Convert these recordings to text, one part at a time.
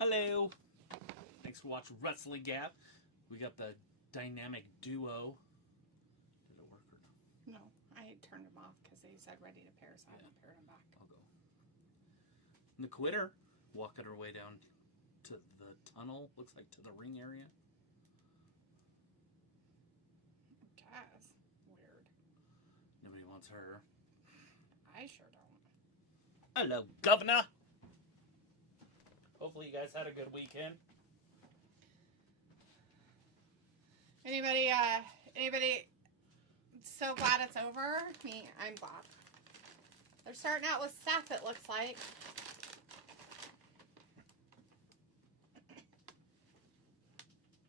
Hello. Thanks for watching Wrestling Gap. We got the dynamic duo. Did it work or no? No, I turned them off because they said ready to pair, so I haven't paired them back. I'll go. And the Quitter walking her way down to the tunnel. Looks like to the ring area. Guess. Weird. Nobody wants her. I sure don't. Hello, Governor. Hopefully you guys had a good weekend. Anybody so glad it's over? Me, I'm glad. They're starting out with Seth, it looks like.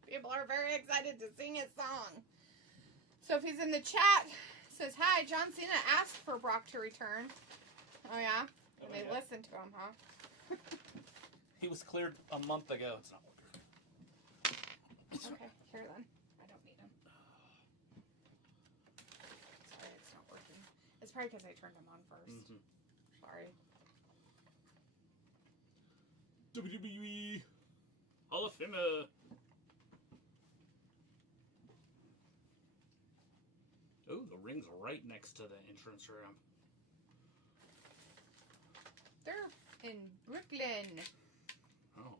People are very excited to sing his song. Sophie's in the chat. Says, hi, John Cena asked for Brock to return. Oh, yeah? And they listened to him, huh? He was cleared a month ago. It's not working. Okay, here then. I don't need him. Sorry, it's not working. It's probably because I turned him on first. Mm-hmm. Sorry. WWE Hall of Famer. Oh, the ring's right next to the entrance ramp. They're in Brooklyn. Oh.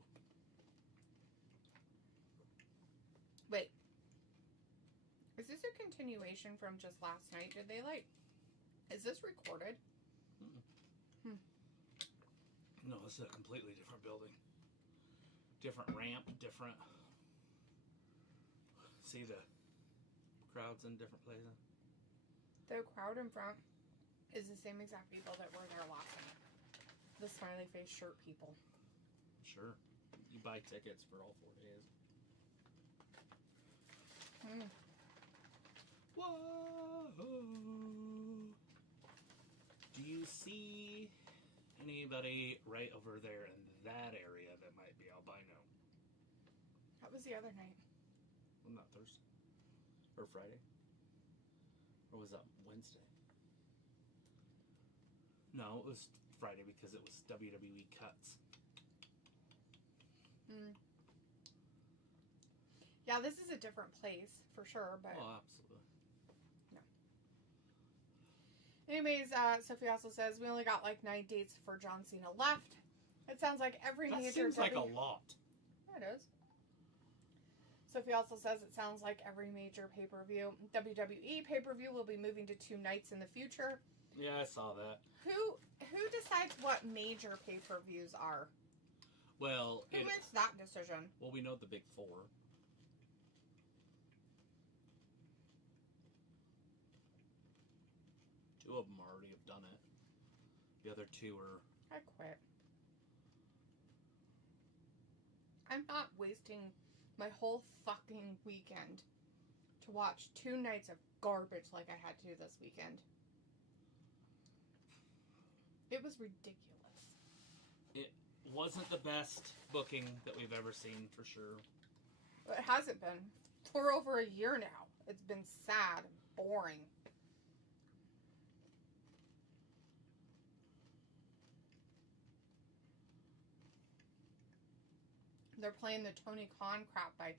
Wait. Is this a continuation from just last night? Did they is this recorded? Mm-mm. No, this is a completely different building. Different ramp, different. See the crowds in different places? The crowd in front is the same exact people that were there last night. The smiley face shirt people. Sure. You buy tickets for all 4 days. Whoa! Do you see anybody right over there in that area that might be albino? That was the other night. Well, not Thursday. Or Friday. Or was that Wednesday? No, it was Friday because it was WWE Cuts. Yeah, this is a different place for sure, but oh, absolutely. No. Anyways, Sophie also says we only got like 9 dates for John Cena left. It sounds like every that major. Seems like a lot. Yeah, it is. Sophie also says it sounds like every major pay-per-view. WWE pay-per-view will be moving to 2 nights in the future. Yeah, I saw that. Who decides what major pay-per-views are? Well, who makes that decision? Well, we know the big 4. Two of them already have done it. The other 2 are... I quit. I'm not wasting my whole fucking weekend to watch 2 nights of garbage like I had to do this weekend. It was ridiculous. It wasn't the best booking that we've ever seen, for sure. It hasn't been. For over a year now. It's been sad and boring. They're playing the Tony Khan crap by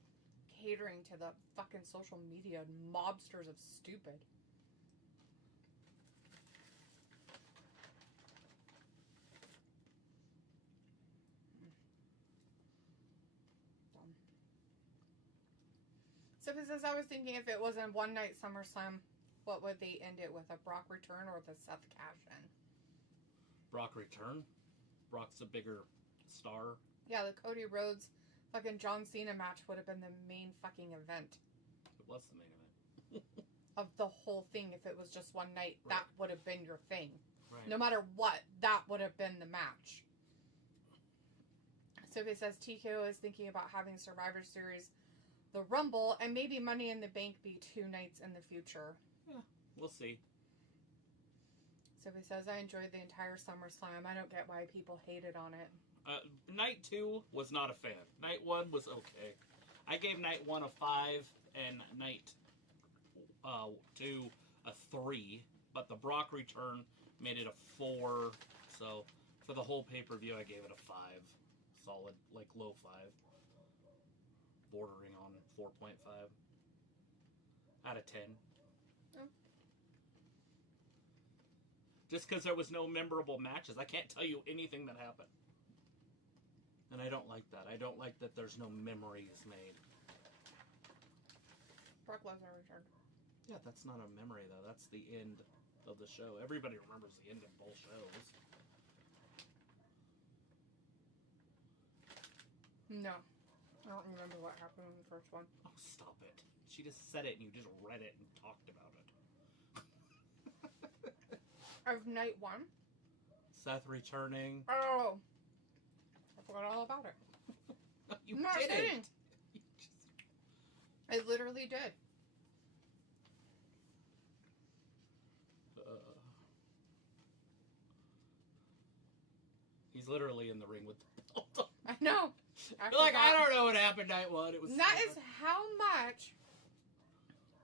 catering to the fucking social media mobsters of stupid. Dumb. Sophie says, I was thinking if it was a one-night SummerSlam, what would they end it with? A Brock return or the Seth cash-in? Brock return? Brock's a bigger star. Yeah, the Cody Rhodes fucking John Cena match would have been the main fucking event. It was the main event. Of the whole thing, if it was just one night, right. That would have been your thing. Right. No matter what, that would have been the match. Sophie says TKO is thinking about having Survivor Series, the Rumble, and maybe Money in the Bank be 2 nights in the future. Yeah, we'll see. Sophie says, I enjoyed the entire SummerSlam. I don't get why people hated on it. Night 2 was not a fan. Night 1 was okay. I gave night 1 a 5 and night 2 a 3, but the Brock return made it a 4. So for the whole pay-per-view, I gave it a 5. solid, like low 5. Bordering on 4.5 out of 10. Oh. Just because there was no memorable matches. I can't tell you anything that happened. And I don't like that. I don't like that there's no memories made. Brock Lesnar returned. Yeah, that's not a memory, though. That's the end of the show. Everybody remembers the end of both shows. No. I don't remember what happened in the first one. Oh, stop it. She just said it and you just read it and talked about it. Of night 1? Seth returning. Oh! I forgot all about it. You I'm not didn't. kidding. I literally did. He's literally in the ring with the belt. I know. You're like, I don't know what happened night 1. It was that is how much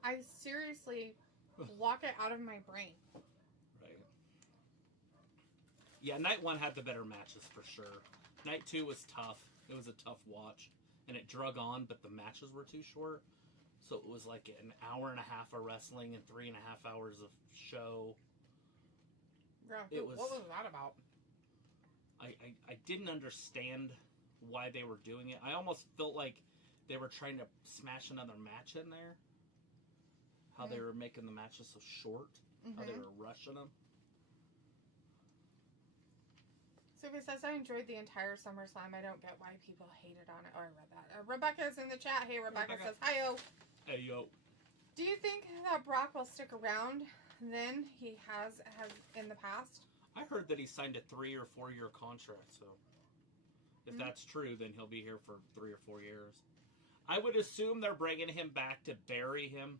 I seriously block it out of my brain. Right. Yeah, night 1 had the better matches for sure. Night 2 was tough. It was a tough watch. And it drug on, but the matches were too short. So it was like an hour and a half of wrestling and 3.5 hours of show. Yeah, what was that about? I didn't understand why they were doing it. I almost felt like they were trying to smash another match in there. How they were making the matches so short. How they were rushing them. So he says, I enjoyed the entire SummerSlam. I don't get why people hated on it. Oh, I read that. Rebecca's in the chat. Hey, Rebecca says, hi-yo. Hey, yo. Do you think that Brock will stick around than he has in the past? I heard that he signed a 3 or 4 year contract, so if that's true, then he'll be here for 3 or 4 years. I would assume they're bringing him back to bury him,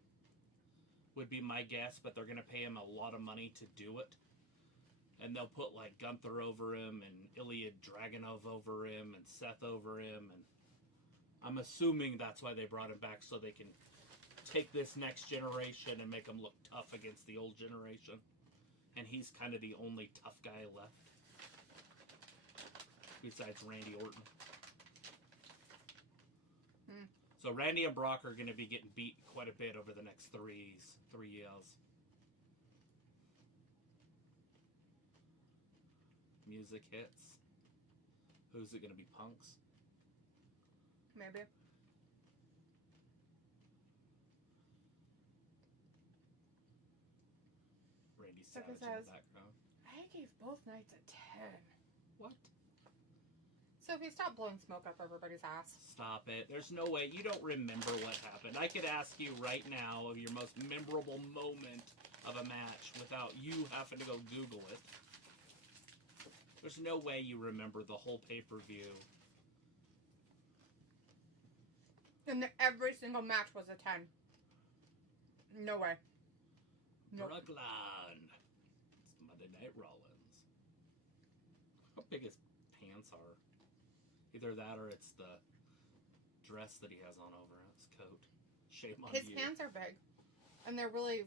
would be my guess, but they're going to pay him a lot of money to do it. And they'll put like Gunther over him and Ilya Dragunov over him and Seth over him, and I'm assuming that's why they brought him back, so they can take this next generation and make him look tough against the old generation. And he's kind of the only tough guy left. Besides Randy Orton. So Randy and Brock are going to be getting beat quite a bit over the next 3 years. Music hits. Who's it going to be? Punks? Maybe. Randy Savage in the background. I gave both nights a 10. What? Sophie, stop blowing smoke up everybody's ass. Stop it. There's no way. You don't remember what happened. I could ask you right now of your most memorable moment of a match without you having to go Google it. There's no way you remember the whole pay-per-view. And every single match was a 10. No way. Nope. Brooklyn. It's Monday Night Rollins. How big his pants are. Either that or it's the dress that he has on over his coat. Shame on his you. pants are big. And they're really,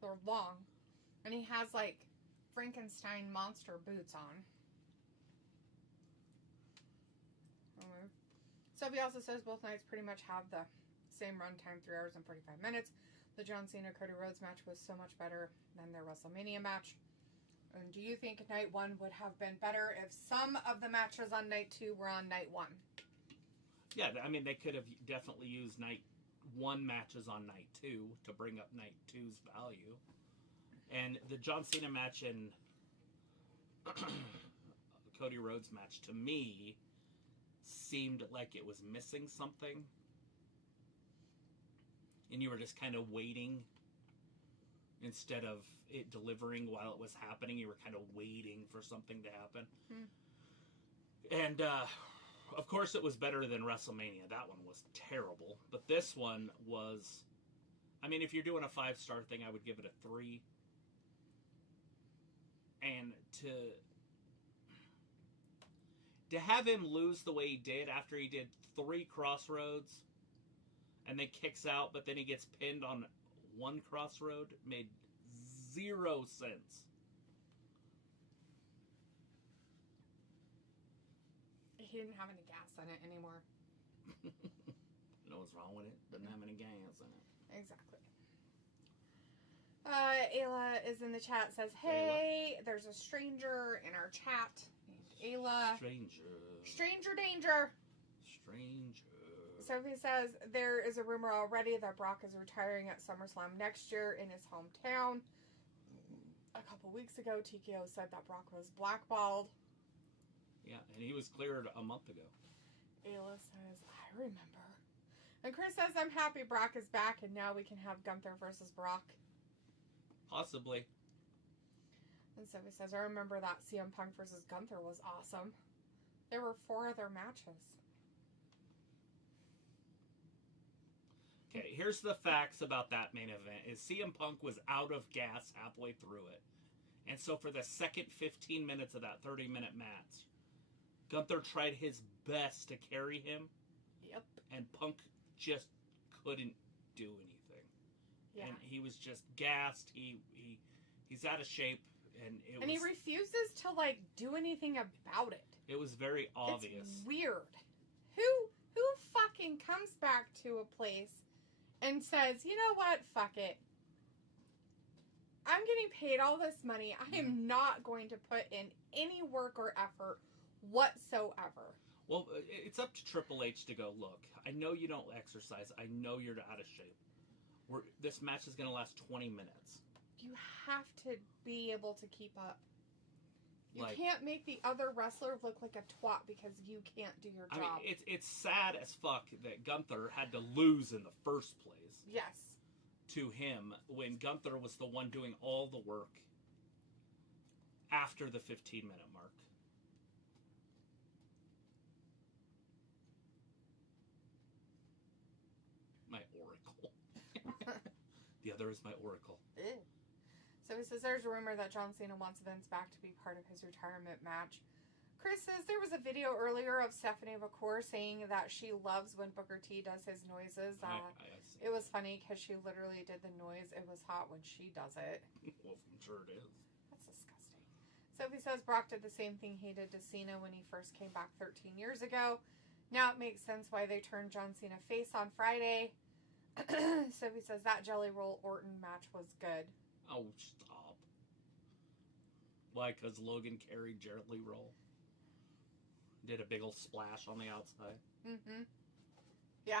they're long. And he has, like, Frankenstein monster boots on. Sophie also says both nights pretty much have the same runtime, 3 hours and 45 minutes. The John Cena Cody Rhodes match was so much better than their WrestleMania match. And do you think night 1 would have been better if some of the matches on night 2 were on night 1? Yeah, I mean, they could have definitely used night 1 matches on night 2 to bring up night 2's value. And the John Cena match and Cody Rhodes match, to me, seemed like it was missing something. And you were just kind of waiting. Instead of it delivering while it was happening, you were kind of waiting for something to happen. And, of course, it was better than WrestleMania. That one was terrible. But this one was... I mean, if you're doing a 5-star thing, I would give it a 3. And to have him lose the way he did after he did 3 crossroads and then kicks out, but then he gets pinned on 1 crossroad made 0 sense. he didn't have any gas in it anymore. You know what's wrong with it? Doesn't have any gas in it. Exactly. Ayla is in the chat, says, hey, there's a stranger in our chat named Ayla. Stranger danger. Sophie says, there is a rumor already that Brock is retiring at SummerSlam next year in his hometown. A couple weeks ago, TKO said that Brock was blackballed. Yeah, and he was cleared a month ago. Ayla says, I remember. And Chris says, I'm happy Brock is back and now we can have Gunther versus Brock. Possibly. And Sophie says, I remember that CM Punk versus Gunther was awesome. There were 4 other matches. Okay, here's the facts about that main event. Is CM Punk was out of gas halfway through it. And so for the second 15 minutes of that 30-minute match, Gunther tried his best to carry him. Yep. And Punk just couldn't do anything. Yeah. And he was just gassed. He's out of shape. And he refuses to, like, do anything about it. It was very obvious. It's weird. Who fucking comes back to a place and says, you know what, fuck it. I'm getting paid all this money. I am not going to put in any work or effort whatsoever. Well, it's up to Triple H to go, look, I know you don't exercise. I know you're out of shape. This match is going to last 20 minutes. You have to be able to keep up. You can't make the other wrestler look like a twat because you can't do your job. I mean, it's sad as fuck that Gunther had to lose in the first place. Yes. To him when Gunther was the one doing all the work after the 15-minute mark. My oracle. The other is my oracle. Ew. So he says there's a rumor that John Cena wants Vince back to be part of his retirement match. Chris says there was a video earlier of Stephanie McCoy saying that she loves when Booker T does his noises. It was funny because she literally did the noise. It was hot when she does it. Well, I'm sure it is. That's disgusting. Sophie says Brock did the same thing he did to Cena when he first came back 13 years ago. Now it makes sense why they turned John Cena face on Friday. Sophie says that Jelly Roll Orton match was good. Oh, stop. Why? Because Logan carried Jelly Roll? Did a big old splash on the outside? Mm-hmm. Yeah.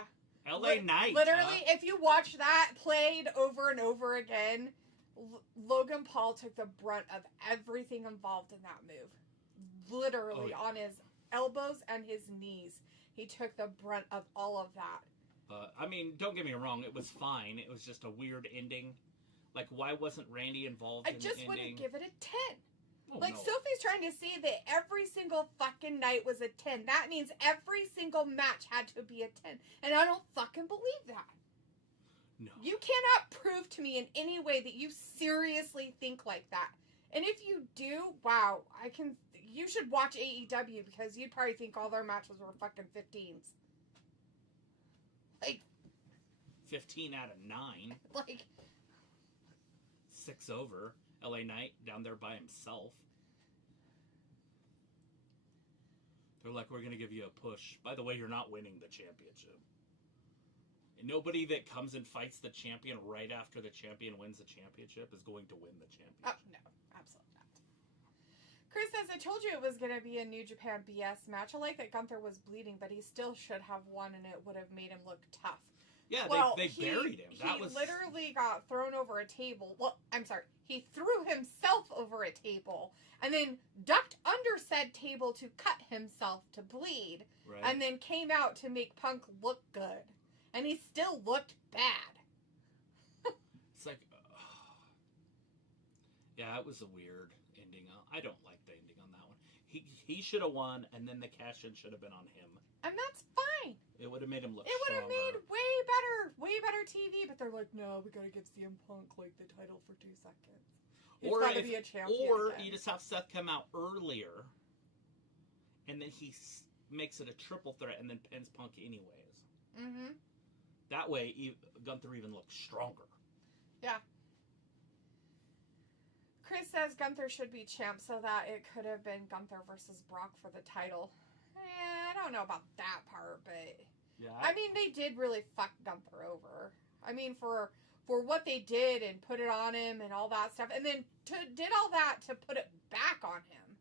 LA Knight. Literally, if you watch that played over and over again, Logan Paul took the brunt of everything involved in that move. Literally, on his elbows and his knees. He took the brunt of all of that. I mean, don't get me wrong. It was fine. It was just a weird ending. Like, why wasn't Randy involved in the ending? I just wouldn't give it a 10. Oh, like, no. Sophie's trying to say that every single fucking night was a 10. That means every single match had to be a 10. And I don't fucking believe that. No. You cannot prove to me in any way that you seriously think like that. And if you do, wow, you should watch AEW because you'd probably think all their matches were fucking 15s. Like 15 out of 9. Like 6 over. LA Knight down there by himself. They're like, we're going to give you a push. By the way, you're not winning the championship. And nobody that comes and fights the champion right after the champion wins the championship is going to win the championship. Oh, no. Absolutely not. Chris says, I told you it was going to be a New Japan BS match. I like that Gunther was bleeding, but he still should have won, and it would have made him look tough. Yeah, they buried him. He literally got thrown over a table. Well, I'm sorry. He threw himself over a table and then ducked under said table to cut himself to bleed. Right. And then came out to make Punk look good. And he still looked bad. It's like, yeah, it was a weird ending. I don't like the ending on that one. He should have won, and then the cash-in should have been on him. And that's fine. It would have made him look It would have stronger. made way better TV. But they're like, no, we gotta give CM Punk like the title for 2 seconds. He's gotta be a champion. Or again. you just have Seth come out earlier, and then he makes it a triple threat, and then pins Punk anyways. Mm-hmm. That way, Gunther even looks stronger. Yeah. Chris says Gunther should be champ so that it could have been Gunther versus Brock for the title. don't know about that part, but Yeah. I mean, they did really fuck Gunther over. I mean, for what they did and put it on him and all that stuff, and then did all that to put it back on him.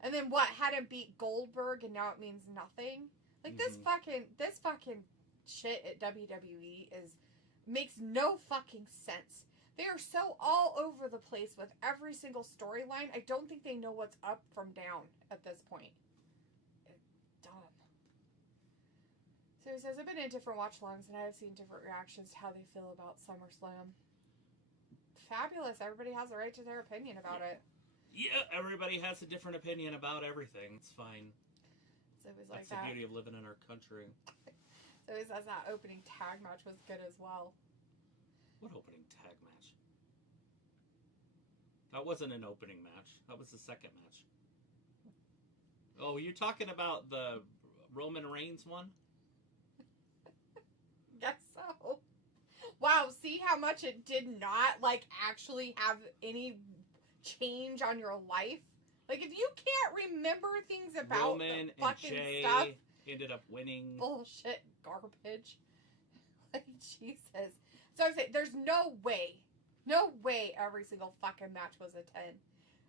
And then what? Had him beat Goldberg, and now it means nothing. Like this fucking shit at WWE makes no fucking sense. They are so all over the place with every single storyline. I don't think they know what's up from down at this point. It's dumb. So he says, I've been in different watch-alongs and I have seen different reactions to how they feel about SummerSlam. Fabulous. Everybody has a right to their opinion about it. Yeah, everybody has a different opinion about everything. It's fine. So it was That's like the beauty of living in our country. So he says that opening tag match was good as well. What opening tag match? That wasn't an opening match. That was the second match. Oh, you're talking about the Roman Reigns one? Guess so. Wow, see how much it did not, like, actually have any change on your life? Like, if you can't remember things about Roman the fucking and Jay stuff, ended up winning. bullshit garbage. Like, Jesus. So I'm saying, there's no way every single fucking match was a 10.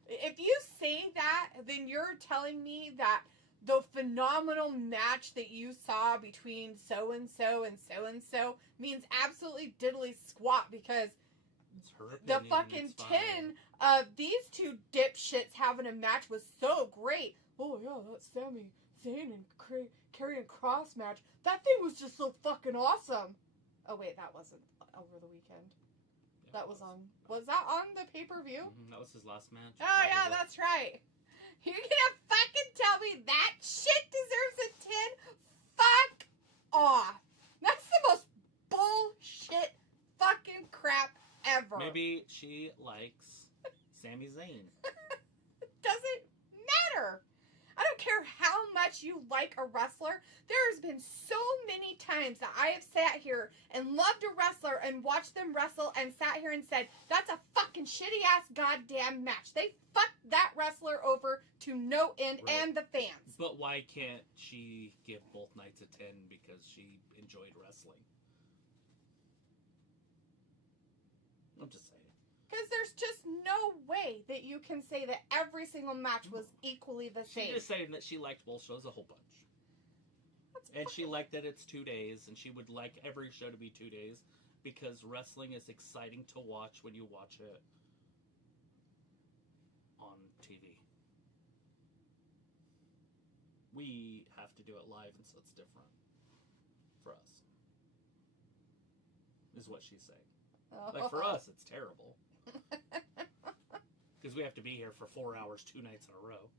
If you say that, then you're telling me that the phenomenal match that you saw between so-and-so and so-and-so means absolutely diddly squat, because It's her the opinion, fucking it's fine. 10 of these two dipshits having a match was so great. Oh yeah, that Sami Zayn and Karrion Kross match. That thing was just so fucking awesome. Oh wait, that wasn't over the weekend. Yeah, That was that on the pay-per-view? Mm-hmm, that was his last match. Oh yeah, that's right. You're gonna fucking tell me that shit deserves a 10? Fuck off. That's the most bullshit fucking crap ever. Maybe she likes Sami Zayn. Doesn't matter. I don't care how much you like a wrestler. There's been so many times that I have sat here and loved a wrestler and watched them wrestle and sat here and said, that's a fucking shitty ass goddamn match. They fucked that wrestler over to no end, Right. and the fans. But why can't she give both nights a 10 because she enjoyed wrestling? I'm just saying. Because there's just no way that you can say that every single match was equally the same. She's just saying that she liked both shows a whole bunch. And she liked that it's 2 days, and she would like every show to be 2 days, because wrestling is exciting to watch when you watch it on TV. We have to do it live, and so it's different for us, is what she's saying. Like, for us, it's terrible. Because we have to be here for 4 hours, 2 nights in a row.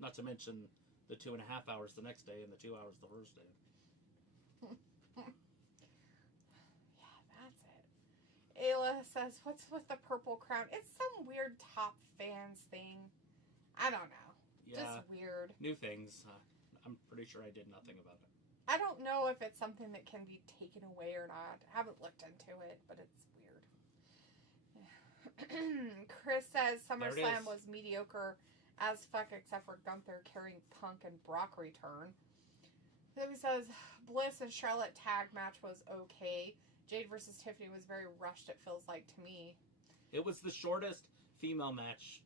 Not to mention the 2.5 hours the next day and the 2 hours the first day. Yeah, that's it. Ayla says, what's with the purple crown? It's some weird top fans thing. I don't know. Yeah, Just weird. new things. I'm pretty sure I did nothing about it. I don't know if it's something that can be taken away or not. I haven't looked into it, but it's weird. Chris says SummerSlam was mediocre as fuck except for Gunther carrying Punk and Brock return. Then he says Bliss and Charlotte tag match was okay. Jade versus Tiffany was very rushed, it feels like to me. It was the shortest female match,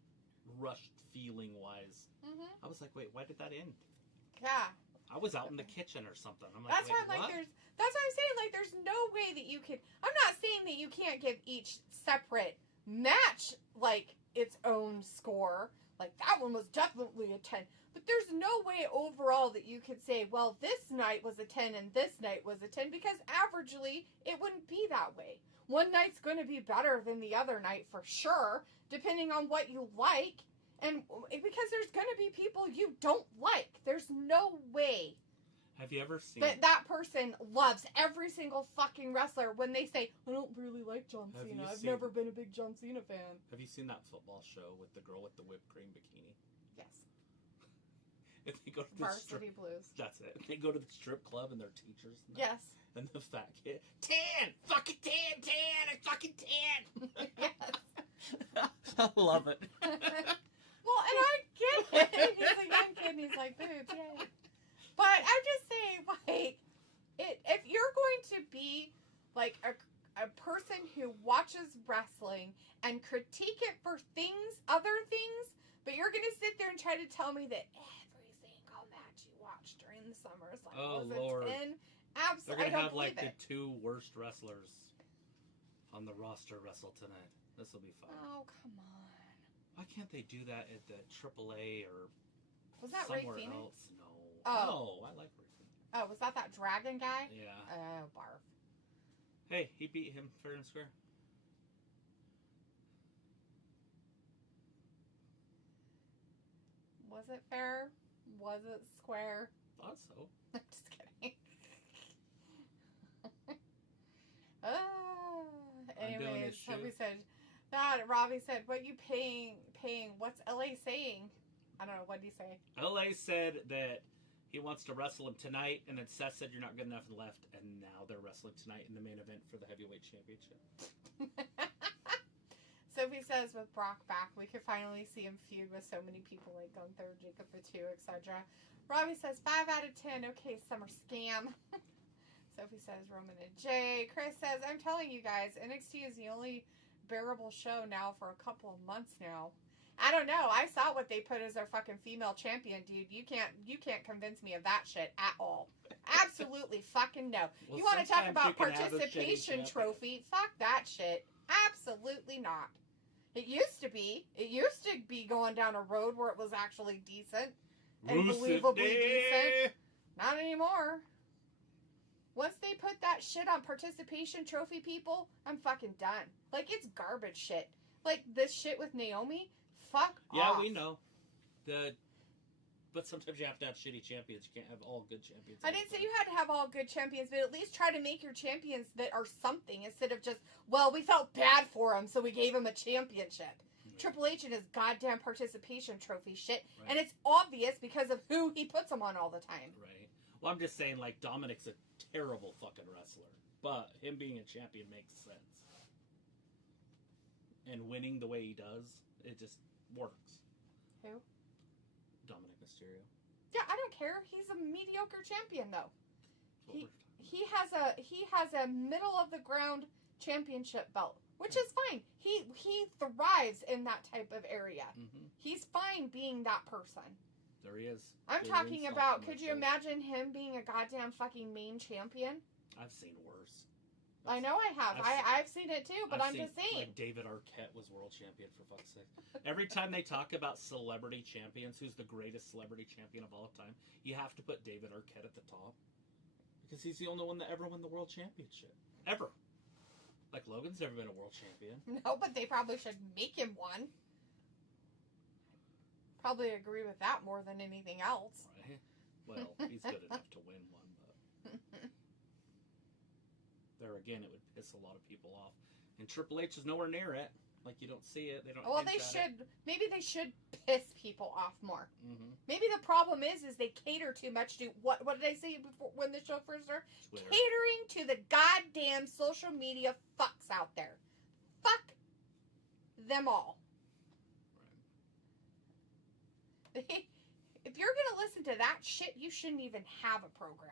rushed feeling wise. Mm-hmm. I was like, wait, why did that end? Yeah. I was out in the kitchen or something. I'm like, That's wait, why I'm what? like, that's what I'm saying. Like, there's no way that you could. I'm not saying that you can't give each separate match like its own score. Like, that one was definitely a 10. But there's no way overall that you could say, well, this night was a 10 and this night was a 10, because averagely it wouldn't be that way. One night's going to be better than the other night for sure, depending on what you like. And because there's going to be people you don't like. There's no way Have you ever seen that person loves every single fucking wrestler when they say, I don't really like John Have Cena. you I've seen- never been a big John Cena fan. Have you seen that football show with the girl with the whipped cream bikini? Yes. If they go to the Varsity Blues. That's it. They go to the strip club and they're teachers. And that. Yes. And the fat kid, 10! Fucking 10! 10! It's fucking 10! Yes. I love it. Well, and I get it. He's a young like boobs, yay. But I'm just saying, like, if you're going to be like a person who watches wrestling and critique it for other things, but you're going to sit there and try to tell me that every single match you watch during the SummerSlam was Lord. a 10. Absolutely. They're going to have like the 2 worst wrestlers on the roster wrestle tonight. This will be fun. Oh, come on. Why can't they do that at the AAA or was that somewhere Rey Phoenix? else? No. Oh. No, I like Rey Phoenix. Oh, was that dragon guy? Yeah. Oh, barf. Hey, he beat him fair and square. Was it fair? Was it square? Thought so. I'm just kidding. Anyways, Toby said that. Robbie said, "What you paying? What's LA saying?" I don't know. What did he say? LA said that he wants to wrestle him tonight, and then Seth said you're not good enough and left, and now they're wrestling tonight in the main event for the heavyweight championship. Sophie says, with Brock back, we could finally see him feud with so many people like Gunther, Jacob Fatu, etc. Robbie says, 5 out of 10. Okay, summer scam. Sophie says, Roman and Jay. Chris says, I'm telling you guys, NXT is the only bearable show now for a couple of months now. I don't know. I saw what they put as their fucking female champion, dude. You can't convince me of that shit at all. Absolutely fucking no. Well, you want to talk about participation trophy? Fuck that shit. Absolutely not. It used to be. It used to be going down a road where it was actually decent and believably decent. Not anymore. Once they put that shit on participation trophy, people, I'm fucking done. Like, it's garbage shit. Like, this shit with Naomi, fuck off. Yeah, we know. But sometimes you have to have shitty champions. You can't have all good champions. I didn't say you had to have all good champions, but at least try to make your champions that are something instead of just, well, we felt bad for him, so we gave him a championship. Right. Triple H and his goddamn participation trophy shit, right. And it's obvious because of who he puts them on all the time. Right. Well, I'm just saying, like, Dominik's a terrible fucking wrestler, but him being a champion makes sense. And winning the way he does, it just works. Who? Dominik Mysterio. Yeah, I don't care. He's a mediocre champion, though. He has a middle of the ground championship belt, which is fine. He thrives in that type of area. Mm-hmm. He's fine being that person. There he is. I'm talking about, could you imagine him being a goddamn fucking main champion? I've seen worse. I know I have. I've seen it too, but I'm just saying. Like David Arquette was world champion, for fuck's sake. Every time they talk about celebrity champions, who's the greatest celebrity champion of all time, you have to put David Arquette at the top. Because he's the only one that ever won the world championship. Ever. Like Logan's never been a world champion. No, but they probably should make him one. Probably agree with that more than anything else. Right. Well, he's good enough to win one, but... There again, it would piss a lot of people off. And Triple H is nowhere near it. Like, you don't see it. They don't. Well, maybe they should piss people off more. Mm-hmm. Maybe the problem is they cater too much to what did I say before when the show first started? Twitter. Catering to the goddamn social media fucks out there. Fuck them all. Right. If you're gonna listen to that shit, you shouldn't even have a program.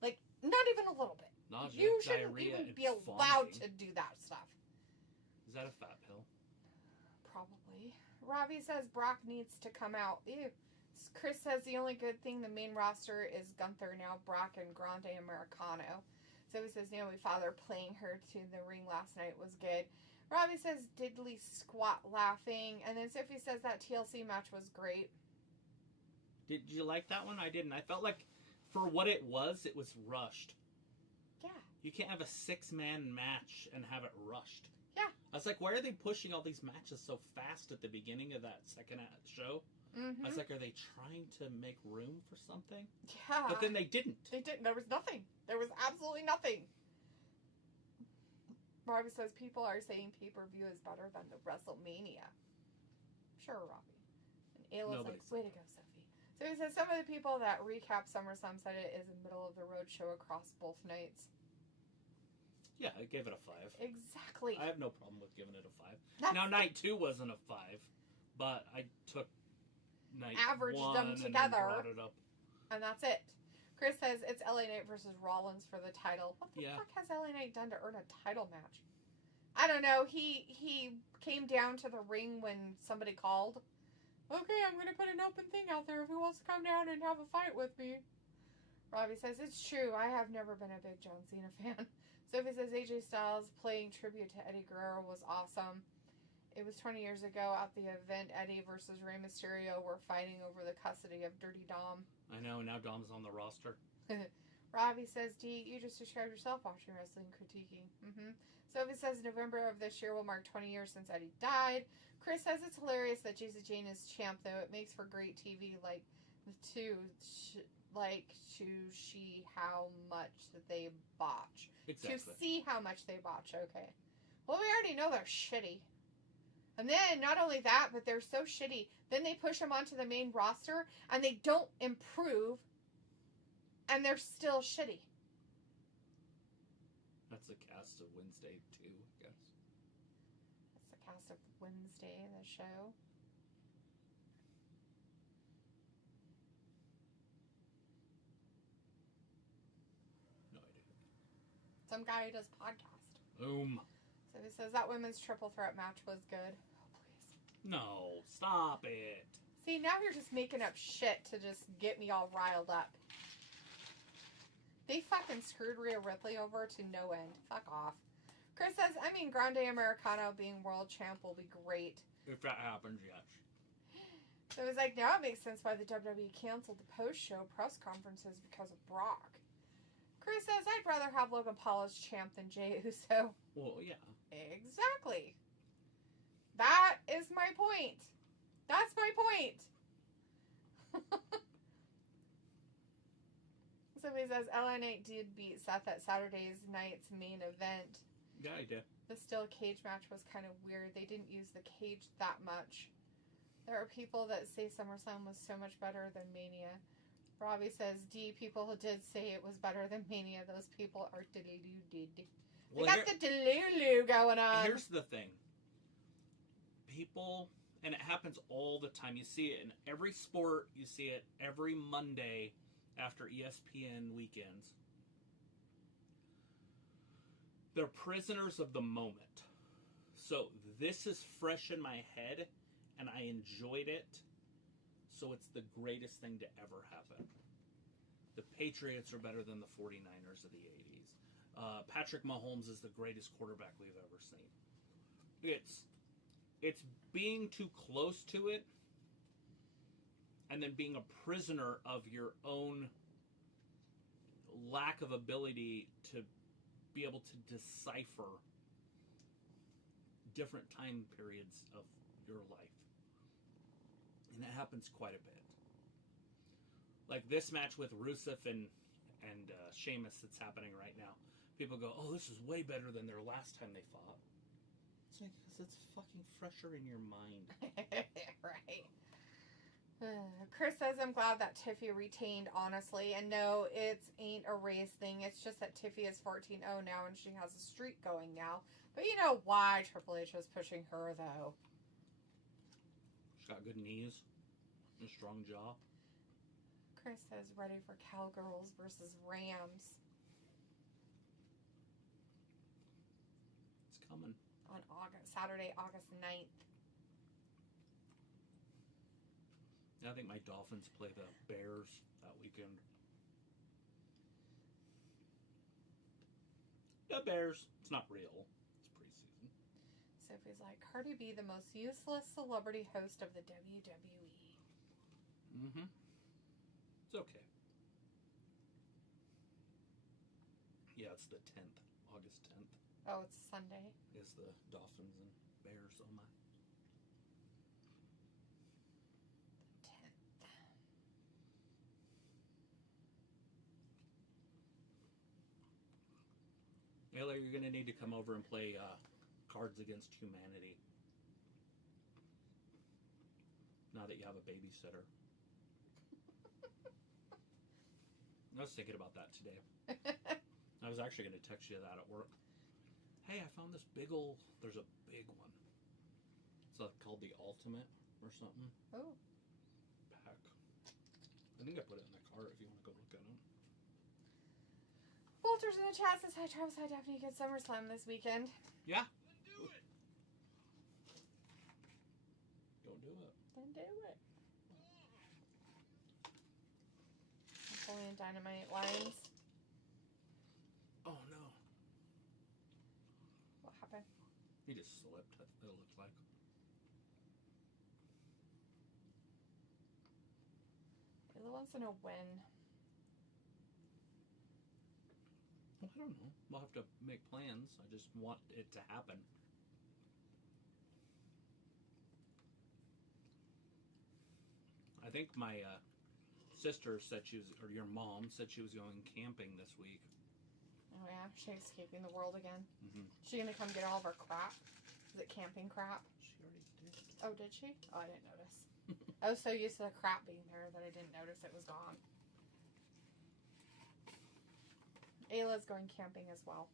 Like, not even a little bit. Nausea, you shouldn't even be allowed to do that stuff. Is that a fat pill? Probably. Robbie says Brock needs to come out. Ew. Chris says the only good thing the main roster is Gunther now, Brock and Grande Americano. So he says Naomi Father playing her to the ring last night was good. Robbie says diddly squat laughing. And then Sophie says that TLC match was great. Did you like that one? I didn't. I felt like for what it was rushed. Yeah. You can't have a 6-man match and have it rushed. Yeah. I was like, why are they pushing all these matches so fast at the beginning of that second show? Mm-hmm. I was like, are they trying to make room for something? Yeah. But then they didn't. They didn't. There was nothing. There was absolutely nothing. Robbie says people are saying pay-per-view is better than the WrestleMania. Sure, Robbie. And Ayla's like, way to go, Sophie. So he says some of the people that recap SummerSlam said it is a middle-of-the-road show across both nights. Yeah, I gave it a 5. Exactly. I have no problem with giving it a 5. Now, night 2 wasn't a 5, but I took averaged one them and then together. brought it up. And that's it. Chris says it's LA Knight versus Rollins for the title. What the fuck has LA Knight done to earn a title match? I don't know. He came down to the ring when somebody called. Okay, I'm going to put an open thing out there if he wants to come down and have a fight with me. Robbie says, it's true. I have never been a big John Cena fan. Sophie says AJ Styles playing tribute to Eddie Guerrero was awesome. It was 20 years ago at the event Eddie versus Rey Mysterio were fighting over the custody of Dirty Dom. I know, now Dom's on the roster. Robbie says, D, you just described yourself watching wrestling critiquing. Sophie says November of this year will mark 20 years since Eddie died. Chris says it's hilarious that Jason Jane is champ, though. It makes for great TV, to see how much that they botch. Exactly. To see how much they botch, okay. Well, we already know they're shitty. And then, not only that, but they're so shitty. Then they push them onto the main roster, and they don't improve, and they're still shitty. That's the cast of Wednesday, too, I guess. That's the cast of Wednesday, the show. No idea. Some guy who does podcast. Boom. So he says that women's triple threat match was good. Oh, please. No, stop it. See, now you're just making up shit to just get me all riled up. They fucking screwed Rhea Ripley over to no end. Fuck off. Chris says, Grande Americano being world champ will be great. If that happens, yes. So it was like, now it makes sense why the WWE canceled the post-show press conferences because of Brock. Chris says, I'd rather have Logan Paul as champ than Jey Uso. Well, yeah. Exactly. That is my point. That's my point. Somebody says, LA Knight did beat Seth at Saturday's night's main event. Yeah, he did. The steel cage match was kind of weird. They didn't use the cage that much. There are people that say SummerSlam was so much better than Mania. Robbie says, D, people who did say it was better than Mania, those people are deluded. They got the delulu going on. Here's the thing. People, and it happens all the time. You see it in every sport. You see it every Monday after ESPN weekends. They're prisoners of the moment. So this is fresh in my head, and I enjoyed it. So it's the greatest thing to ever happen. The Patriots are better than the 49ers of the 80s. Patrick Mahomes is the greatest quarterback we've ever seen. It's being too close to it, and then being a prisoner of your own lack of ability to be able to decipher different time periods of your life. And it happens quite a bit. Like this match with Rusev and Sheamus that's happening right now. People go, oh, this is way better than their last time they fought. It's like, because it's fucking fresher in your mind. Right. Chris says, I'm glad that Tiffy retained, honestly. And no, it ain't a race thing. It's just that Tiffy is 14-0 now and she has a streak going now. But you know why Triple H was pushing her, though. She's got good knees and a strong jaw. Chris says, ready for Cowgirls versus Rams. It's coming. On Saturday, August 9th. I think my Dolphins play the Bears that weekend. The Bears. It's not real. It's preseason. Sophie's like, Cardi B, the most useless celebrity host of the WWE. Mm-hmm. It's okay. Yeah, it's the 10th. August 10th. Oh, it's Sunday. Is the Dolphins and Bears. Oh my. Taylor, you're going to need to come over and play Cards Against Humanity. Now that you have a babysitter. I was thinking about that today. I was actually going to text you that at work. Hey, I found this there's a big one. It's called the Ultimate or something. Oh. I think I put it in the cart if you want to go look at them. Walter's in the chat says, hi Travis, hi Daphne, good SummerSlam this weekend. Yeah. Do it. Go do it. Then do it. Napoleon Dynamite lines. Oh no. What happened? He just slipped, it looked like. Kayla wants to know when. I don't know. We'll have to make plans. I just want it to happen. I think my sister said she was, or your mom said she was going camping this week. Oh yeah, she's escaping the world again. Mm-hmm. She gonna come get all of our crap? Is it camping crap? She already did. Oh, did she? Oh, I didn't notice. I was so used to the crap being there that I didn't notice it was gone. Ayla's going camping as well.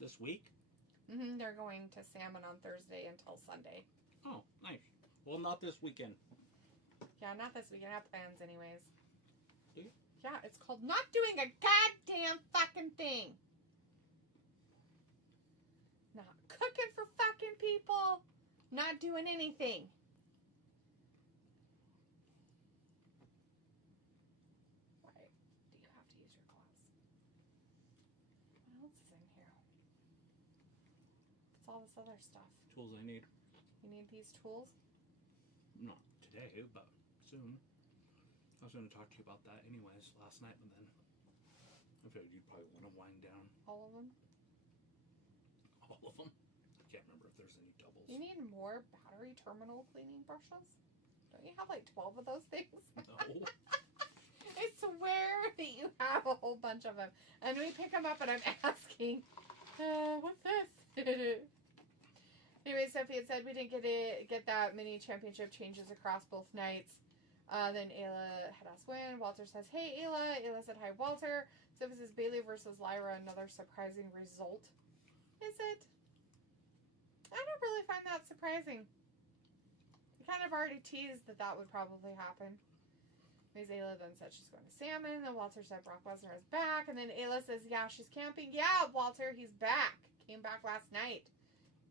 This week? Mm-hmm. They're going to Salmon on Thursday until Sunday. Oh, nice. Well, not this weekend. Yeah, not this weekend. I have plans anyways. Do you? Yeah, it's called not doing a goddamn fucking thing. Not cooking for fucking people. Not doing anything. Why do you have to use your gloves? What else is in here? What's all this other stuff? Tools I need. You need these tools? Not today, but soon. I was going to talk to you about that anyways last night, but then I figured you'd probably want to wind down. All of them? All of them? I can't remember if there's any doubles. You need more battery terminal cleaning brushes? Don't you have like 12 of those things? No. I swear that you have a whole bunch of them. And we pick them up and I'm asking, what's this? Anyway, Sophie had said we didn't get that many championship changes across both nights. Then Ayla had asked when. Walter says, hey, Ayla. Ayla said, hi, Walter. Sophie says, Bayley versus Lyra, another surprising result. Is it? I don't really find that surprising. We kind of already teased that would probably happen. Ms. Ayla then said she's going to Salmon. Then Walter said Brock Lesnar is back. And then Ayla says, yeah, she's camping. Yeah, Walter, he's back. Came back last night.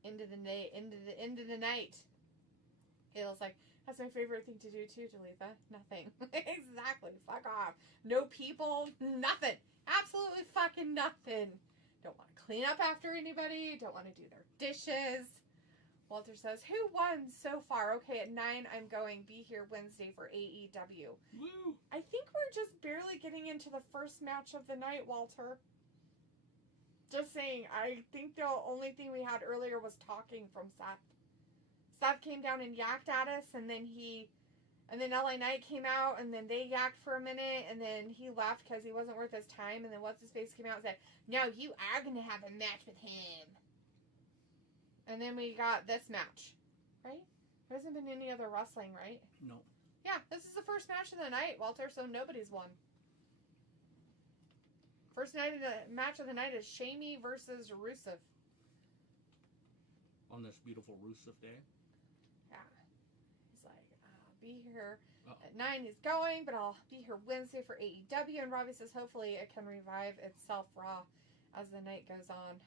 Into the night. Ayla's like, that's my favorite thing to do too, Talitha. Nothing. Exactly. Fuck off. No people. Nothing. Absolutely fucking nothing. Don't want to clean up after anybody. Don't want to do their dishes. Walter says, who won so far? Okay, at 9, I'm going. Be here Wednesday for AEW. Woo! I think we're just barely getting into the first match of the night, Walter. Just saying, I think the only thing we had earlier was talking from Seth. Seth came down and yacked at us, and then LA Knight came out, and then they yacked for a minute, and then he left because he wasn't worth his time, and then What's-His-Face came out and said, no, you are going to have a match with him. And then we got this match, right? There hasn't been any other wrestling, right? No. Yeah, this is the first match of the night, Walter, so nobody's won. First match of the night is Shamey versus Rusev. On this beautiful Rusev day. Yeah. He's like, I'll be here at 9. He's going, but I'll be here Wednesday for AEW. And Robbie says hopefully it can revive itself Raw as the night goes on.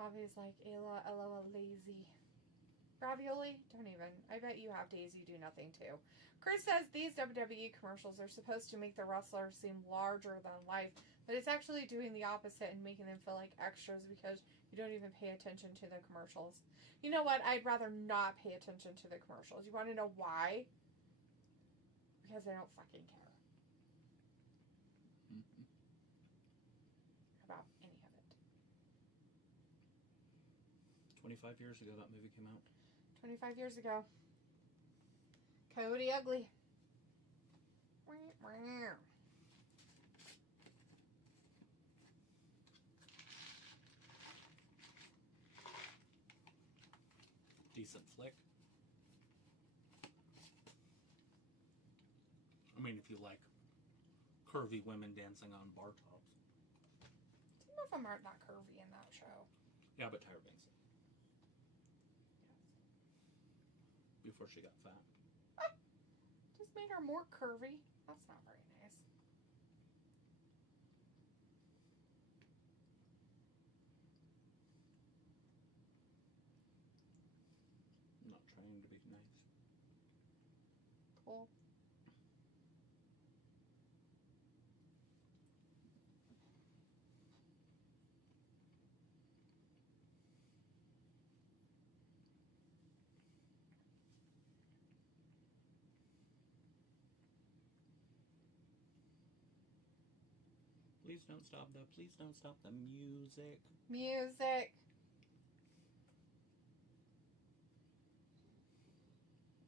Robbie's like, Ayla, LOL, lazy. Ravioli? Don't even. I bet you have days you do nothing too. Chris says these WWE commercials are supposed to make the wrestlers seem larger than life, but it's actually doing the opposite and making them feel like extras because you don't even pay attention to the commercials. You know what? I'd rather not pay attention to the commercials. You want to know why? Because I don't fucking care. Mm-hmm. About any of it. 25 years ago that movie came out. 25 years ago. Coyote Ugly. Decent flick. I mean, if you like curvy women dancing on bar tops. Some of them aren't not curvy in that show. Yeah, but Tyra Banks. Before she got fat. Just just made her more curvy. That's not very nice. I'm not trying to be nice. Cool. Please don't stop the music. Music.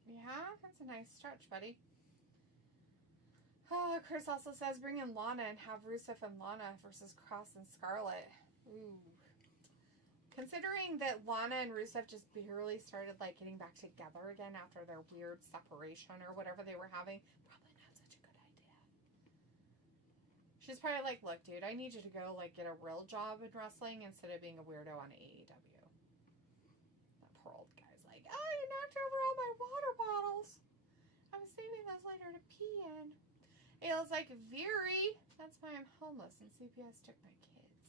Yeah, that's a nice stretch, buddy. Oh, Chris also says bring in Lana and have Rusev and Lana versus Cross and Scarlett. Ooh. Considering that Lana and Rusev just barely started like getting back together again after their weird separation or whatever they were having, probably not such a good idea. She's probably like, look, dude, I need you to go like get a real job in wrestling instead of being a weirdo on AEW. That poor old guy's like, oh, you knocked over all my water bottles. I'm saving those later to pee in. Ayla's like, Veery, that's why I'm homeless and CPS took my kids.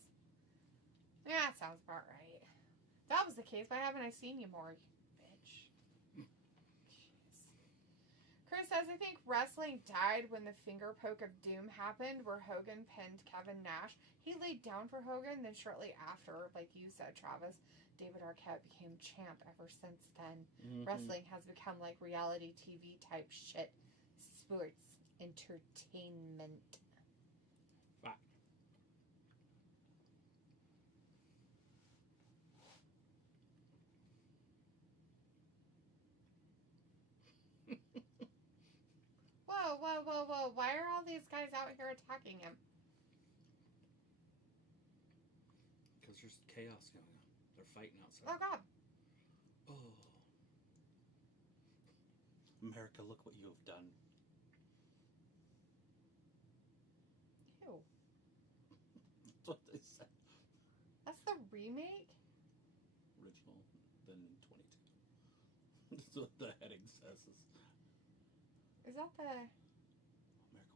Yeah, that sounds about right. If that was the case, why haven't I seen you more, you bitch? Jeez. Chris says, I think wrestling died when the finger poke of doom happened where Hogan pinned Kevin Nash. He laid down for Hogan, then shortly after, like you said, Travis, David Arquette became champ. Ever since then, wrestling has become like reality TV type shit. Sports entertainment. Right. Whoa, whoa, whoa, whoa. Why are all these guys out here attacking him? Because there's chaos going on. They're fighting outside. Oh, God. Oh. America, look what you have done. Ew. That's what they said. That's the remake? Original, then 22. That's what the heading says. Is that the... America,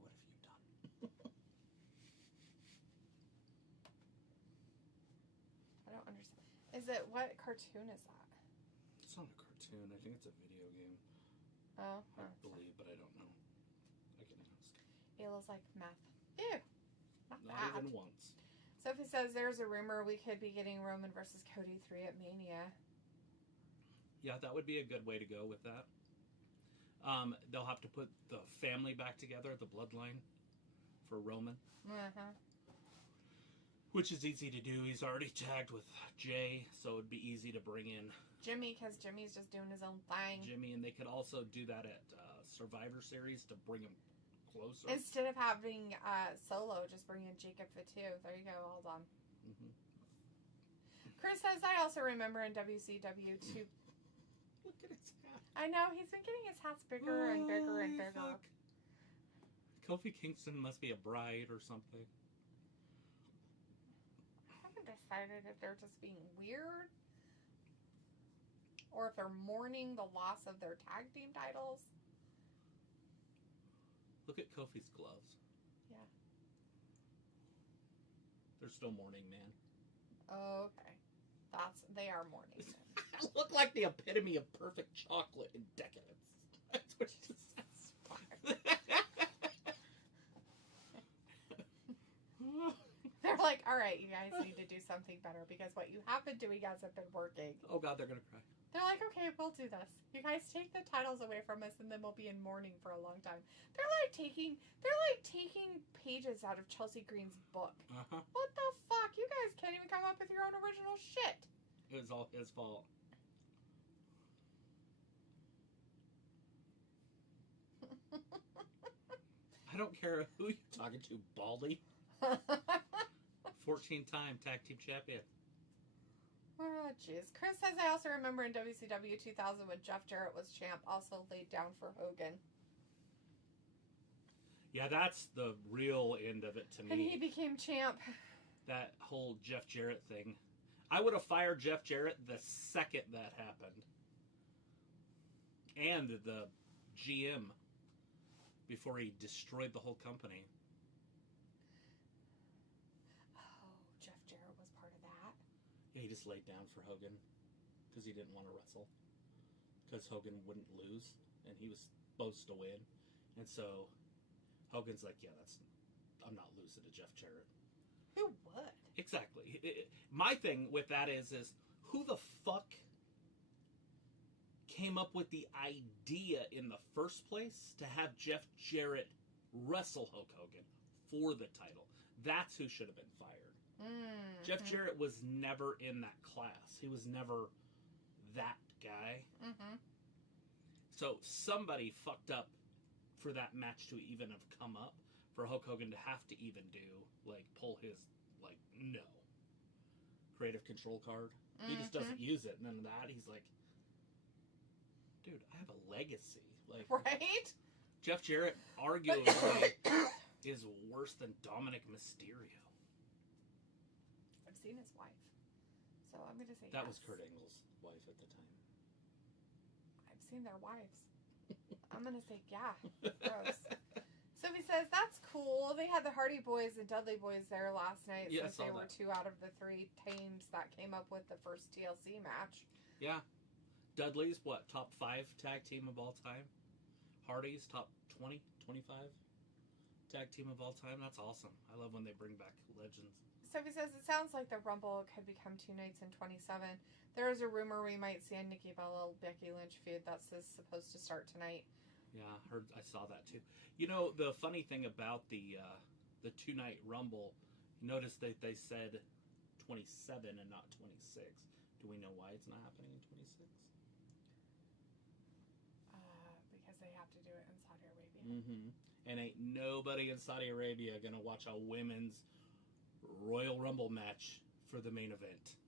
what have you done? I don't understand. Is it... What cartoon is that? It's not a cartoon. I think it's a video game. Oh. I believe, but I don't know. I can ask. Ayla's like, meth. Ew. Not Not bad. even once. Sophie says there's a rumor we could be getting Roman versus Cody 3 at Mania. Yeah, that would be a good way to go with that. They'll have to put the family back together, the bloodline, for Roman. Uh-huh. Which is easy to do. He's already tagged with Jay, so it'd be easy to bring in Jimmy, because Jimmy's just doing his own thing. Jimmy, and they could also do that at Survivor Series to bring him closer. Instead of having Solo, just bring in Jacob Fatu. There you go, all done. Mm-hmm. Chris says, I also remember in WCW too. Look at his hat. I know, he's been getting his hats bigger and bigger and bigger. Fuck. Kofi Kingston must be a bride or something. I haven't decided if they're just being weird or if they're mourning the loss of their tag team titles. Look at Kofi's gloves. Yeah. They're still mourning, man. Oh, okay. They are mourning men. Look like the epitome of perfect chocolate and decadence. That's what she says. They're like, all right, you guys need to do something better because what you have been doing hasn't been working. Oh God, they're gonna cry. They're like, okay, we'll do this. You guys take the titles away from us, and then we'll be in mourning for a long time. They're like taking pages out of Chelsea Green's book. Uh-huh. What the fuck? You guys can't even come up with your own original shit. It was all his fault. I don't care who you're talking to, Baldy. 14-time tag team champion. Oh, jeez. Chris says, I also remember in WCW 2000 when Jeff Jarrett was champ, also laid down for Hogan. Yeah, that's the real end of it to me. And he became champ. That whole Jeff Jarrett thing. I would have fired Jeff Jarrett the second that happened. And the GM. before he destroyed the whole company. Oh, Jeff Jarrett was part of that? Yeah, he just laid down for Hogan because he didn't want to wrestle. Because Hogan wouldn't lose, and he was supposed to win. And so Hogan's like, yeah, I'm not losing to Jeff Jarrett. Who would? Exactly. My thing with that is who the fuck came up with the idea in the first place to have Jeff Jarrett wrestle Hulk Hogan for the title? That's who should have been fired. Mm-hmm. Jeff Jarrett was never in that class. He was never that guy. Mm-hmm. So somebody fucked up for that match to even have come up, for Hulk Hogan to have to even do, like, pull his, like, no creative control card. He just doesn't use it. And then that, he's like, dude, I have a legacy. Like, right? Jeff Jarrett arguably is worse than Dominik Mysterio. I've seen his wife, so I'm going to say That yes. was Kurt Angle's wife at the time. I've seen their wives. I'm going to say yeah. Gross. So he says, that's cool. They had the Hardy Boys and Dudley Boys there last night since they were 2 out of the 3 teams that came up with the first TLC match. Yeah. Dudley's, what, top 5 tag team of all time? Hardy's, top 20, 25 tag team of all time? That's awesome. I love when they bring back legends. So he says, it sounds like the Rumble could become 2 nights in 27. There is a rumor we might see a Nikki Bella Becky Lynch feud that's supposed to start tonight. Yeah, I saw that too. You know, the funny thing about the 2-night Rumble, notice that they said 27 and not 26. Do we know why it's not happening in 26? Because they have to do it in Saudi Arabia. Mm-hmm. And ain't nobody in Saudi Arabia gonna watch a women's Royal Rumble match for the main event.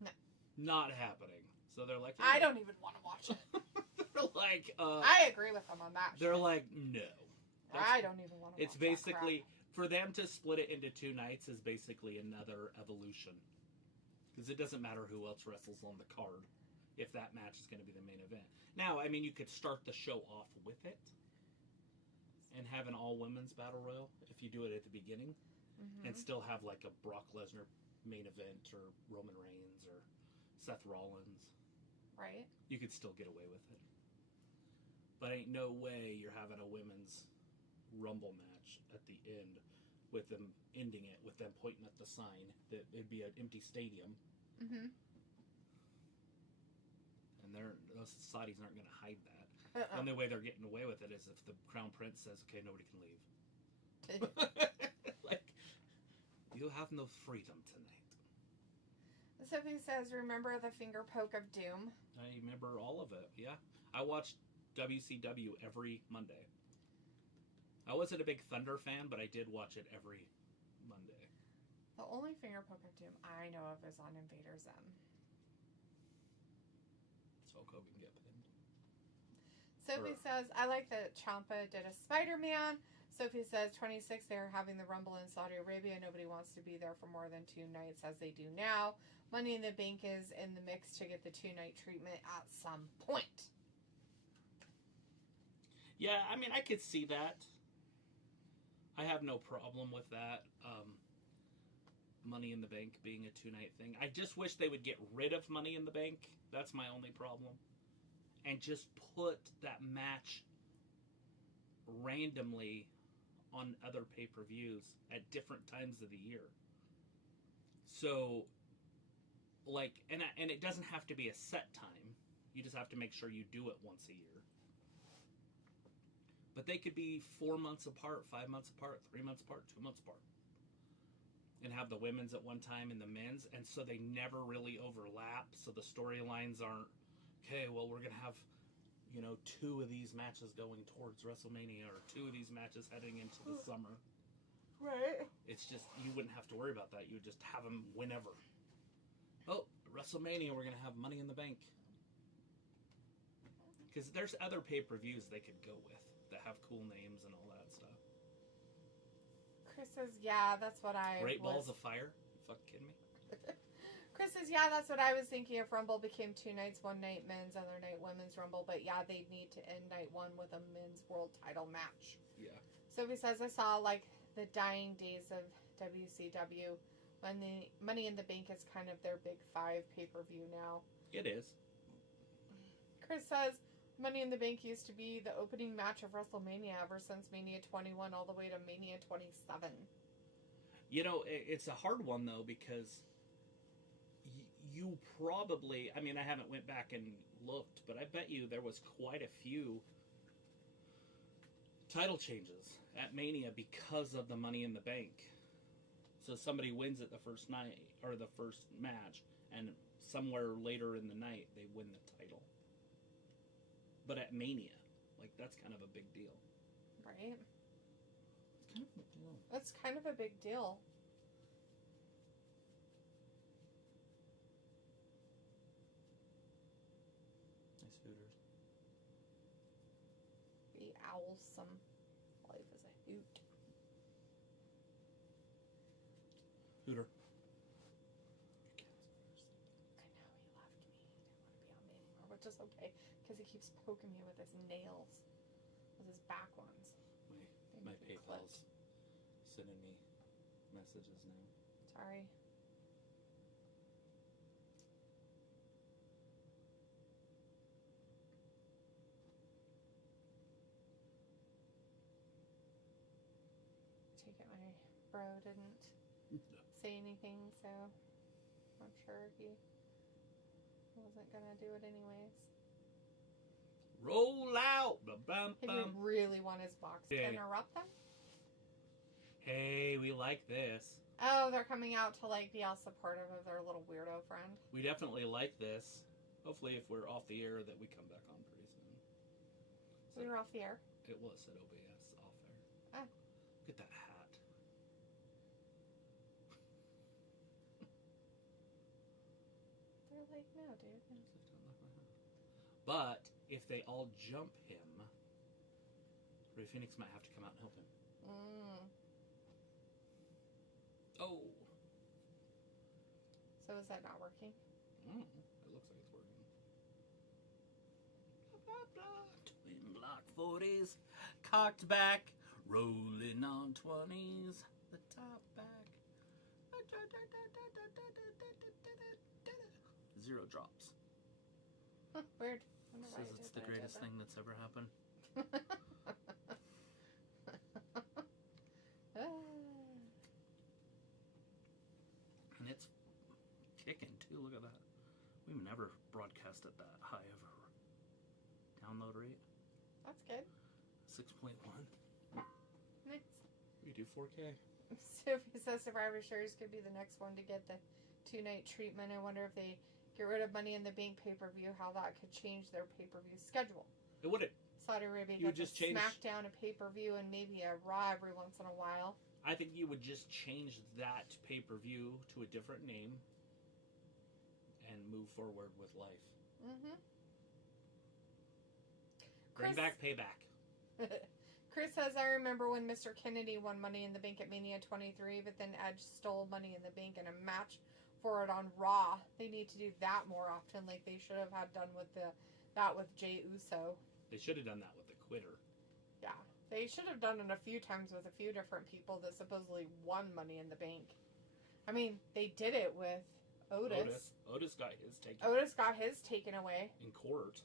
No. Not happening. So they're like, I don't even want to watch it. They're like, I agree with them on that. They're like, no. I don't even want to watch It's basically, for them to split it into 2 nights is basically another evolution. Because it doesn't matter who else wrestles on the card if that match is going to be the main event. Now, I mean, you could start the show off with it and have an all-women's battle royal if you do it at the beginning. And still have like a Brock Lesnar main event or Roman Reigns or Seth Rollins. Right. You could still get away with it. But ain't no way you're having a women's Rumble match at the end with them ending it with them pointing at the sign that it'd be an empty stadium. Mm-hmm. And those Saudis aren't going to hide that. The only way they're getting away with it is if the Crown Prince says, okay, nobody can leave. Like, you have no freedom tonight. Sophie says, remember the finger poke of doom? I remember all of it, yeah. I watched WCW every Monday. I wasn't a big Thunder fan, but I did watch it every Monday. The only finger poke of doom I know of is on Invader Zim. So Hogan get pinned. Sophie says, I like that Ciampa did a Spider-Man. Sophie says, 26, they're having the Rumble in Saudi Arabia. Nobody wants to be there for more than 2 nights as they do now. Money in the Bank is in the mix to get the 2-night treatment at some point. Yeah, I mean, I could see that. I have no problem with that. Money in the Bank being a 2-night thing. I just wish they would get rid of Money in the Bank. That's my only problem. And just put that match randomly on other pay-per-views at different times of the year. So, like, and it doesn't have to be a set time. You just have to make sure you do it once a year. But they could be 4 months apart, 5 months apart, 3 months apart, 2 months apart. And have the women's at one time and the men's, and so they never really overlap, so the storylines aren't, okay, well, we're going to have, 2 of these matches going towards WrestleMania, or 2 of these matches heading into the summer. Right. It's just, you wouldn't have to worry about that. You would just have them whenever. Oh, WrestleMania, we're going to have Money in the Bank. Because there's other pay-per-views they could go with that have cool names and all that stuff. Chris says, yeah, that's what I Great Balls of Fire? You fucking kidding me? Chris says, yeah, that's what I was thinking. If Rumble became 2 nights, one night men's, other night women's Rumble. But yeah, they'd need to end night 1 with a men's world title match. Yeah. Sophie says, I saw like the dying days of WCW when the Money in the Bank is kind of their big 5 pay-per-view now. It is. Chris says, Money in the Bank used to be the opening match of WrestleMania ever since Mania 21 all the way to Mania 27. You know, it's a hard one, though, because you probably... I mean, I haven't went back and looked, but I bet you there was quite a few title changes at Mania because of the Money in the Bank. So somebody wins it the first night, or the first match, and somewhere later in the night, they win the title. But at Mania, like, that's kind of a big deal. Right? It's kind of a big deal. That's kind of a big deal. Nice hooters. Be owlsome. Life is a hoot. Hooter. I know, he left me. He didn't want to be on me anymore, which is okay, because he keeps poking me with his nails. With his back ones. My PayPal's sending me messages now. Sorry. Take it my bro didn't say anything, so I'm sure he wasn't gonna do it anyways. Roll out! Ba-bum, If bum. you really want his box to Yeah. interrupt them. Hey, we like this. Oh, they're coming out to like be all supportive of their little weirdo friend. We definitely like this. Hopefully, if we're off the air, that we come back on pretty soon. We were off the air. It was at OBS off air. Ah. Look at that hat. They're like, no, dude. No. But if they all jump him, Rey Phoenix might have to come out and help him. Oh. So is that not working? It looks like it's working. Blah, blah, blah. Twin block 40s, cocked back, rolling on 20s, the top back. 0 drops. Huh, weird. Wonder why Says I it's did the that, I greatest did thing that's ever happened. that. And it's kicking too. Look at that. We've never broadcasted that high of a download rate. That's good. 6.1. Nice. We do 4K. Sophie says Survivor Series could be the next one to get the 2-night treatment. I wonder if they get rid of Money in the Bank pay-per-view, how that could change their pay-per-view schedule. It wouldn't. Saudi Arabia You would gets just a change- SmackDown, a pay-per-view, and maybe a Raw every once in a while. I think you would just change that pay-per-view to a different name and move forward with life. Mm-hmm. Bring back Payback. Chris says, I remember when Mr. Kennedy won Money in the Bank at Mania 23, but then Edge stole Money in the Bank in a match for it on Raw. They need to do that more often, like they should have had done with that with Jey Uso. They should have done that with the Quitter. Yeah. They should have done it a few times with a few different people that supposedly won Money in the Bank. I mean, they did it with Otis. Otis got his taken Otis got his taken away. in court.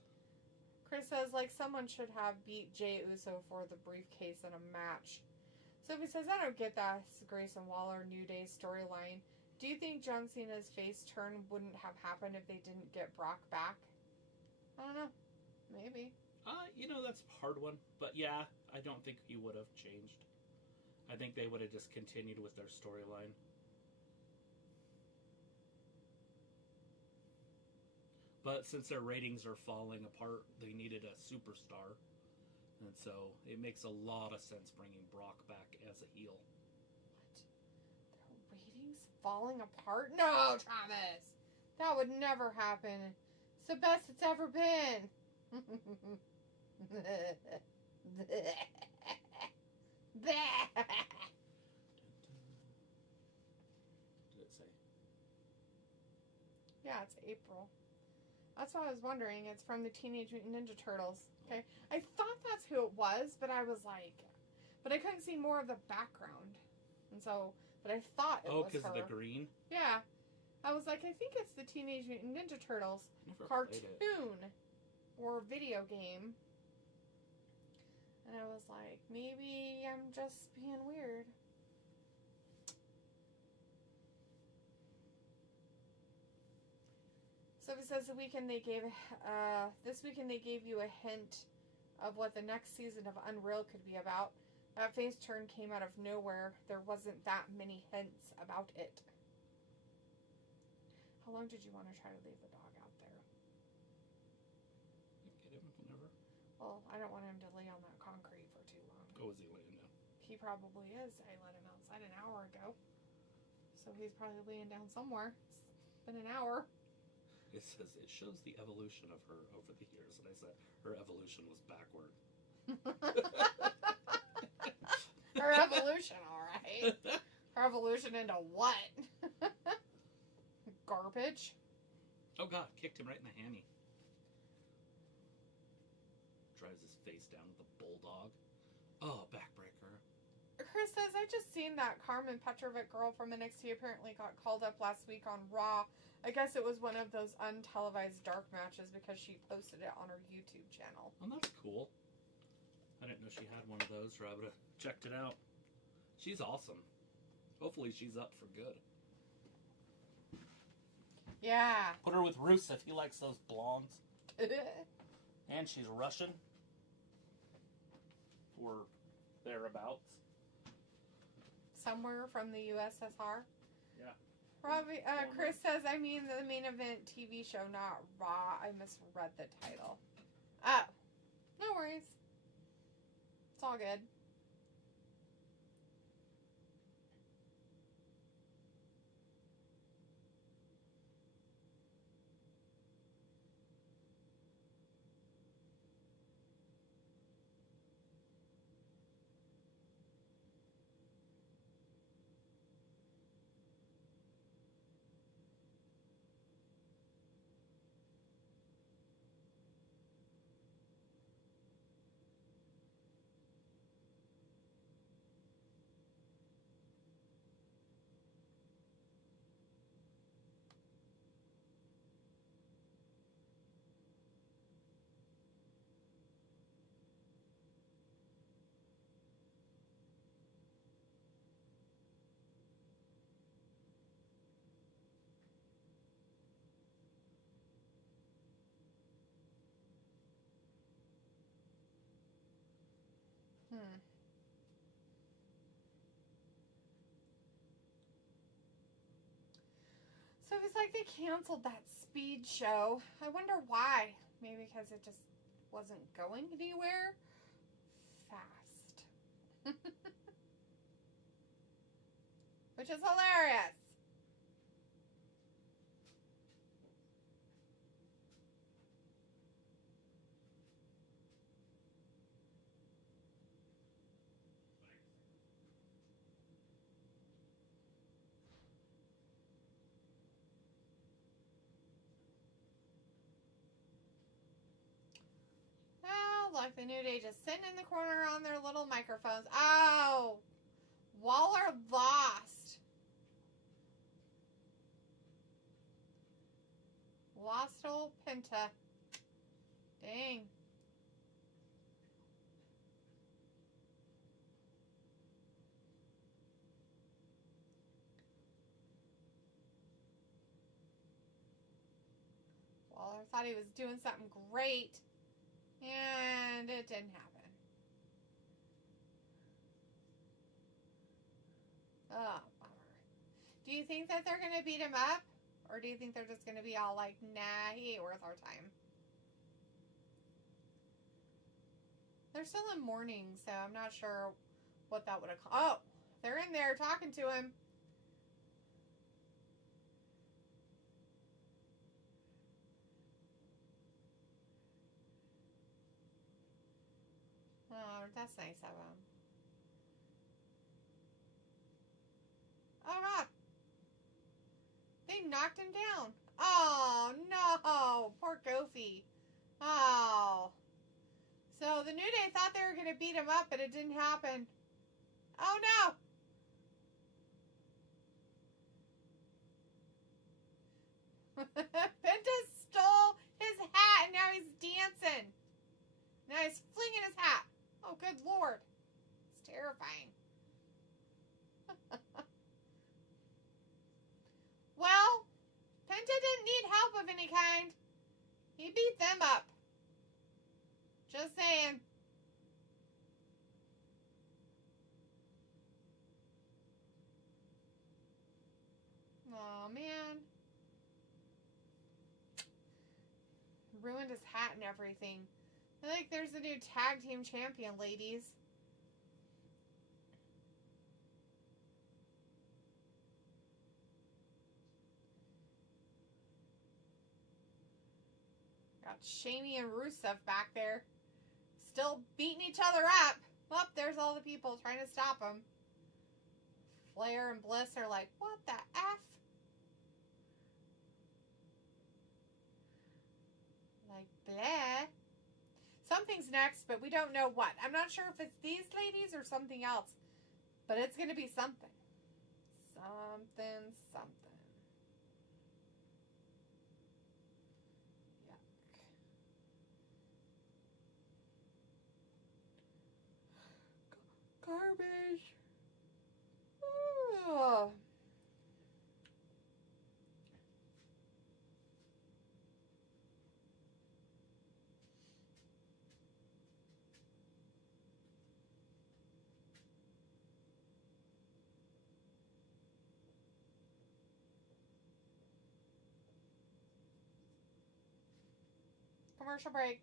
Chris says, like, someone should have beat Jey Uso for the briefcase in a match. Sophie says, I don't get that Grayson Waller New Day storyline. Do you think John Cena's face turn wouldn't have happened if they didn't get Brock back? I don't know. Maybe. That's a hard one. But yeah, I don't think he would have changed. I think they would have just continued with their storyline. But since their ratings are falling apart, they needed a superstar. And so it makes a lot of sense bringing Brock back as a heel. What? Their ratings falling apart? No, Travis! That would never happen. It's the best it's ever been. Did it say? Yeah, it's April. That's what I was wondering. It's from the Teenage Mutant Ninja Turtles. Okay. I thought that's who it was, but I was like... But I couldn't see more of the background. And so... But I thought it was her. Oh, because of the green? Yeah. I was like, I think it's the Teenage Mutant Ninja Turtles Never cartoon or video game. And I was like, maybe I'm just being weird. So it says this weekend they gave you a hint of what the next season of Unreal could be about. That face turn came out of nowhere. There wasn't that many hints about it. How long did you want to try to leave the dog out there? Get him whenever. Well, I don't want him to lay on that concrete for too long. Oh, is he laying down? He probably is. I let him outside an hour ago. So he's probably laying down somewhere. It's been an hour. It says it shows the evolution of her over the years, and I said her evolution was backward. Her evolution, all right. Her evolution into what? Garbage. Oh God! Kicked him right in the hammy. Drives his face down with a bulldog. Oh, backbreaker. Chris says, I just seen that Carmen Petrovic girl from NXT apparently got called up last week on Raw. I guess it was one of those untelevised dark matches because she posted it on her YouTube channel. Oh, that's cool. I didn't know she had one of those, or I would have checked it out. She's awesome. Hopefully she's up for good. Yeah. Put her with Rusev. He likes those blondes. And she's Russian. Or thereabouts. Somewhere from the USSR. Yeah. Robbie, Chris says, I mean the main event TV show, not Raw. I misread the title. Oh. No worries. It's all good. So it's like they canceled that Speed show. I wonder why. Maybe because it just wasn't going anywhere fast. Which is hilarious. Look, the New Day just sitting in the corner on their little microphones. Oh! Waller lost. Lost old Penta. Dang. Waller thought he was doing something great. And it didn't happen. Oh, bummer. Do you think that they're going to beat him up? Or do you think they're just going to be all like, nah, he ain't worth our time? They're still in mourning, so I'm not sure what that would have... Oh, they're in there talking to him. Oh, that's nice of him. Oh, God. They knocked him down. Oh, no. Poor Kofi. Oh. So the New Day thought they were going to beat him up, but it didn't happen. Oh, no. Penta stole his hat, and now he's dancing. Now he's flinging his hat. Oh, good Lord. It's terrifying. Well, Penta didn't need help of any kind. He beat them up. Just saying. Oh, man. Ruined his hat and everything. I think there's a new tag team champion, ladies. Got Shamey and Rusev back there. Still beating each other up. Oh, there's all the people trying to stop them. Flair and Bliss are like, what the F? Like, bleh. Something's next, but we don't know what. I'm not sure if it's these ladies or something else. But it's going to be something. Something. Yuck. Garbage. Ugh. Commercial break.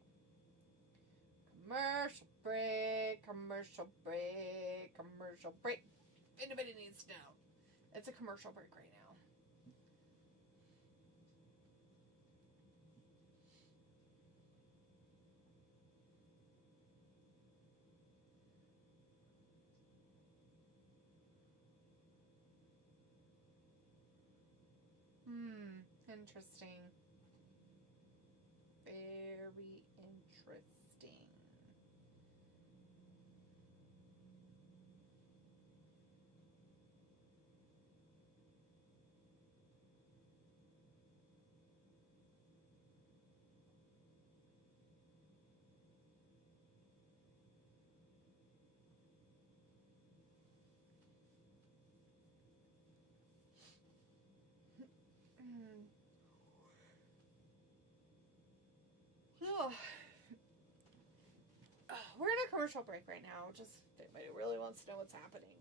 Commercial break. Commercial break. Commercial break. Anybody needs to know. It's a commercial break right now. Interesting. Very interesting. We're in a commercial break right now, just if anybody really wants to know what's happening.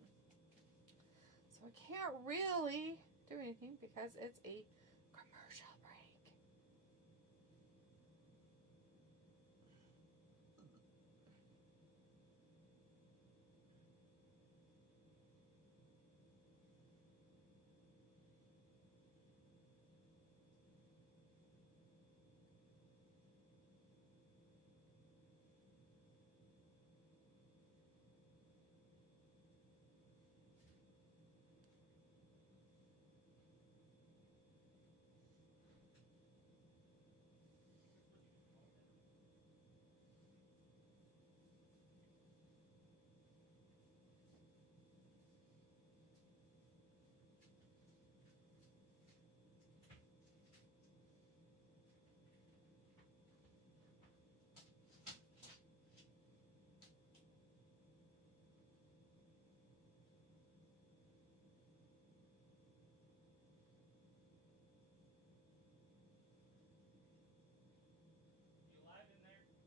So I can't really do anything because it's a commercial break.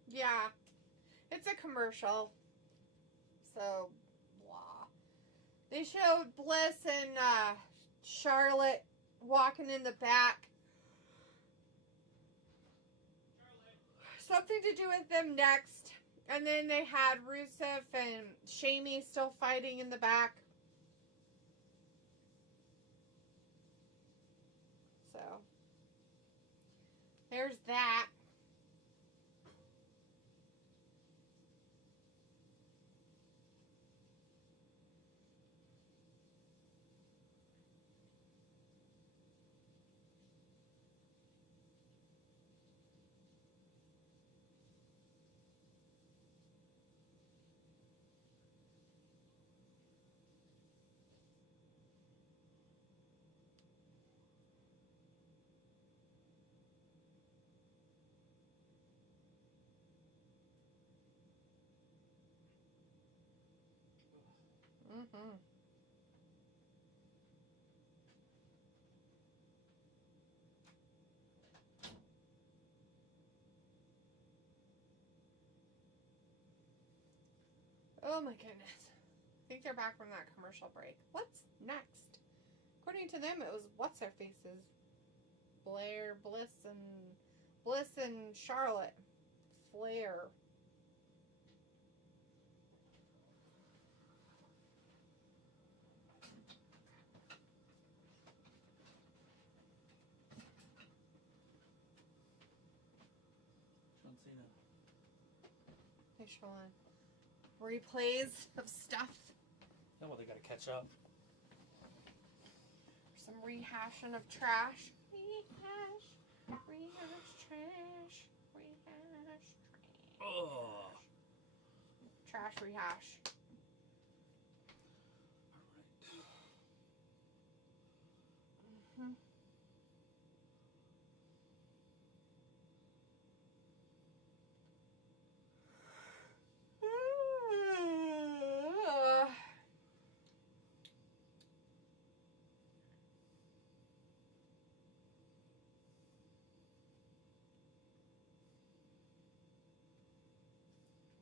Yeah, it's a commercial. So, blah. They showed Bliss and Charlotte walking in the back. Something to do with them next. And then they had Rusev and Shamey still fighting in the back. So, there's that. Mm-hmm. Oh my goodness. I think they're back from that commercial break. What's next? According to them, it was what's their faces? Bliss and Charlotte. Flair. John Cena. They're showing replays of stuff. Oh, well, they got to catch up. Some rehashing of trash. Rehash, trash. Rehash, trash. Oh. Trash rehash. All right. Mm-hmm.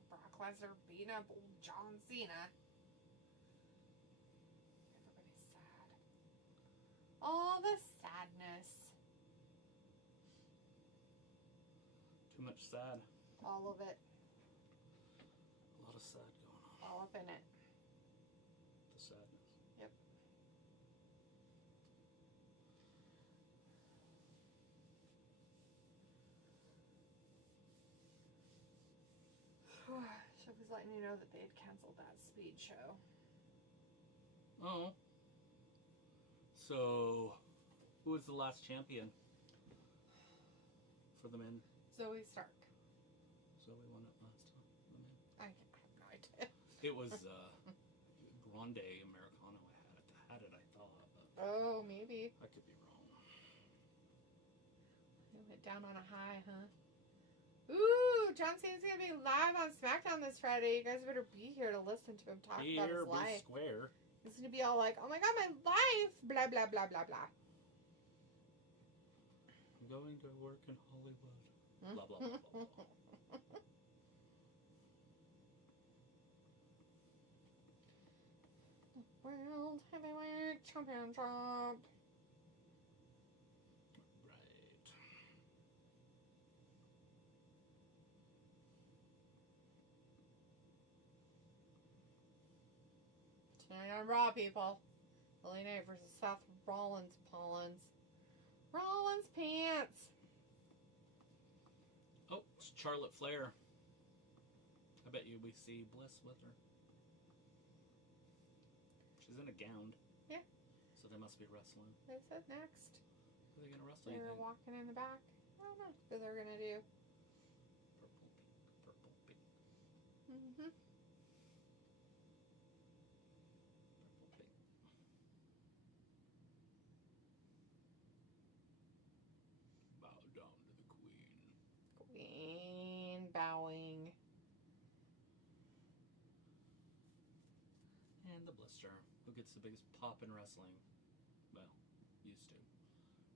Brock Lesnar beating up old John Cena. Everybody's sad. All the sadness. Too much sad. All of it. A lot of sad going on. All up in it. The sadness. Yep. So he's letting you know that they had canceled that speed show. Oh. So, who was the last champion for the men? Zoe Stark. Zoe won it last time. The men. I have no idea. It was Grande Americano had it, I thought. But Oh, maybe. I could be wrong. We went down on a high, huh? Ooh, John Cena's gonna be live on SmackDown this Friday. You guys better be here to listen to him talk about his life. Square. He's gonna be all like, "Oh my God, my life!" Blah blah blah blah blah. I'm going to work in Hollywood. Blah blah blah blah. blah. World Heavyweight Championship. Right. Tonight on Raw, people. LA Knight versus Seth Rollins. Rollins pants. Oh, it's Charlotte Flair. I bet you we see Bliss with her. She's in a gown. Yeah. So they must be wrestling. They said next. Are they gonna wrestle? They were walking in the back. I don't know what they're gonna do. Purple pink. Mm-hmm. Purple pink. Bow down to the queen. Queen bowing. And the Blister. Who gets the biggest pop in wrestling? Well, used to.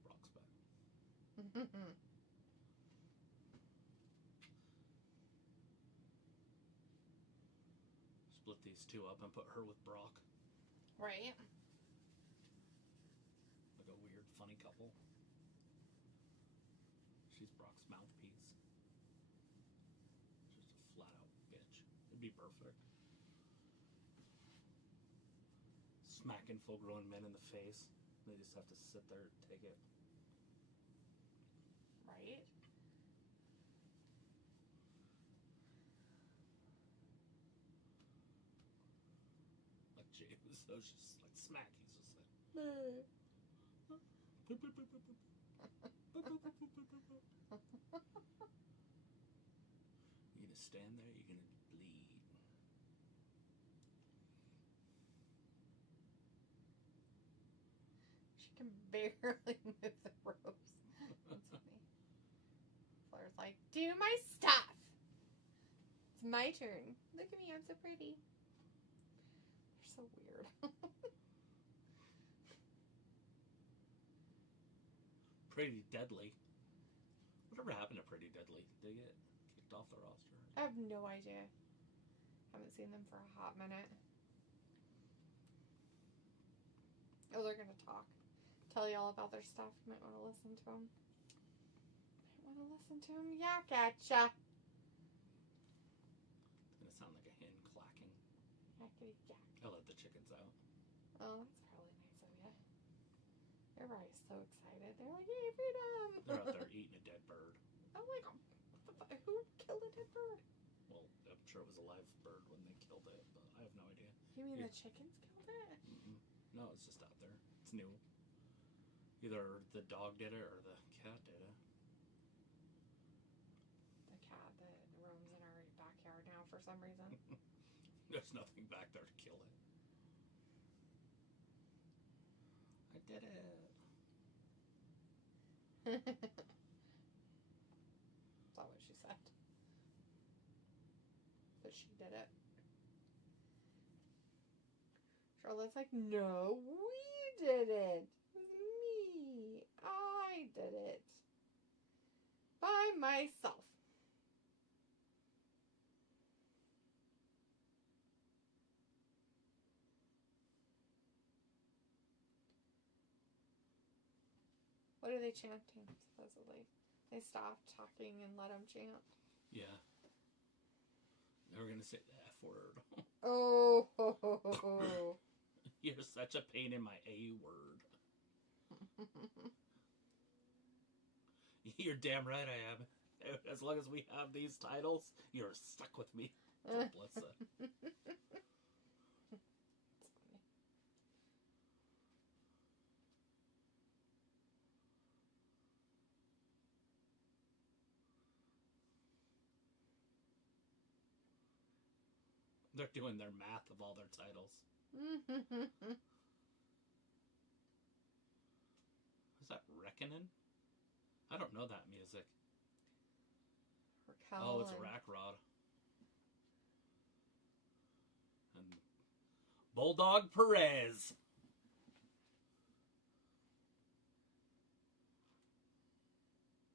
Brock's back. Split these two up and put her with Brock. Right. Like a weird, funny couple. She's Brock's mouthpiece. Just a flat out bitch. It'd be perfect. Smacking full grown men in the face. They just have to sit there and take it. Right. Like Jay was so just like smack. He's just like you gonna stand there, you're gonna bleed. She can barely move the ropes. That's funny. Flair's like, do my stuff. It's my turn. Look at me, I'm so pretty. They're so weird. Pretty Deadly. Whatever happened to Pretty Deadly? Did they get kicked off the roster? I have no idea. Haven't seen them for a hot minute. Oh, they're gonna talk. Tell you all about their stuff. You might want to listen to them. Yak at ya. It's gonna sound like a hen clacking. Yakety yak. I'll let the chickens out. Oh, that's probably nice of you. They're probably so excited. They're like, yay, freedom! They're out there eating a dead bird. I'm like, who killed a dead bird? Well, I'm sure it was a live bird when they killed it, but I have no idea. You mean the chickens killed it? Mm-mm. No, it's just out there. It's new. Either the dog did it or the cat did it. The cat that roams in our backyard now for some reason. There's nothing back there to kill it. I did it. That's not what she said. But she did it. Charlotte's like, no, we did it. It was me. I did it. By myself. What are they chanting, supposedly? They stopped talking and let them chant. Yeah. They were going to say the F word. Oh, ho, ho, ho, ho. You're such a pain in my A word. You're damn right I am. As long as we have these titles, you're stuck with me. Bless it. They're doing their math of all their titles. Is that Reckonin'? I don't know that music. Oh, it's Rack Rod. And Bulldog Perez.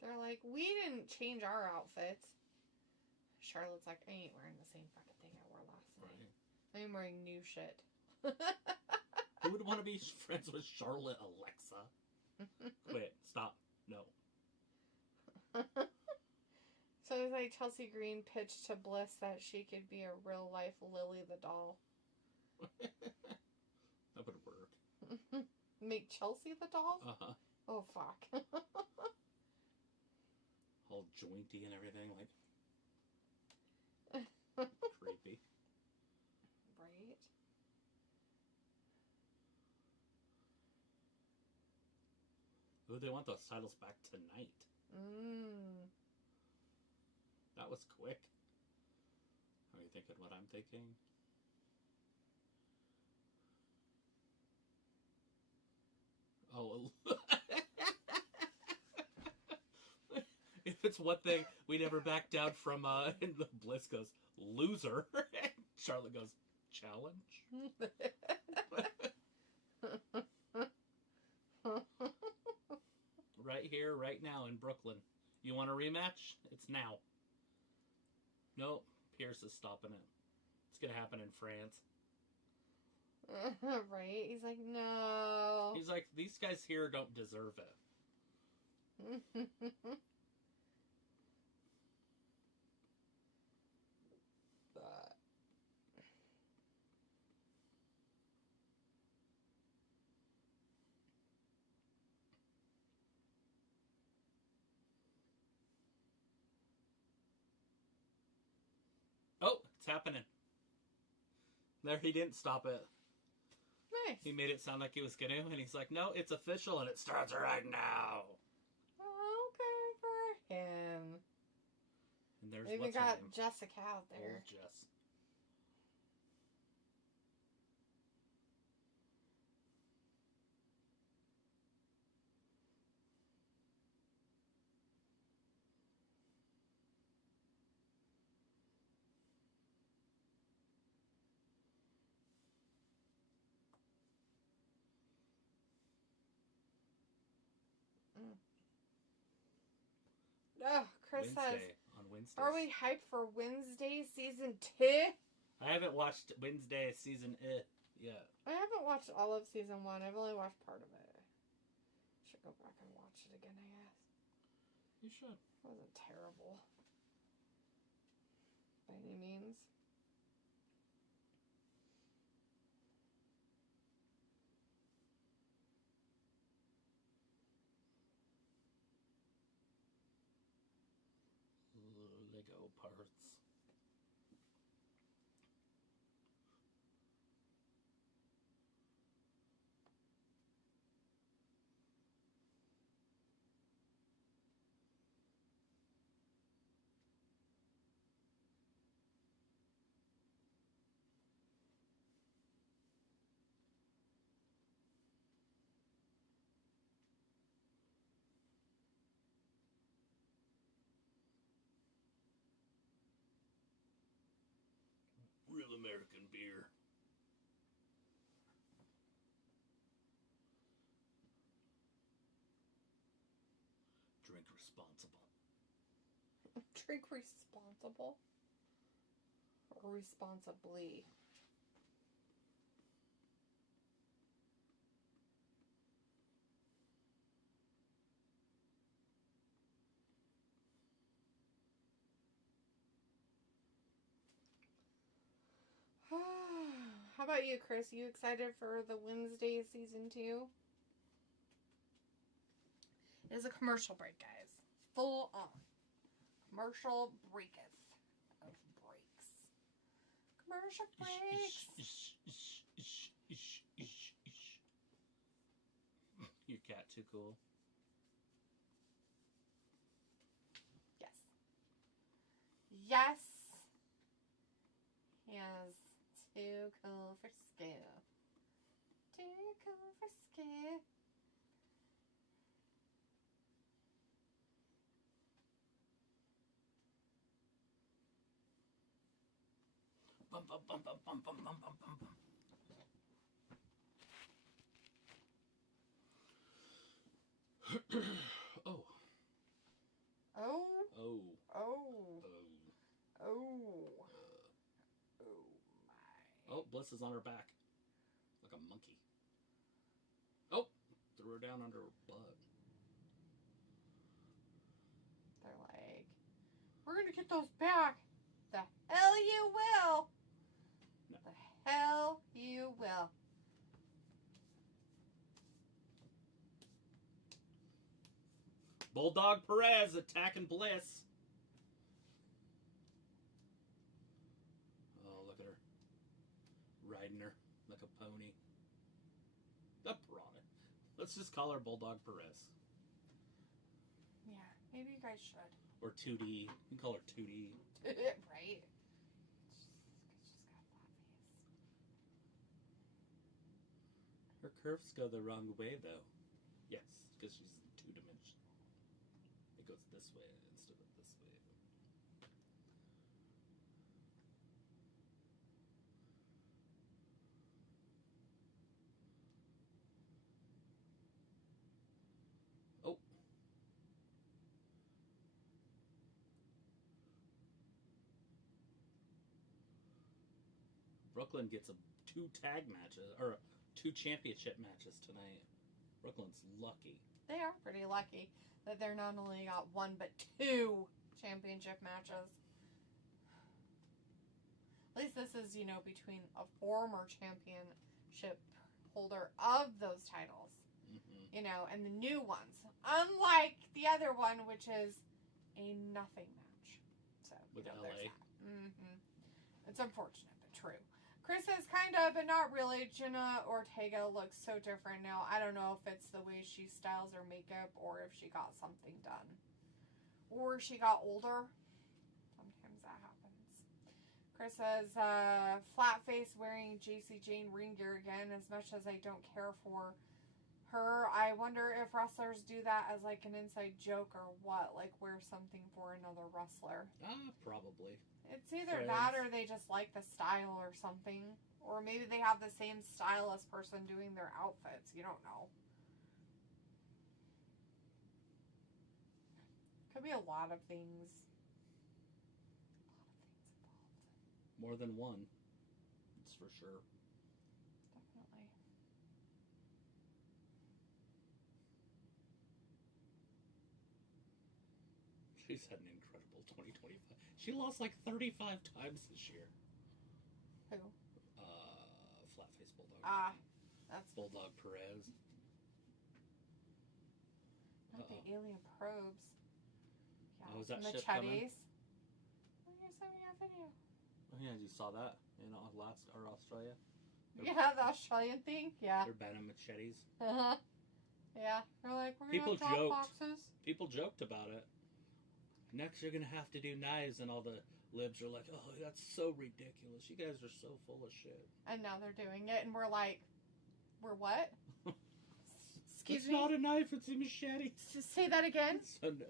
They're like, we didn't change our outfits. Charlotte's like, I ain't wearing the same fucking thing I wore last night. Right. I'm wearing new shit. Who would want to be friends with Charlotte Alexa? Quit. Stop. No. So it's like Chelsea Green pitched to Bliss that she could be a real life Lily the doll. That would work. Make Chelsea the doll? Uh-huh. Oh, fuck. All jointy and everything, like creepy. Right? Ooh, they want those titles back tonight. That was quick. Are you thinking what I'm thinking? Oh, if it's one thing, we never back down from, and the Bliss goes, loser. Charlotte goes, challenge? Right here, right now in Brooklyn. You want a rematch? It's now. Nope. Pierce is stopping it. It's going to happen in France. Right? He's like, no. He's like, these guys here don't deserve it. But oh, it's happening. There, he didn't stop it. nice. He made it sound like he was going to, and he's like, no, it's official, and it starts right now. Okay for him. And there's We what's her got name? Jessica out there. Old Jess. Oh, Chris says, on Wednesday. are we hyped for Wednesday season 2? I haven't watched Wednesday season yet. I haven't watched all of season 1. I've only watched part of it. Should go back and watch it again, I guess. You should. It wasn't terrible. By any means. Lego parts. Real American beer. Drink responsible. Drink responsible? Or responsibly? How about you, Chris? You excited for the Wednesday season 2? It is a commercial break, guys. Full on. Commercial breaketh of breaks. Commercial breaks. Your cat too cool. Yes. Yes. Yes. Too cool for school. Too cool for school. Bum, bum, bum, bum, bum, bum, bum, bum, bum, bum. Oh. Oh. Oh. Oh. Oh. Oh. Oh, Bliss is on her back. Like a monkey. Oh! Threw her down under her butt. They're like, we're gonna get those back. The hell you will. No. The hell you will. Bulldog Perez attacking Bliss. Oh, look at her. Riding her like a pony. A piranha. Let's just call her Bulldog Perez. Yeah, maybe you guys should. Or 2D. You can call her 2D. Right? She's got flat face. Her curves go the wrong way, though. Yes, because she's 2-dimensional. It goes this way instead of this way. Oh. Brooklyn gets 2 tag matches, or 2 championship matches tonight. Brooklyn's lucky. They are pretty lucky that they're not only got 1 but 2 championship matches. At least this is, between a former championship holder of those titles. Mm-hmm. And the new ones. Unlike the other one, which is a nothing match. So, With there's LA. that. Mm-hmm. It's unfortunate, but true. Chris says kind of, but not really. Jenna Ortega looks so different now. I don't know if it's the way she styles her makeup or if she got something done. Or she got older. Sometimes that happens. Chris says, flat face wearing JC Jane ring gear again. As much as I don't care for her, I wonder if wrestlers do that as like an inside joke or what. Like wear something for another wrestler. Probably. It's either that or they just like the style or something. Or maybe they have the same stylist person doing their outfits. You don't know. Could be a lot of things. More than one. That's for sure. Definitely. She's had an incredible 2025. She lost like 35 times this year. Who? Flat-faced Bulldog. That's Bulldog Perez. not the alien probes. Yeah, Oh, is that shit coming? machetes. Oh, you're sending me a video. Oh, yeah, you saw that in Alaska or Australia? Yeah, the Australian thing. Yeah. They're banning machetes. Yeah. They're like, we're People gonna have joked. boxes. People joked about it. Next, you're gonna have to do knives, and all the libs are like, "Oh, that's so ridiculous. You guys are so full of shit." And now they're doing it, and we're like, we're what? Excuse me? It's not a knife, it's a machete. Just say that again.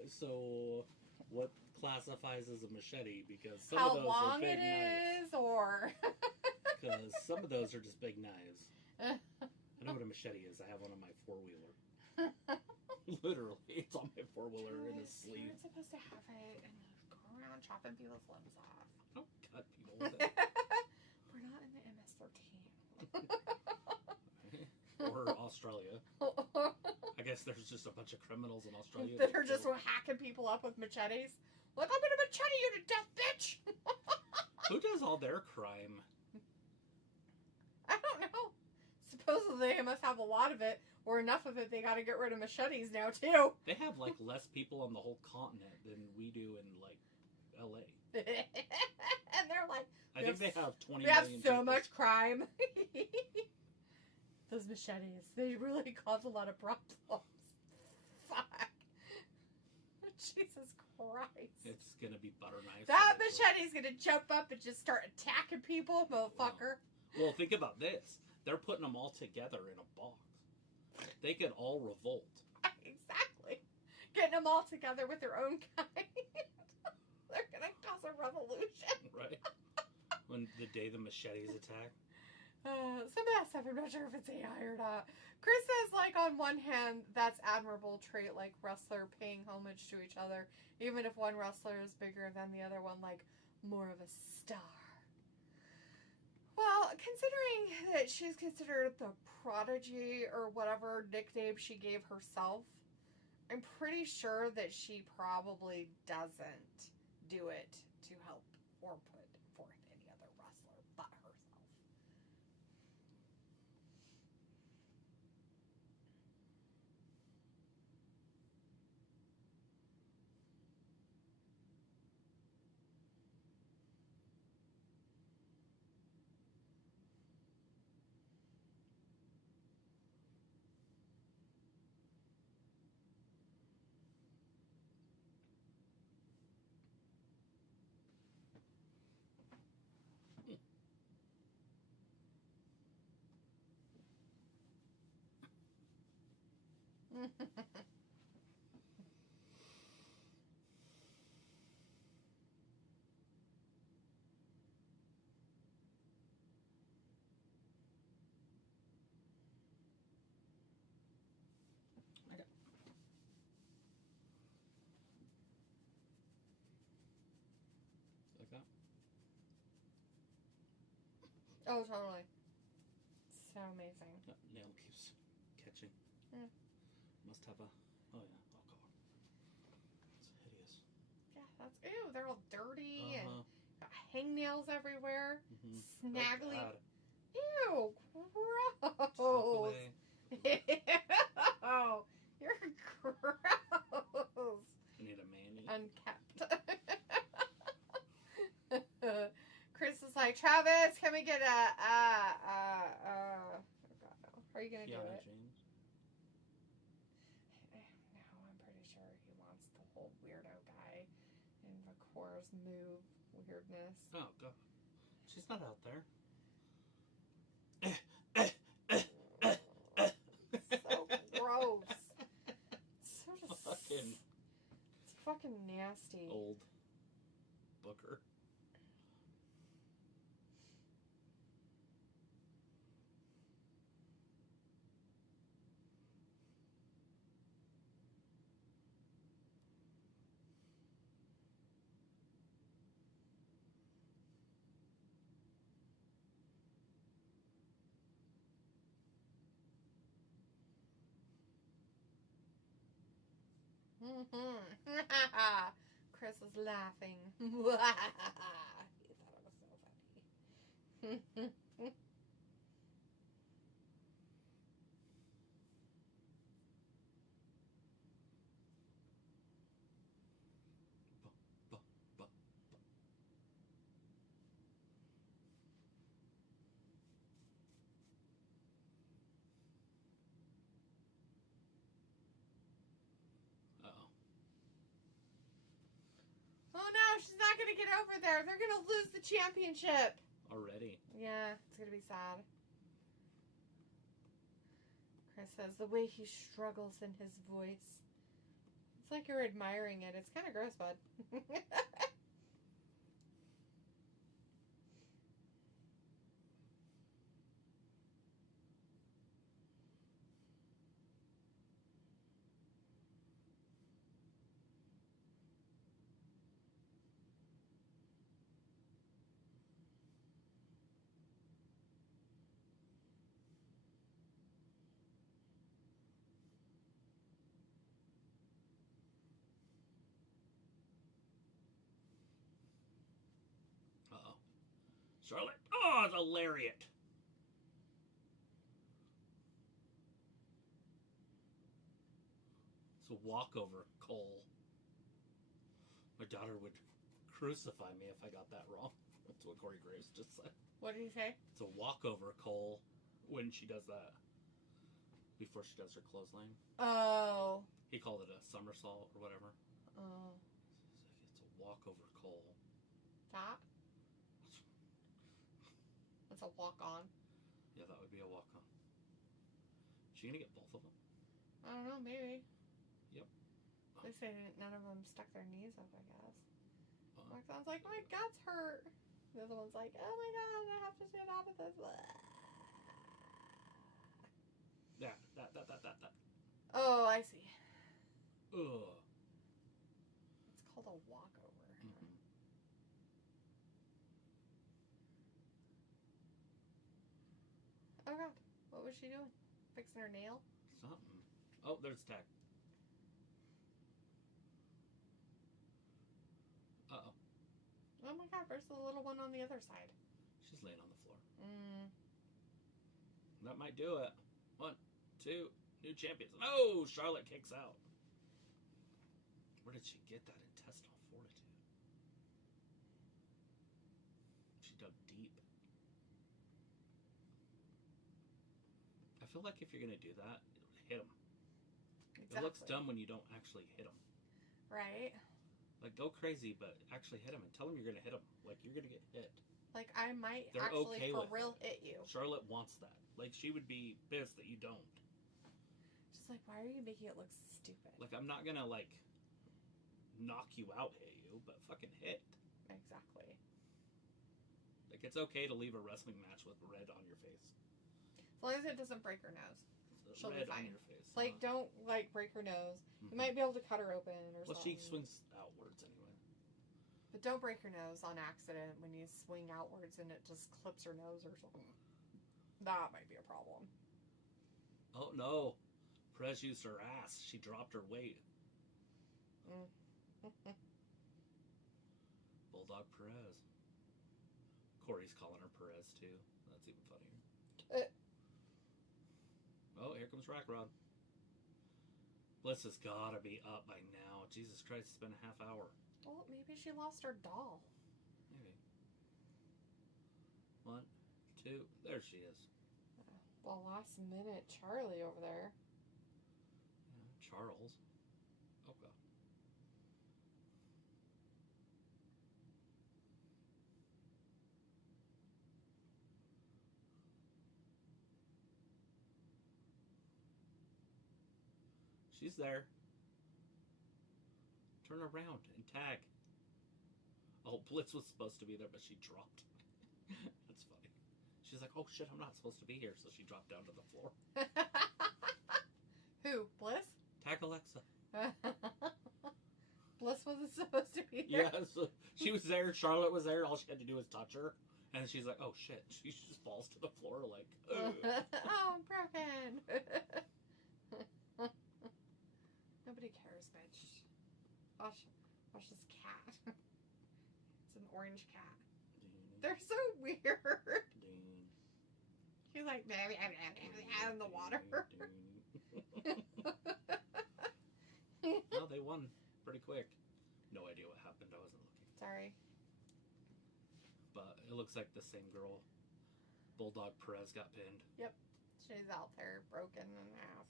So what classifies as a machete? Because some How of those long are big it knives. is, or Because some of those are just big knives. I know what a machete is. I have one on my four-wheeler. Literally, it's on my four-wheeler in a sleeve. You're supposed to have it and go around chopping people's limbs off. Don't cut people with it. We're not in the MS-13. Or Australia. I guess there's just a bunch of criminals in Australia that are just hacking people up with machetes. Like, I'm gonna machete you to death, bitch! Who does all their crime? I don't know. Supposedly they must have a lot of it, or enough of it they gotta get rid of machetes now, too. They have, like, less people on the whole continent than we do in, like, LA. And they're like, I think they have 20 we have million so people. much crime. Those machetes, they really cause a lot of problems. Fuck. Jesus Christ. It's gonna be butter knives. That machete's gonna jump up and just start attacking people, motherfucker. Well, think about this. They're putting them all together in a box. They could all revolt. Exactly. Getting them all together with their own kind. They're gonna cause a revolution. Right? When the day the machetes attack. Some of that stuff, I'm not sure if it's AI or not. Chris says, like, on one hand, that's admirable trait, like wrestler paying homage to each other, even if one wrestler is bigger than the other one, like, more of a star. Well, considering that she's considered the prodigy or whatever nickname she gave herself, I'm pretty sure that she probably doesn't do it to help or put forth any other wrestler but herself. Like that? Oh, totally. So amazing. That nail keeps catching. Mm. Must have a... Oh, yeah. Oh, God. It's hideous. Yeah, that's... Ew, they're all dirty and got hangnails everywhere. Snaggly. Ew, gross. Away. Ew, you're gross. I need a mani. Unkept. Chris is like, Travis, can we get oh God, no. How are you going to do it? James. No, I'm pretty sure he wants the whole weirdo guy in Vacor's move weirdness. Oh, God. She's not out there. So gross. So just... Fucking... It's fucking nasty. Old Booker. Chris is laughing. He thought it was so funny. Oh no, she's not going to get over there. They're going to lose the championship. Already? Yeah, it's going to be sad. Chris says the way he struggles in his voice. It's like you're admiring it. It's kind of gross, bud. Uh-oh. Charlotte. Oh, the lariat. It's a walkover, Cole. My daughter would crucify me if I got that wrong. That's what Corey Graves just said. What did he say? It's a walkover, Cole, when she does that. Before she does her clothesline. Oh. He called it a somersault or whatever. Oh. It's a walkover, Cole. That? It's a walk-on. Yeah, that would be a walk-on. Is she gonna get both of them? I don't know, maybe. Yep. At least none of them stuck their knees up, I guess. Roxanne's like, my guts hurt. The other one's like, oh my god, I have to get out of this. Yeah, that. Oh, I see. Ugh. It's called a walkover. Mm-hmm. Oh god, what was she doing? Fixing her nail? Something. Oh, there's tag. Uh-oh. Oh my god, where's the little one on the other side? She's laying on the floor. Mm. That might do it. 1, 2, new champions. Oh, Charlotte kicks out. Where did she get that intestinal fortitude? She dug deep. I feel like if you're going to do that, hit them. Exactly. It looks dumb when you don't actually hit them. Right. Like, go crazy, but actually hit them and tell them you're going to hit them. Like, you're going to get hit. Like, I might They're actually okay for with real it. hit you. Charlotte wants that. Like, she would be pissed that you don't. She's like, why are you making it look stupid? Like, I'm not going to, like, knock you out, hit you, but fucking hit. Exactly. Like, it's okay to leave a wrestling match with red on your face. As long as it doesn't break her nose. She'll red be fine. on your face. Like, don't, like, break her nose. Mm-hmm. You might be able to cut her open or something. Well, she swings outwards anyway. But don't break her nose on accident when you swing outwards and it just clips her nose or something. That might be a problem. Oh, no. Perez used her ass. She dropped her weight. Bulldog Perez. Corey's calling her Perez, too. That's even funnier. Oh, here comes Rack Rod. Bliss has got to be up by now. Jesus Christ, it's been a half hour. Well, maybe she lost her doll. Maybe. 1, 2, there she is. The last minute Charlie over there. Yeah, Charles. Oh, God. She's there. Turn around and tag. Oh, Bliss was supposed to be there, but she dropped. That's funny. She's like, oh shit, I'm not supposed to be here, so she dropped down to the floor. Who? Bliss? Tag Alexa. Bliss wasn't supposed to be there? Yeah, so she was there, Charlotte was there, all she had to do was touch her. And she's like, oh shit. She just falls to the floor like, oh, I'm broken. Nobody cares, bitch. Watch this cat. It's an orange cat. They're so weird. He's like in the water. No, they won pretty quick. No idea what happened. I wasn't looking. Sorry. But it looks like the same girl, Bulldog Perez, got pinned. Yep. She's out there broken in half.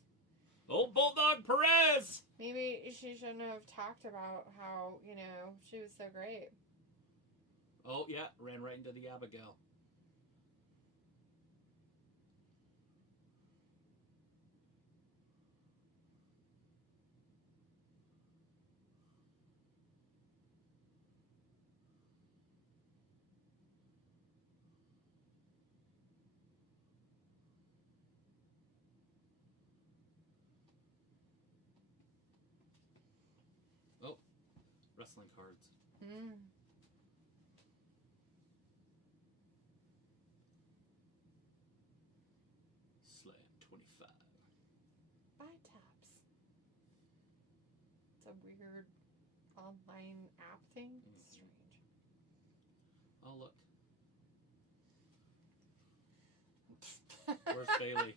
Oh, Bulldog Perez! Maybe she shouldn't have talked about how, she was so great. Oh, yeah. Ran right into the Abigail. Oh, wrestling cards. Slam 25. Buy taps. It's a weird online app thing. It's strange. Oh, look. Where's Bailey?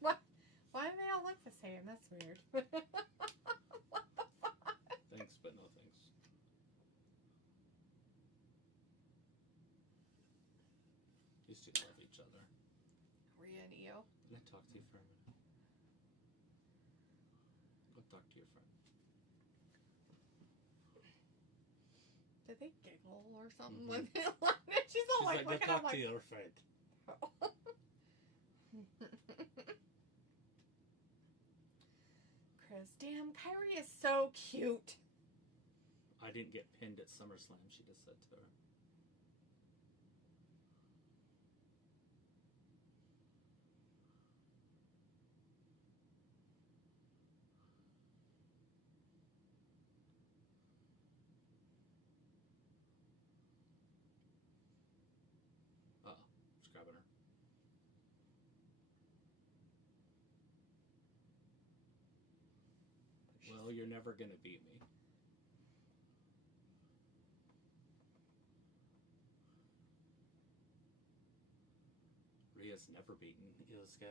What? Why do they all look the same? That's weird. What the fuck? Thanks, but no thanks. These two love each other. Rhea and Io. Can I talk to you for a minute? Go talk to your friend. Did they giggle or something when they landed? She's all like, go talk to your friend. Chris, damn, Kyrie is so cute. I didn't get pinned at SummerSlam, she just said to her. Uh-oh, just grabbing her. Well, you're never gonna beat me. Rhea's never beaten Io's guy.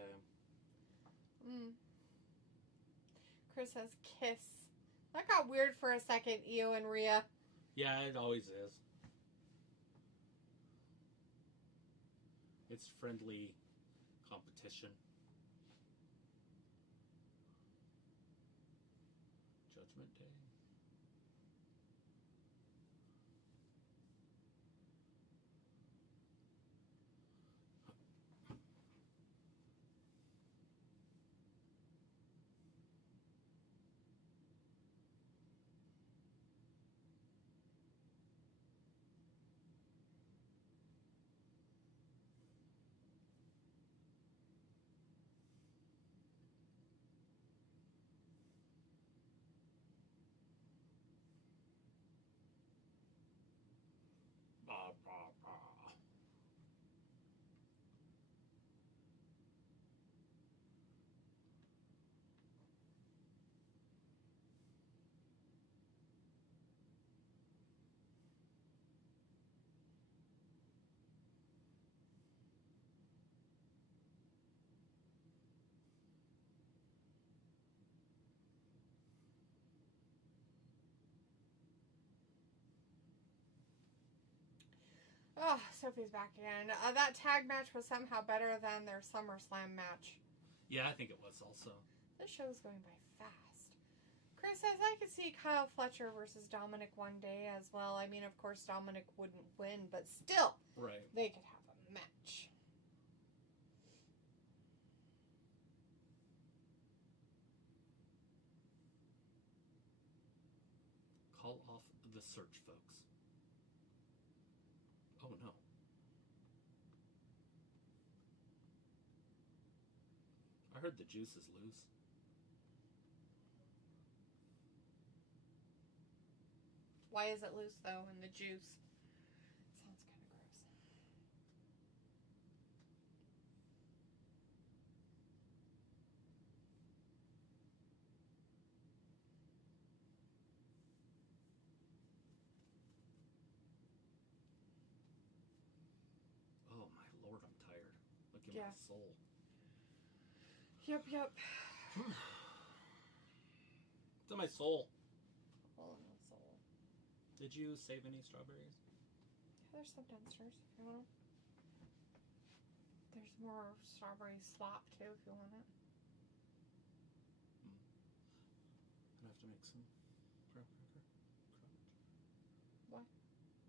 Chris says kiss. That got weird for a second, Io and Rhea. Yeah, it always is. It's friendly competition. Judgment Day. Bah, bah, bah. Oh, Sophie's back again. That tag match was somehow better than their SummerSlam match. Yeah, I think it was also. This show's going by fast. Chris says, I could see Kyle Fletcher versus Dominik one day as well. I mean, of course, Dominik wouldn't win, but still, Right. they could have a match. Call off the search, folks. Oh, no. I heard the juice is loose. Why is it loose, though, in the juice? Sounds kind of gross. in my soul. Yep. It's in my soul. Hole in my soul. Did you save any strawberries? Yeah, there's some downstairs if you want them. There's more strawberry slop too if you want it. I'd have to make some crab cracker. What?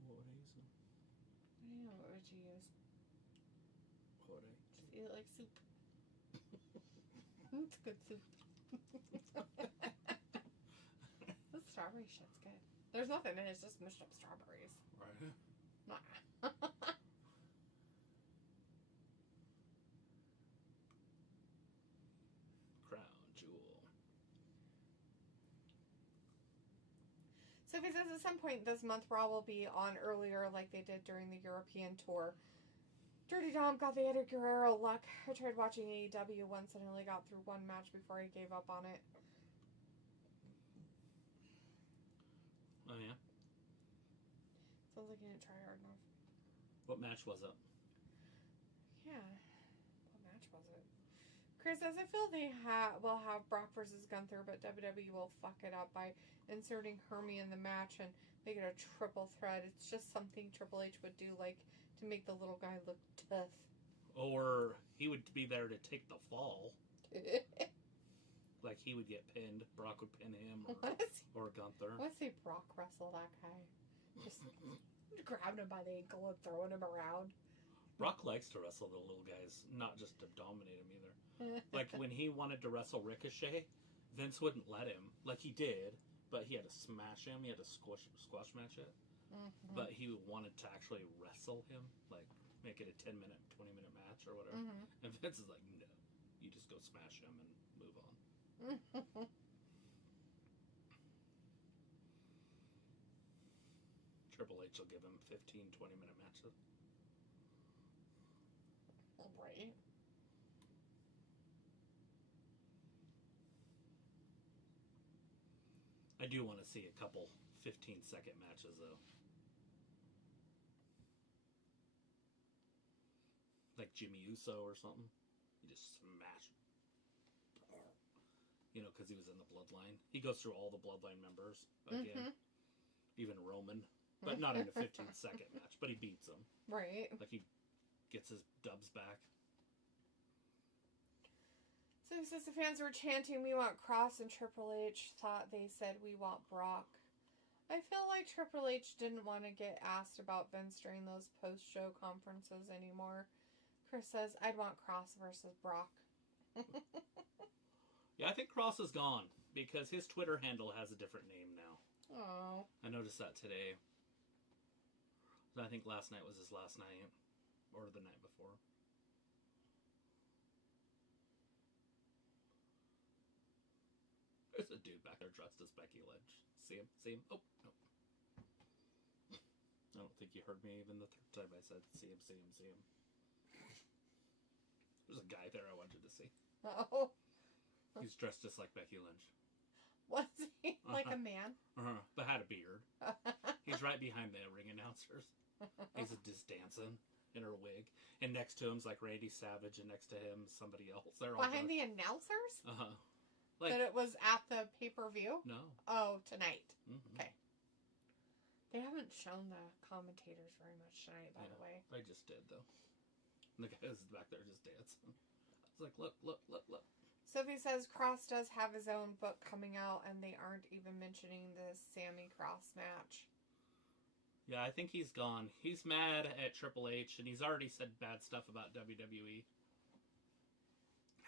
What would I use then? I don't know. What would you use? What would I? Just eat it like soup. It's good soup. This strawberry shit's good. There's nothing in it. It's just mushed up strawberries. Right. Nah. Crown jewel. So if it says at some point this month, Raw will be on earlier like they did during the European tour. Dirty Dom got the Eddie Guerrero luck. I tried watching AEW once and only got through one match before I gave up on it. Oh, yeah? Sounds like you didn't try hard enough. What match was it? Yeah. What match was it? Chris says, I feel they will have Brock versus Gunther, but WWE will fuck it up by inserting Hermie in the match and make it a triple threat. It's just something Triple H would do, like, to make the little guy look tough. Or he would be there to take the fall. Like he would get pinned. Brock would pin him. Or Gunther. I want to see Brock wrestle that guy. Just grabbing him by the ankle and throwing him around. Brock likes to wrestle the little guys, not just to dominate him either. Like when he wanted to wrestle Ricochet, Vince wouldn't let him. Like he did, but he had to smash him. He had to squash match it. Mm-hmm. But he wanted to actually wrestle him, like make it a 10-minute, 20-minute match or whatever. Mm-hmm. And Vince is like, no, you just go smash him and move on. Triple H will give him 15, 20-minute matches. Right. I do want to see a couple 15-second matches, though. Like Jimmy Uso or something. You just smash. You know, because he was in the Bloodline. He goes through all the Bloodline members again. Mm-hmm. Even Roman. But not in a 15-second match. But he beats them. Right. Like he gets his dubs back. So since the fans were chanting, we want Cross, and Triple H thought they said we want Brock. I feel like Triple H didn't want to get asked about Vince during those post-show conferences anymore. Chris says, I'd want Cross versus Brock. Yeah, I think Cross is gone because his Twitter handle has a different name now. Oh. I noticed that today. I think last night was his last night. Or the night before. There's a dude back there dressed as Becky Lynch. See him? See him? Oh, no. I don't think you heard me even the third time I said, see him, see him, see him. There's a guy there I wanted to see. Oh. He's dressed just like Becky Lynch. Was he? Like a man? But had a beard. He's right behind the ring announcers. He's just dancing in her wig. And next to him's like Randy Savage, and next to him somebody else. They're all behind the announcers? Uh-huh. Like, that it was at the pay-per-view? No. Oh, tonight. Mm-hmm. Okay. They haven't shown the commentators very much tonight, by the way. They just did, though. And the guy was back there just dancing. I was like, look, look, look, look. Sophie says Cross does have his own book coming out, and they aren't even mentioning the Sammy Cross match. Yeah, I think he's gone. He's mad at Triple H, and he's already said bad stuff about WWE.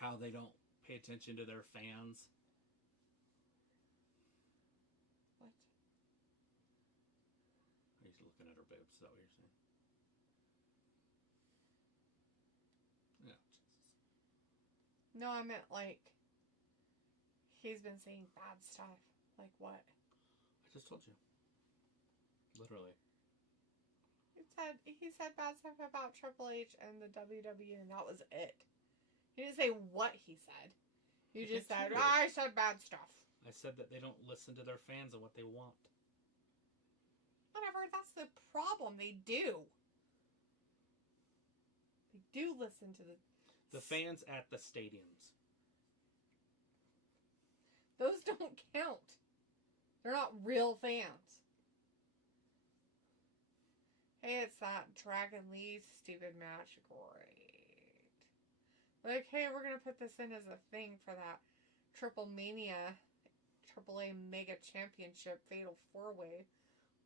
How they don't pay attention to their fans. What? He's looking at her boobs. Is that what you're saying? Yeah, Jesus. No, I meant like he's been saying bad stuff. Like what? I just told you. Literally. He said bad stuff about Triple H and the WWE, and that was it. He didn't say what he said. You just said, I said bad stuff. I said that they don't listen to their fans and what they want. Whatever, that's the problem. They do. They do listen to the... The fans at the stadiums. Those don't count. They're not real fans. Hey, it's that Dragon Lee stupid match. Great. Like, hey, we're going to put this in as a thing for that Triple Mania, AAA Mega Championship Fatal 4-Way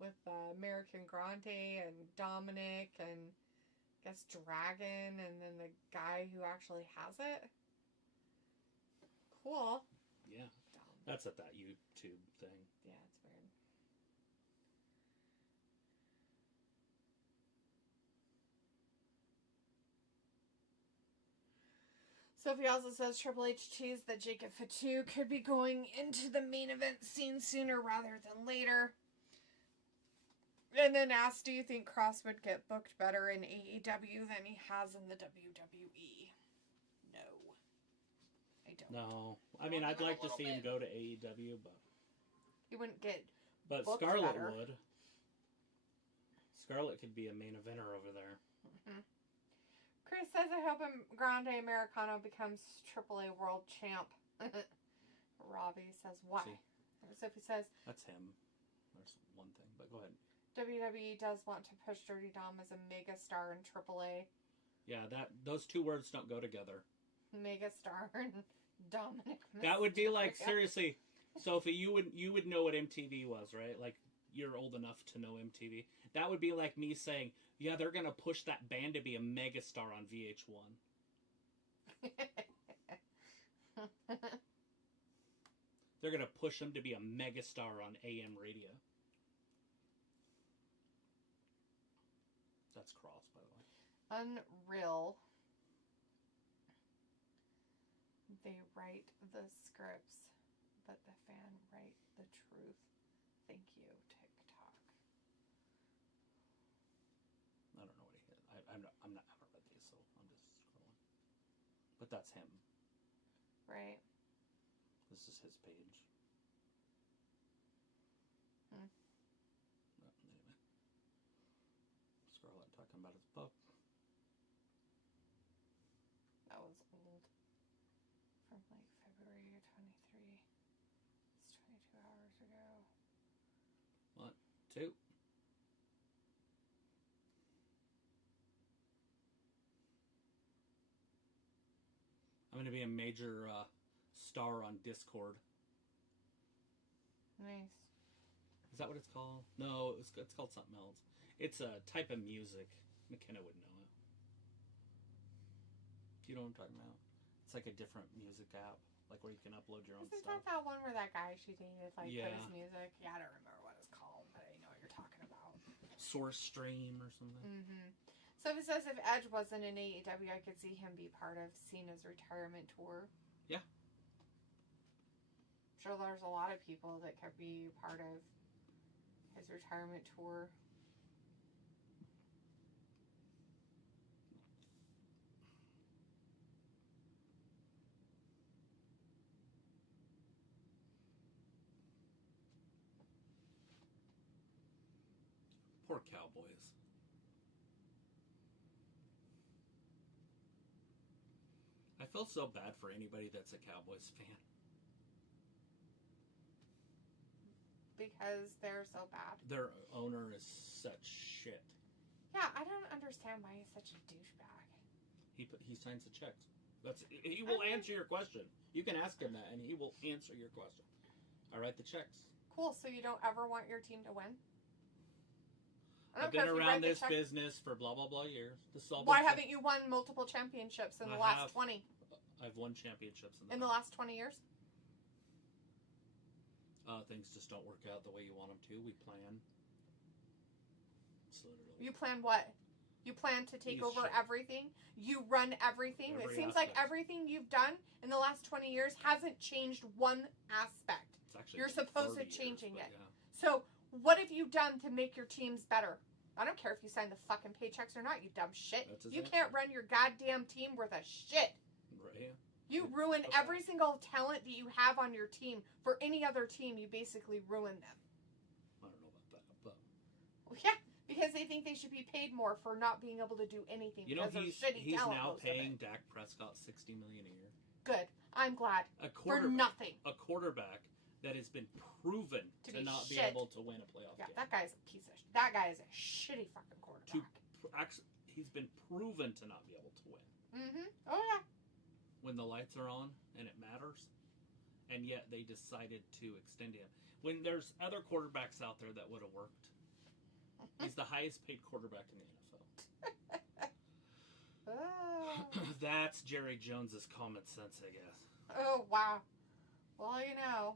with American Grande and Dominik and I guess Dragon and then the guy who actually has it. Cool. Yeah. That's at that YouTube thing. Yeah, it's weird. Sophie also says Triple H teased that Jacob Fatu could be going into the main event scene sooner rather than later. And then asked, do you think Cross would get booked better in AEW than he has in the WWE? No. I don't. No. I mean, I'd like to see him go to AEW, but... He wouldn't get But booked Scarlett better. would. Scarlett could be a main eventer over there. Mm-hmm. Chris says, I hope Grande Americano becomes AAA World Champ. Robbie says, why? See? Sophie says, that's him. There's one thing, but go ahead. WWE does want to push Dirty Dom as a mega star in AAA. Yeah, those two words don't go together. Mega star and Dominik Mysterio. That would be like, seriously, Sophie, you would know what MTV was, right? Like, you're old enough to know MTV. That would be like me saying, yeah, they're going to push that band to be a mega star on VH1. They're going to push them to be a mega star on AM radio. That's Cross, by the way. Unreal. They write the scripts, but the fan write the truth. Thank you, TikTok. I don't know what he hit. I haven't read these, so I'm just scrolling. But that's him. Right. This is his page. Hmm. Well, anyway. Scarlett talking about his book. That was old. From like February 23. It's 22 hours ago. 1, 2. I'm going to be a major star on Discord. Nice. Is that what it's called? No, it's called something else. It's a type of music. McKenna would know it. Do you know what I'm talking about? It's like a different music app, like where you can upload your own Isn't stuff. that one where that guy she dated put Yeah. his music? Yeah, I don't remember what it's called, but I know what you're talking about. Source Stream or something. Mm-hmm. So if it says if Edge wasn't in AEW, I could see him be part of Cena's retirement tour. Yeah. I'm sure there's a lot of people that could be part of his retirement tour. Poor Cowboys. I feel so bad for anybody that's a Cowboys fan. Because they're so bad. Their owner is such shit. Yeah, I don't understand why he's such a douchebag. He signs the checks. He will answer your question. You can ask him that, and he will answer your question. I write the checks. Cool, so you don't ever want your team to win? I've been around this business for blah, blah, blah years. Why haven't you won multiple championships in the last 20? I've won championships in the last 20 years? Things just don't work out the way you want them to. We plan. It's literally... You plan what? You plan to take over everything? You run everything? It seems like everything you've done in the last 20 years hasn't changed one aspect. You're supposed to changing it. Yeah. So, what have you done to make your teams better? I don't care if you sign the fucking paychecks or not, you dumb shit. You can't run your goddamn team worth a shit. Right. You ruin every single talent that you have on your team. For any other team, you basically ruin them. I don't know about that, but... Well, yeah, Because they think they should be paid more for not being able to do anything. You know, he's now paying Dak Prescott $60 million a year. Good. I'm glad. For nothing. A quarterback that has been proven to not be able to win a playoff game. That guy's a piece of shit. That guy is a shitty fucking quarterback. He's been proven to not be able to win. Mm-hmm. Oh, yeah. When the lights are on and it matters. And yet they decided to extend him. When there's other quarterbacks out there that would have worked. He's the highest paid quarterback in the NFL. That's Jerry Jones's common sense, I guess. Oh, wow. Well, you know,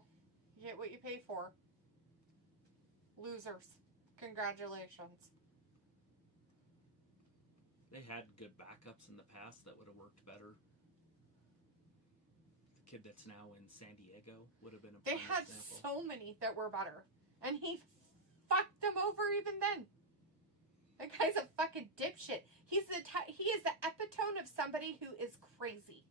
you get what you pay for. Losers. Congratulations. They had good backups in the past that would have worked better. The kid that's now in San Diego would have been a They had example. So many that were better. And he fucked them over even then. That guy's a fucking dipshit. He is the epitome of somebody who is crazy.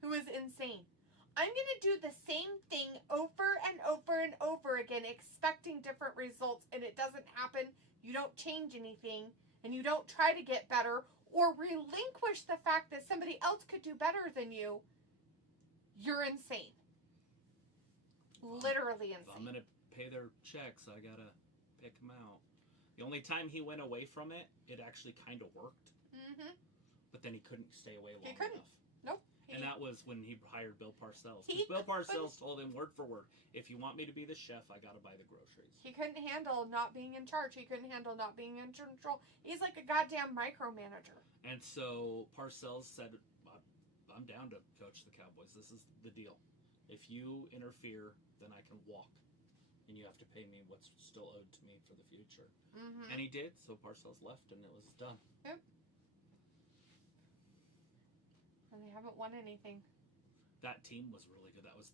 Who is insane. I'm going to do the same thing over and over and over again, expecting different results, and it doesn't happen. You don't change anything, and you don't try to get better, or relinquish the fact that somebody else could do better than you. You're insane. Literally insane. If I'm going to pay their checks, I got to pick them out. The only time he went away from it, it actually kind of worked. Mm-hmm. But then he couldn't stay away long enough. Nope. And that was when he hired Bill Parcells. Bill Parcells told him word for word, if you want me to be the chef, I got to buy the groceries. He couldn't handle not being in charge. He couldn't handle not being in control. He's like a goddamn micromanager. And so Parcells said, I'm down to coach the Cowboys. This is the deal. If you interfere, then I can walk. And you have to pay me what's still owed to me for the future. Mm-hmm. And he did, so Parcells left, and it was done. Yep. And they haven't won anything. That team was really good. That was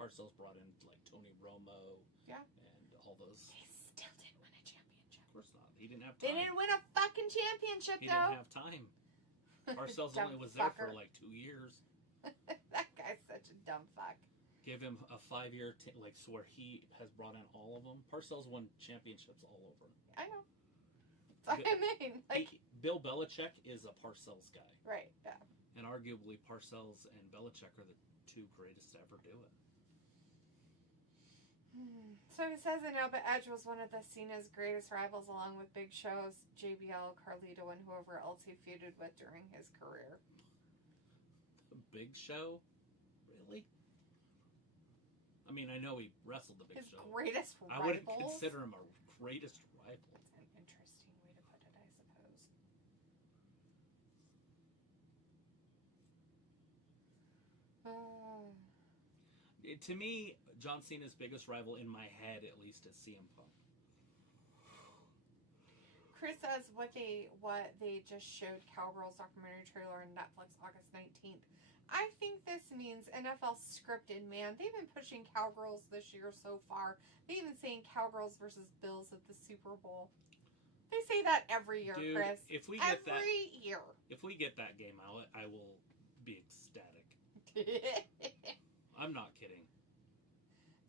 Parcells brought in, like, Tony Romo. Yeah. And all those. They still didn't win a championship. Of course not. He didn't have time. They didn't win a fucking championship, He though. didn't have time. Parcells only was there for, like, 2 years. That guy's such a dumb fuck. Give him a 5-year, where he has brought in all of them. Parcells won championships all over. I know. That's what I mean. Bill Belichick is a Parcells guy. Right, yeah. And arguably Parcells and Belichick are the two greatest to ever do it. So he says in But Edge was one of the Cena's greatest rivals along with Big Show's JBL, Carlito, and whoever else he feuded with during his career. The Big Show? Really? I mean, I know he wrestled the Big Show. His greatest rivals? I wouldn't consider him a greatest rival. That's an interesting way to put it, I suppose. To me, John Cena's biggest rival in my head, at least, is CM Punk. Chris says what they just showed Cowgirls documentary trailer on Netflix August 19th. I think this means NFL scripted, man. They've been pushing Cowgirls this year so far. They've been saying Cowgirls versus Bills at the Super Bowl. They say that every year, Dude, Chris. If we get every year. If we get that game out, I will be ecstatic. I'm not kidding.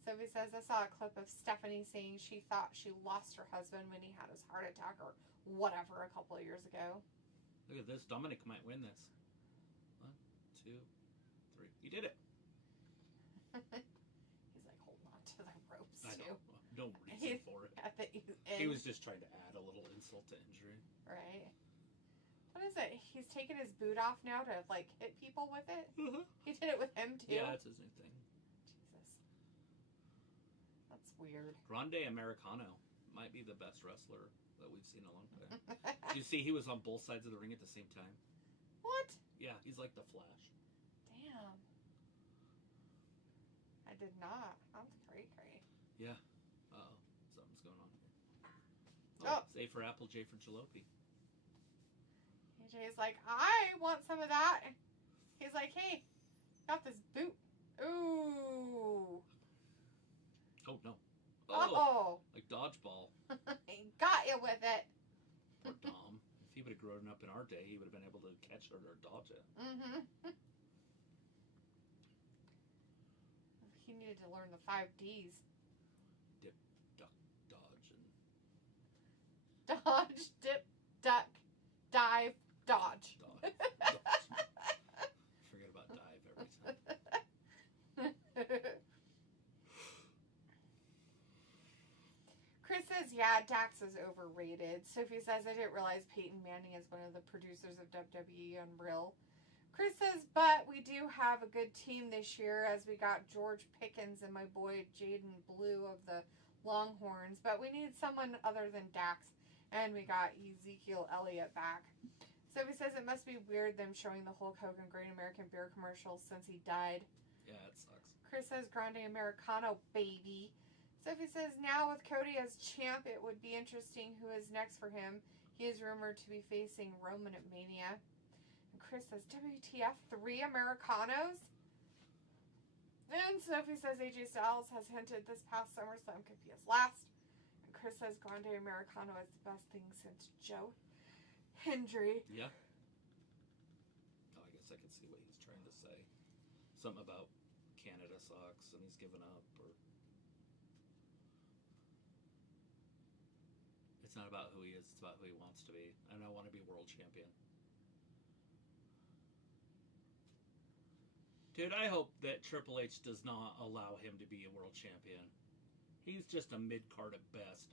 Sophie says, I saw a clip of Stephanie saying she thought she lost her husband when he had his heart attack or whatever a couple of years ago. Look at this. Dominik might win this. 1, 2, 3. He did it. He's like holding on to the ropes, I too. No reason for it. He was just trying to add a little insult to injury. Right. What is it? He's taking his boot off now to, like, hit people with it? Mm-hmm. He did it with him, too? Yeah, that's his new thing. That's weird. Grande Americano might be the best wrestler that we've seen in a long time. Did you see he was on both sides of the ring at the same time? What? Yeah, he's like the Flash. Damn. I did not. That's cray. Yeah. Uh-oh. Something's going on here. It's A for apple, J for jalopy. AJ's like, I want some of that. He's like, hey, got this boot. Ooh. Oh, no. Uh-oh. Like dodgeball. He got you with it. Poor Dom. If he would have grown up in our day, he would have been able to catch it or dodge it. Mm-hmm. He needed to learn the 5 Ds. Dip, duck, dodge, and... dodge, dip, duck, dive, dodge. Dodge. Forget about dive every time. Chris says, yeah, Dax is overrated. Sophie says, I didn't realize Peyton Manning is one of the producers of WWE on Real. Chris says, but we do have a good team this year as we got George Pickens and my boy Jaden Blue of the Longhorns, but we need someone other than Dax, and we got Ezekiel Elliott back. Sophie says it must be weird them showing the Hulk Hogan Great American Beer commercial since he died. Yeah, it sucks. Chris says Grande Americano, baby. Sophie says now with Cody as champ, it would be interesting who is next for him. He is rumored to be facing Roman at Mania. And Chris says WTF, 3 Americanos? And Sophie says AJ Styles has hinted this past SummerSlam could be his last. And Chris says Grande Americano is the best thing since Joe Hendry. Yeah. Oh, I guess I could see what he's trying to say. Something about Canada sucks and he's given up, or it's not about who he is, it's about who he wants to be. And I want to be world champion. Dude, I hope that Triple H does not allow him to be a world champion. He's just a mid-card at best.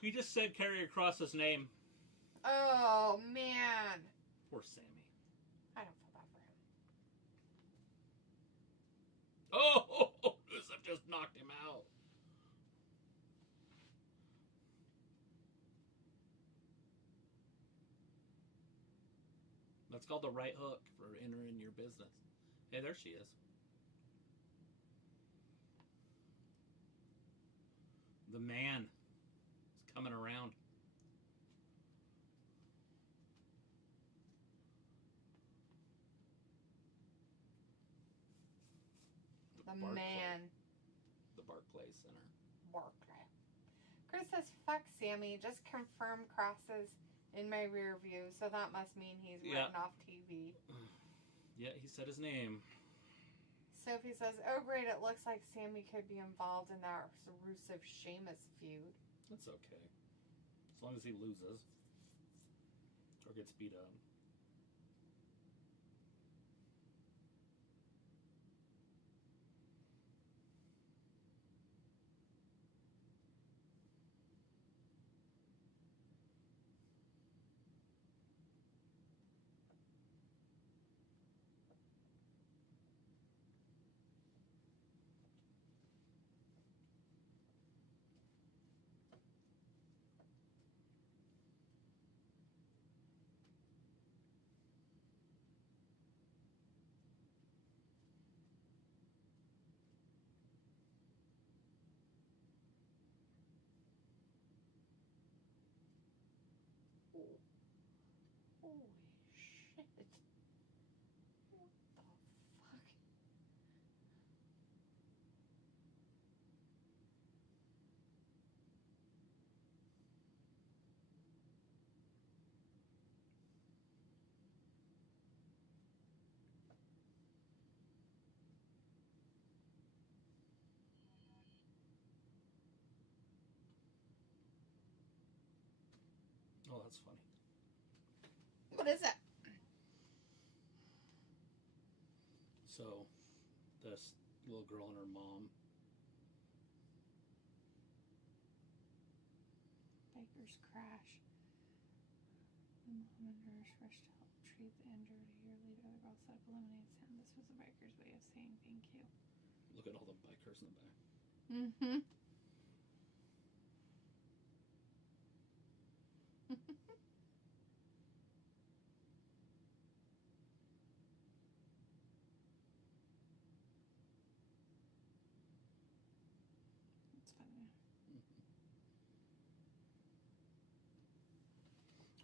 He just said Karrion Kross's name. Oh, man. Poor Sammy. I don't feel bad for him. Oh, Rusev just knocked him out. That's called the right hook for entering your business. Hey, there she is. The man is coming around. The man. The Barclays Center. Barclay. Chris says, fuck Sammy. Just confirm Crosses in my rear view, so that must mean he's written off TV. Yeah, he said his name. Sophie says, oh great, it looks like Sammy could be involved in that Rusev Sheamus feud. That's okay. As long as he loses. Or gets beat up. Holy shit. What the fuck? Oh, that's funny. What is it? So, this little girl and her mom. Bikers crash. The mom and nurse rushed to help treat the injured. A year later, the girl set up a lemonade stand. This was the bikers' way of saying thank you. Look at all the bikers in the back. Mm-hmm.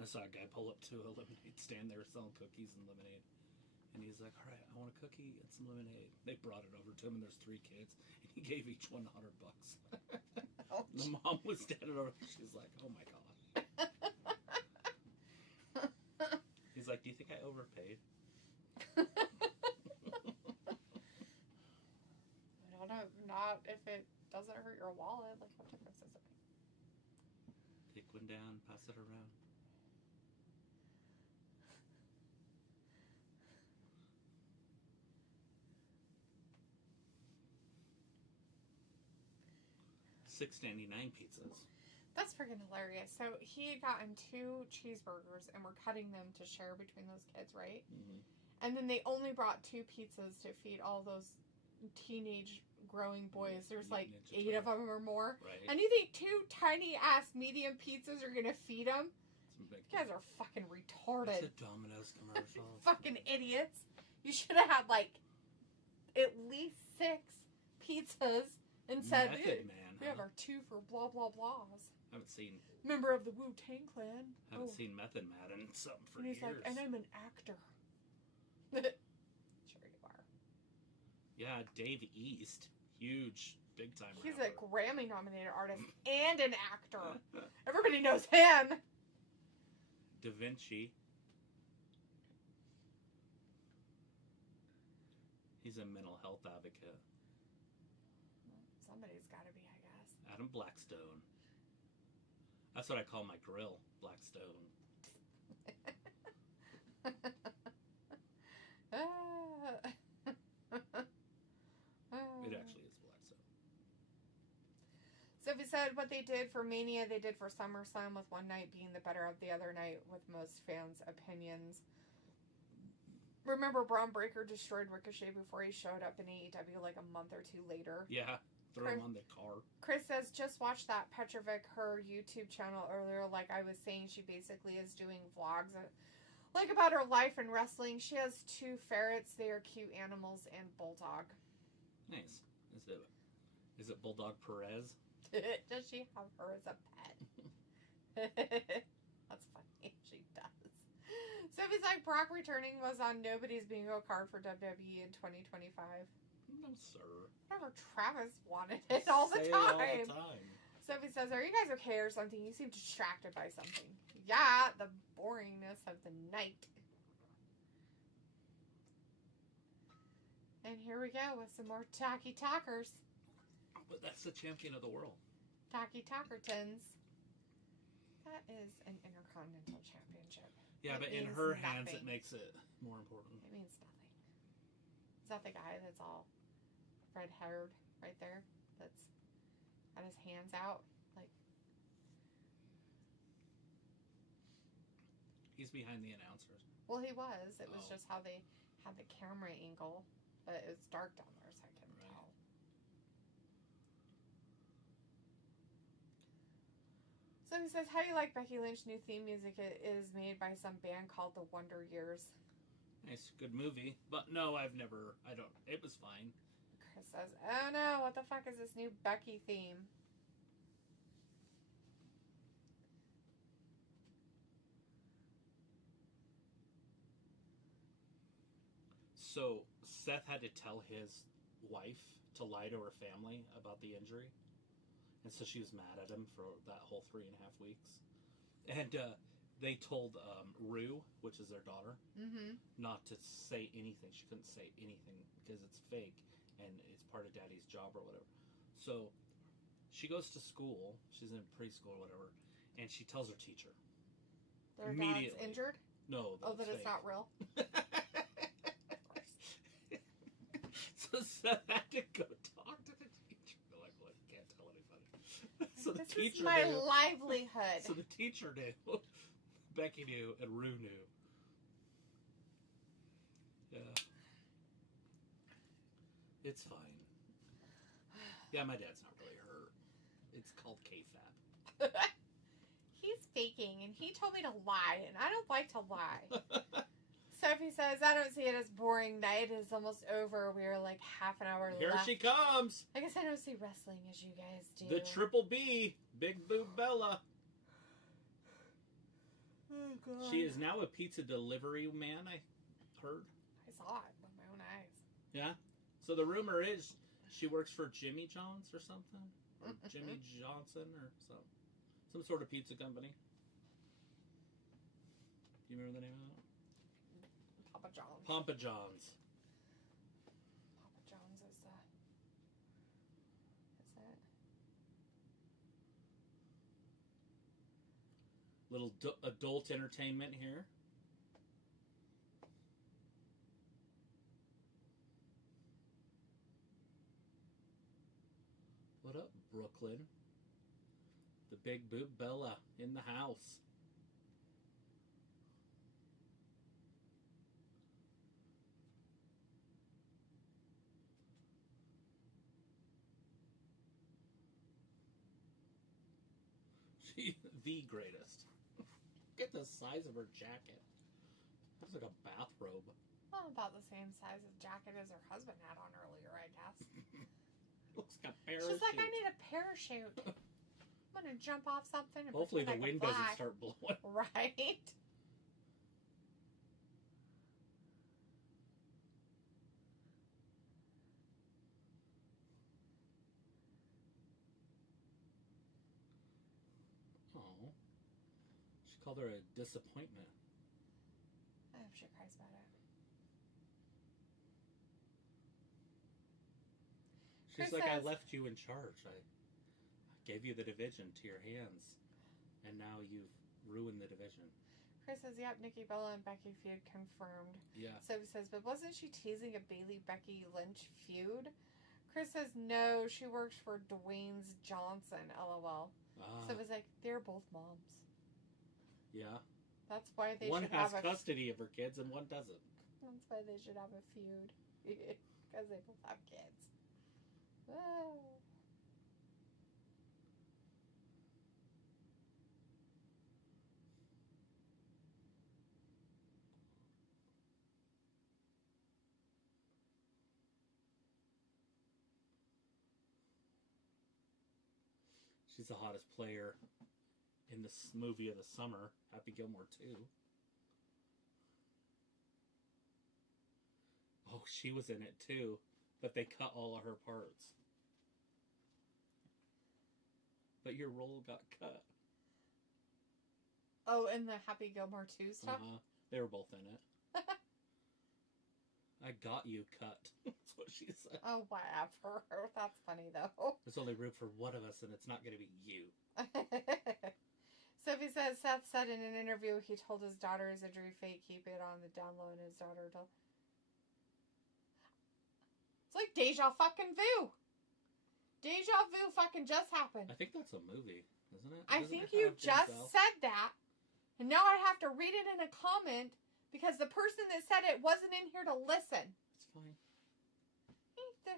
I saw a guy pull up to a lemonade stand. They were selling cookies and lemonade. And he's like, all right, I want a cookie and some lemonade. They brought it over to him, and there's 3 kids. And he gave each one $100. The mom was standing over there. She's like, oh my gosh. He's like, do you think I overpaid? I don't know. Not if it doesn't hurt your wallet. Like, what difference does it make? and down, pass it around. $6.99 pizzas. That's freaking hilarious. So he had gotten 2 cheeseburgers and we're cutting them to share between those kids, right? Mm-hmm. And then they only brought 2 pizzas to feed all those teenage growing boys. There's like 8 of them or more. Right. And you think 2 tiny ass medium pizzas are gonna feed them? You guys are fucking retarded. It's a Domino's commercial. Fucking idiots. You should have had like at least 6 pizzas and said, Method Man. we have our 2 for blah blah blahs. Haven't seen. Member of the Wu-Tang Clan. Haven't seen Method Man in something for and he's years. like, and I'm an actor. Sure you are. Yeah, Dave East, huge, big time. He's rapper. a Grammy-nominated artist and an actor. Everybody knows him. Da Vinci. He's a mental health advocate. Somebody's got to be, I guess. Adam Blackstone. That's what I call my grill, Blackstone. It actually is Blackstone. So if you said what they did for Mania, they did for SummerSlam, with one night being the better of the other night with most fans' opinions. Remember, Braun Breaker destroyed Ricochet before he showed up in AEW like a month or 2 later? Yeah, throw him on the car. Chris says, just watch that Petrovic, her YouTube channel earlier. Like I was saying, she basically is doing vlogs like about her life in wrestling. She has 2 ferrets. They are cute animals, and Bulldog. Nice. Is it Bulldog Perez? Does she have her as a pet? That's funny. She does. So if he's like, Brock returning was on nobody's bingo card for WWE in 2025. No, sir. Whatever, Travis wanted it all the Say time. It all the time. So if he says, are you guys okay or something? You seem distracted by something. Yeah, the boringness of the night. And here we go with some more Tacky Talkers. But that's the champion of the world. Tacky Talkertons. That is an Intercontinental Championship. Yeah, but in her hands, it makes it more important. It means nothing. Is that the guy that's all red-haired right there? That's got his hands out? Like, he's behind the announcers. well, he was. It was Oh. just how they had the camera angle. But it was dark down there, so I couldn't tell. So he says, how do you like Becky Lynch's new theme music? It is made by some band called The Wonder Years. Nice, good movie. But no, it was fine. Chris says, oh no, what the fuck is this new Becky theme? So, Seth had to tell his wife to lie to her family about the injury. And so she was mad at him for that whole 3.5 weeks. And they told Rue, which is their daughter, not to say anything. She couldn't say anything because it's fake and it's part of Daddy's job or whatever. So she goes to school. She's in preschool or whatever. And she tells her teacher. Their immediately. dad's injured? No, Oh, that fake. it's not real? So Seth had to go talk to the teacher. They're like, well, I can't tell anybody. So the This teacher is my knew. livelihood. So the teacher knew. Becky knew, and Rue knew. Yeah. It's fine. Yeah, my dad's not really hurt. It's called K-Fab. He's faking, and he told me to lie, and I don't like to lie. Sophie says, I don't see it as boring. Night is almost over. We are like half an hour Here left. she comes. I guess I don't see wrestling as you guys do. The Triple B. Big Boob Bella. Oh, God. She is now a pizza delivery man, I heard. I saw it with my own eyes. Yeah? So the rumor is she works for Jimmy John's or something? Or Jimmy Johnson or some sort of pizza company. Do you remember the name of that? Papa John's. Papa John's. Papa John's is it? Little adult entertainment here. What up, Brooklyn? The big boob Bella in the house. She the greatest. Look at the size of her jacket. Looks like a bathrobe. Well, about the same size as jacket as her husband had on earlier, I guess. Looks like a parachute. She's like, I need a parachute. I'm gonna jump off something. And hopefully the wind fly. doesn't start blowing. Right. Oh, she called her a disappointment. I hope she cries about it. She's Chris like, says, I left you in charge. I gave you the division to your hands, and now you've ruined the division. Chris says, yep, Nikki Bella and Becky feud confirmed. Yeah. So he says, but wasn't she teasing a Bailey-Becky Lynch feud? Chris says, no, she works for Dwayne's Johnson, LOL. So it was like, they're both moms. Yeah. That's why they one should has have custody of her kids and one doesn't. That's why they should have a feud. Because they both have kids. Oh. She's the hottest player in this movie of the summer, Happy Gilmore 2. Oh, she was in it too, but they cut all of her parts. But your role got cut. Oh, in the Happy Gilmore 2 stuff? They were both in it. I got you cut. That's what she said. Oh, whatever. That's funny, though. There's only room for one of us, and it's not going to be you. Sophie says, Seth said in an interview he told his daughter is a Drew fake, keep it on the down low, and his daughter told... It's like deja fucking vu. Deja vu fucking just happened. I think that's a movie, isn't it? I think you just said that, and now I have to read it in a comment because the person that said it wasn't in here to listen. It's fine.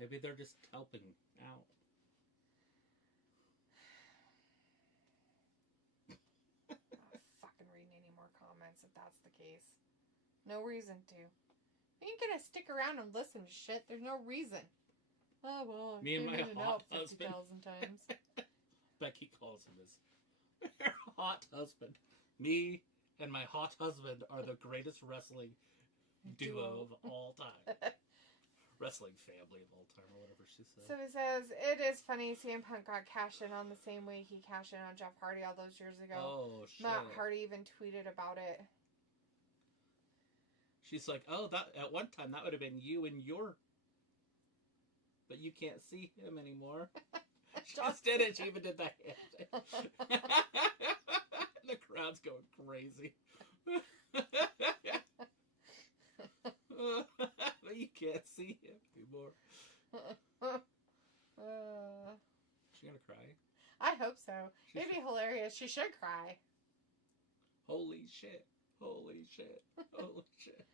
Maybe they're just helping out. I'm not fucking reading any more comments if that's the case. No reason to. You ain't gonna stick around and listen to shit. There's no reason. Oh, well, Me and my hot 50,000 husband. times. Becky calls him his hot husband. Me and my hot husband are the greatest wrestling duo of all time. Wrestling family of all time, or whatever she said. So he says, it is funny CM Punk got cashed in on the same way he cashed in on Jeff Hardy all those years ago. Oh, shit. Matt Hardy even tweeted about it. She's like, oh, that at one time that would have been you and your... But you can't see him anymore. She just did it. She even did that hand. The crowd's going crazy. But you can't see him anymore. She gonna cry? I hope so. It'd be hilarious. She should cry. Holy shit. Holy shit. Holy shit.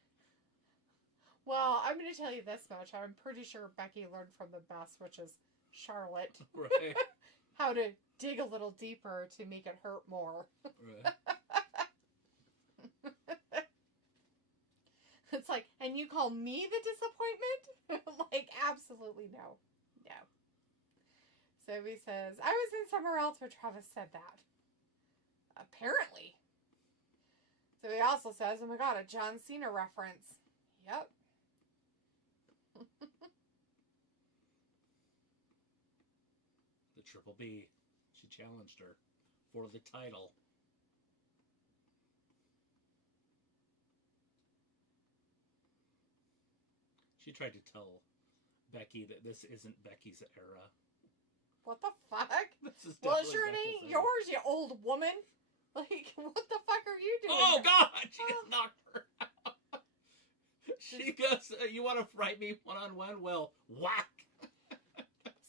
Well, I'm going to tell you this much. I'm pretty sure Becky learned from the best, which is Charlotte. Right. How to dig a little deeper to make it hurt more. Right. It's like, and you call me the disappointment? Like, absolutely no. No. So he says, I was in somewhere else where Travis said that. Apparently. So he also says, oh my god, a John Cena reference. Yep. The Triple B. She challenged her for the title. She tried to tell Becky that this isn't Becky's era. What the fuck? This is Well, it definitely sure Becky's ain't era. yours, you old woman. Like, what the fuck are you doing? Oh, God! She just knocked her out. She goes, you want to fight me one-on-one? Well, whack! Was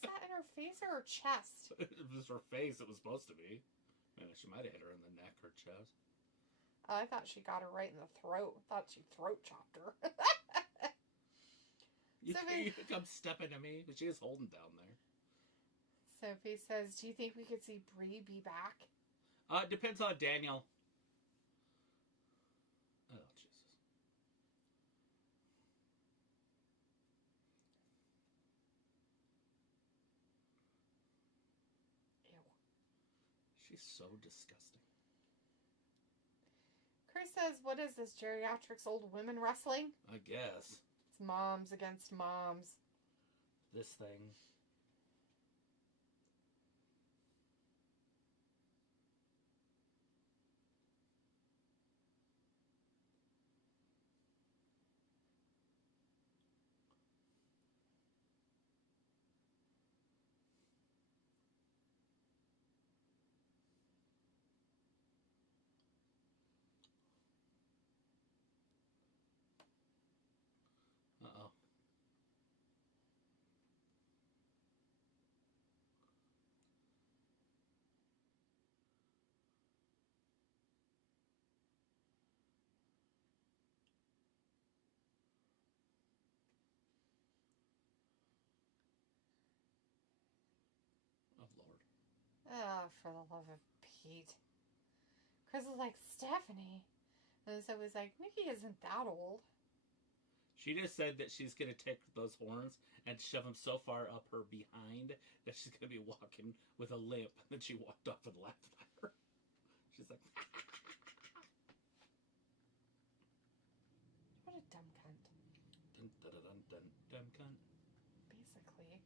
that in her face or her chest? It was her face. It was supposed to be. She might have hit her in the neck or chest. Oh, I thought she got her right in the throat. I thought she throat chopped her. You come stepping to me, but she is holding down there. Sophie says, do you think we could see Brie be back? It depends on Daniel. Oh, Jesus. Ew. She's so disgusting. Chris says, what is this, geriatrics old women wrestling? I guess. It's moms against moms. This thing. Uh-oh. Oh, Lord. Oh, for the love of Pete. Chris is like, Stephanie. And so he's like, Nikki isn't that old. She just said that she's going to take those horns and shove them so far up her behind that she's going to be walking with a limp. And then she walked off and laughed at her. She's like, What a dumb cunt. dun, dun, dun, dun, dumb cunt. Basically.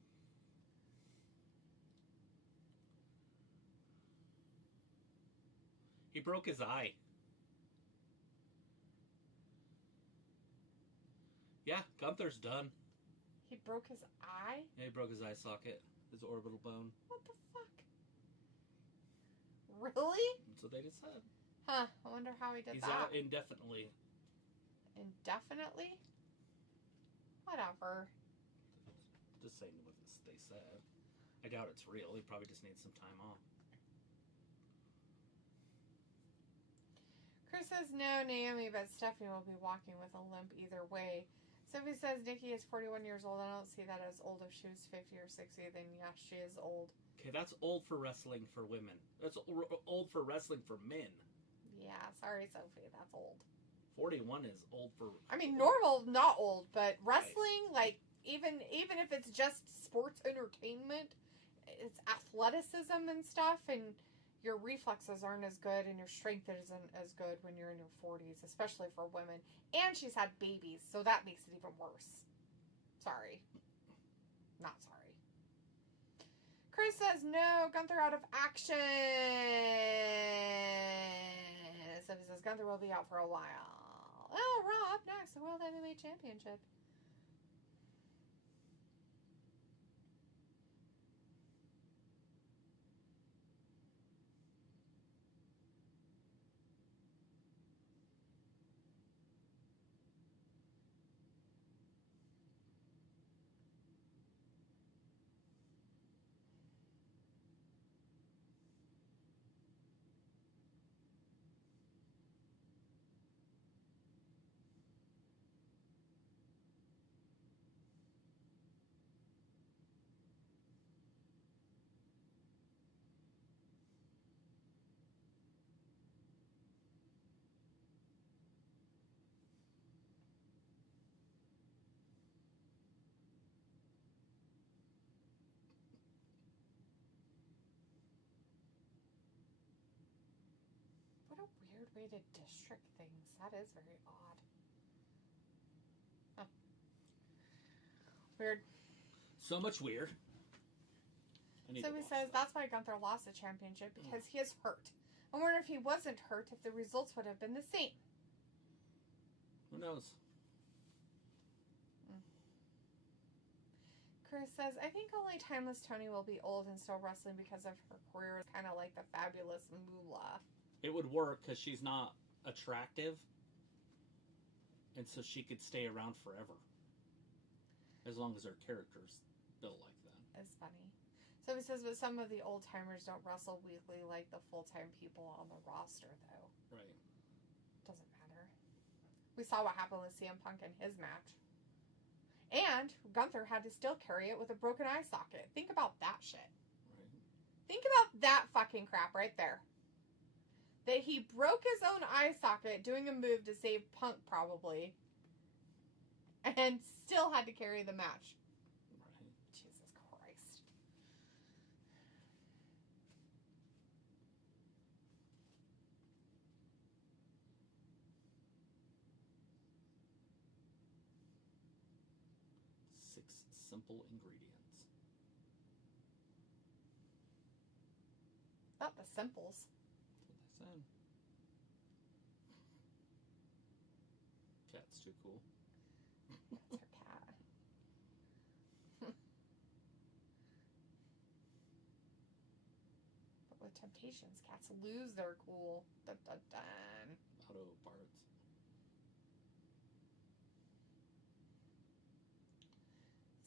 He broke his eye. Yeah, Gunther's done. He broke his eye? Yeah, he broke his eye socket, his orbital bone. What the fuck? Really? That's what they just said. Huh. I wonder how he did He's that. out indefinitely. Indefinitely? Whatever. Just saying what they said. I doubt it's real. He probably just needs some time off. Chris says no, Naomi, but Stephanie will be walking with a limp either way. Sophie says Nikki is 41 years old. I don't see that as old. If she was 50 or 60, then yes, she is old. Okay, that's old for wrestling for women. That's old for wrestling for men. Yeah, sorry, Sophie, that's old. 41 is old for... I mean, normal, not old, but wrestling, right. Like, even if it's just sports entertainment, it's athleticism and stuff, and your reflexes aren't as good, and your strength isn't as good when you're in your 40s, especially for women. And she's had babies, so that makes it even worse. Sorry. Not sorry. Chris says, no, Gunther out of action. So he says, Gunther will be out for a while. Oh, Raw up next, the World MMA Championship. What a weird way to district things. That is very odd. Huh. Weird. So much weird. So he says that's why Gunther lost the championship, because he is hurt. I wonder if he wasn't hurt, if the results would have been the same. Who knows? Chris says, I think only Timeless Tony will be old and still wrestling because of her career is kind of like the fabulous Moolah. It would work because she's not attractive, and so she could stay around forever. As long as her character's built like that. It's funny. So he says, but some of the old timers don't wrestle weekly like the full-time people on the roster, though. Right. Doesn't matter. We saw what happened with CM Punk in his match. And Gunther had to still carry it with a broken eye socket. Think about that shit. Right. Think about that fucking crap right there. That he broke his own eye socket doing a move to save Punk, probably. And still had to carry the match. Right. Jesus Christ. Six simple ingredients. Not the simples. That's what I said. Cat's too cool. That's her cat. But with Temptations, cats lose their cool. Dun, dun, dun. Auto parts.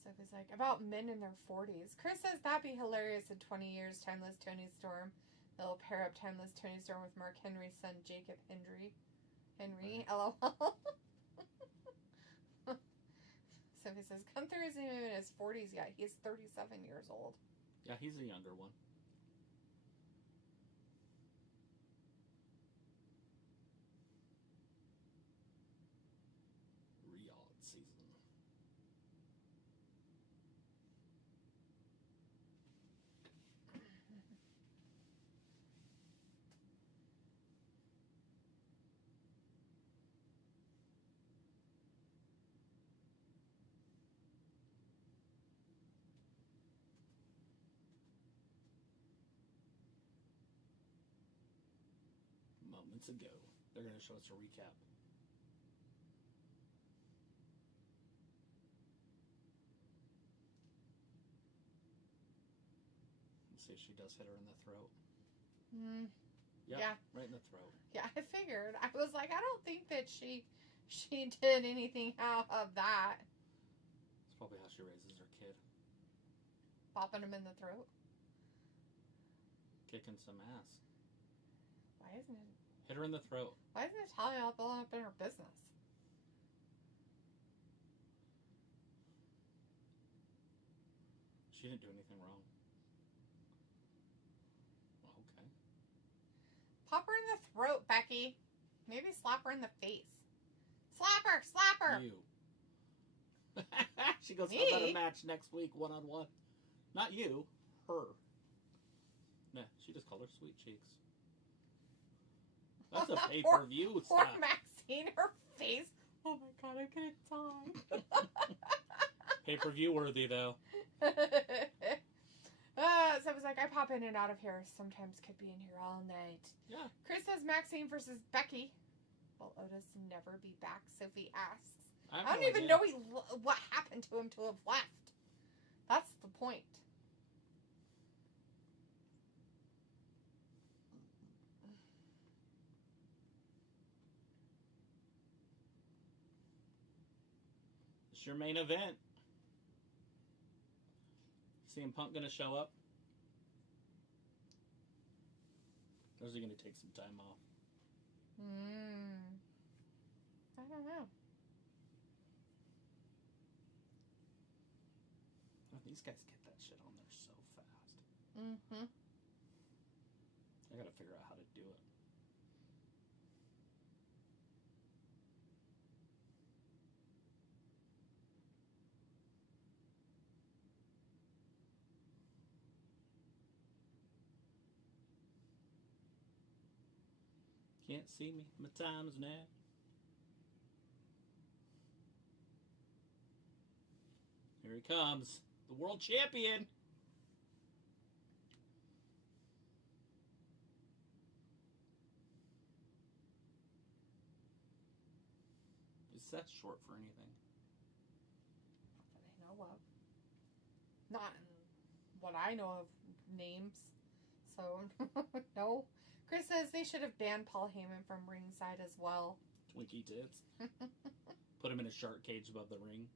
So he's like, about men in their 40s. Chris says that'd be hilarious in 20 years. Timeless Tony Storm. They'll pair up Timeless Tony Storm with Mark Henry's son, Jacob Henry. Henry, LOL. So he says, Gunther isn't even in his 40s yet. He's 37 years old. Yeah, he's the younger one. Riyadh season. Moments ago. They're going to show us a recap. Let's see if she does hit her in the throat. Yep, Yeah. right in the throat. Yeah, I figured. I was like, I don't think that she did anything out of that. It's probably how she raises her kid. Popping him in the throat. Kicking some ass. Why isn't it? Hit her in the throat. Why isn't Natalia all blowing up in her business? She didn't do anything wrong. Well, okay. Pop her in the throat, Becky. Maybe slap her in the face. Slap her! Slap her! You. She goes, Me? how about a match next week, one-on-one? Not you. Her. Nah, she just called her Sweet Cheeks. That's a pay-per-view Poor stuff. Maxine, her face. Oh my god, I'm gonna die. Pay-per-view worthy, though. So I was like, I pop in and out of here. Sometimes could be in here all night. Yeah. Chris says Maxine versus Becky. Will Otis never be back? Sophie asks. I don't even know what happened to him to have left. That's the point. It's your main event. CM Punk gonna show up? Or is he gonna take some time off? I don't know. Oh, these guys get that shit on there so fast. Mm-hmm. I gotta figure out how to do it. Can't see me. My time's now. Here he comes. The world champion. Is Seth short for anything? Not that I know of. Not in what I know of names. So, no. Chris says they should have banned Paul Heyman from ringside as well. Twinkie tits. Put him in a shark cage above the ring.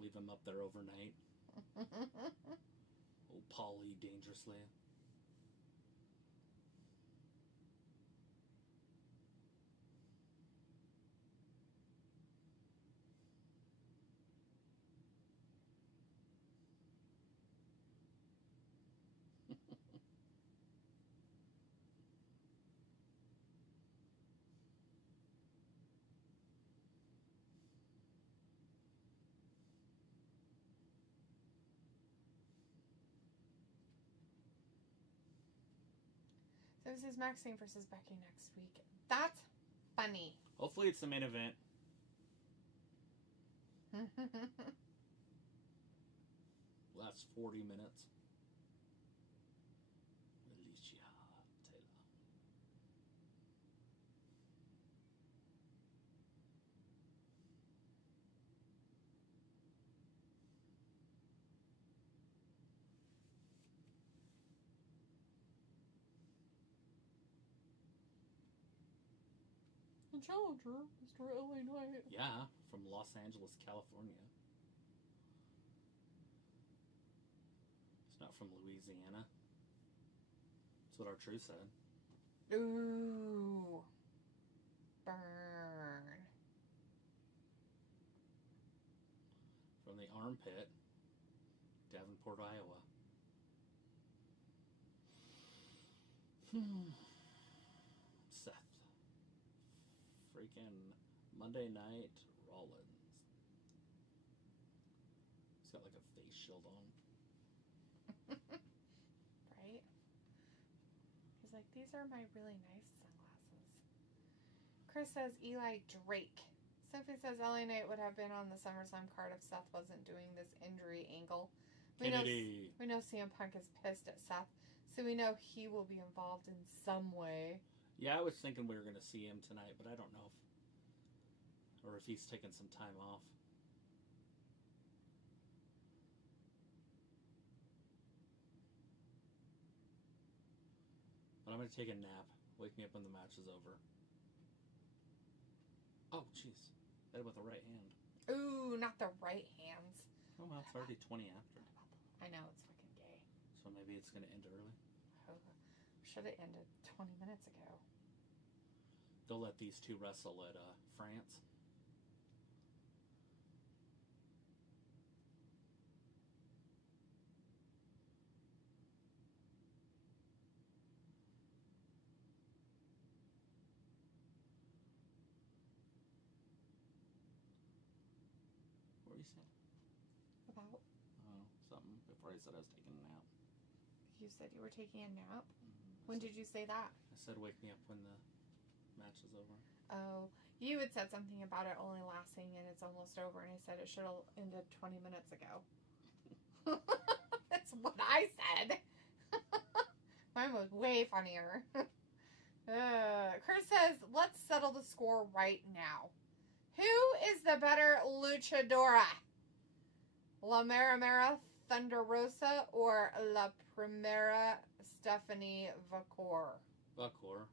Leave him up there overnight. Oh, Paulie dangerously. So this is Maxine versus Becky next week. That's funny. Hopefully it's the main event. Last 40 minutes. Alicia Taylor. The challenger, Mr. LA Knight. Yeah, from Los Angeles, California. It's not from Louisiana. That's what our truth said. Ooh. Burn. From the armpit, Davenport, Iowa. Seth. Freaking Monday Night Rollins. He's got like a face shield on. Right? He's like, these are my really nice sunglasses. Chris says Eli Drake. Sophie says LA Knight would have been on the SummerSlam card if Seth wasn't doing this injury angle. We know CM Punk is pissed at Seth, so we know he will be involved in some way. Yeah, I was thinking we were going to see him tonight, but I don't know if he's taking some time off. But I'm going to take a nap. Wake me up when the match is over. Oh, jeez. That with the right hand. Ooh, not the right hands. Oh, well, it's already 20 after. I know, it's fucking gay. So maybe it's going to end early. Oh, should have ended 20 minutes ago. They'll let these two wrestle at France. What were you saying? About? Oh, something before I said I was taking a nap. You said you were taking a nap? Mm-hmm. When did you say that? I said wake me up when the match is over. Oh, you had said something about it only lasting and it's almost over, and I said it should have ended 20 minutes ago. That's what I said. Mine was way funnier. Chris says, let's settle the score right now. Who is the better luchadora? La Mera Mera Thunder Rosa or La Primera Stephanie Vacor? Vacor.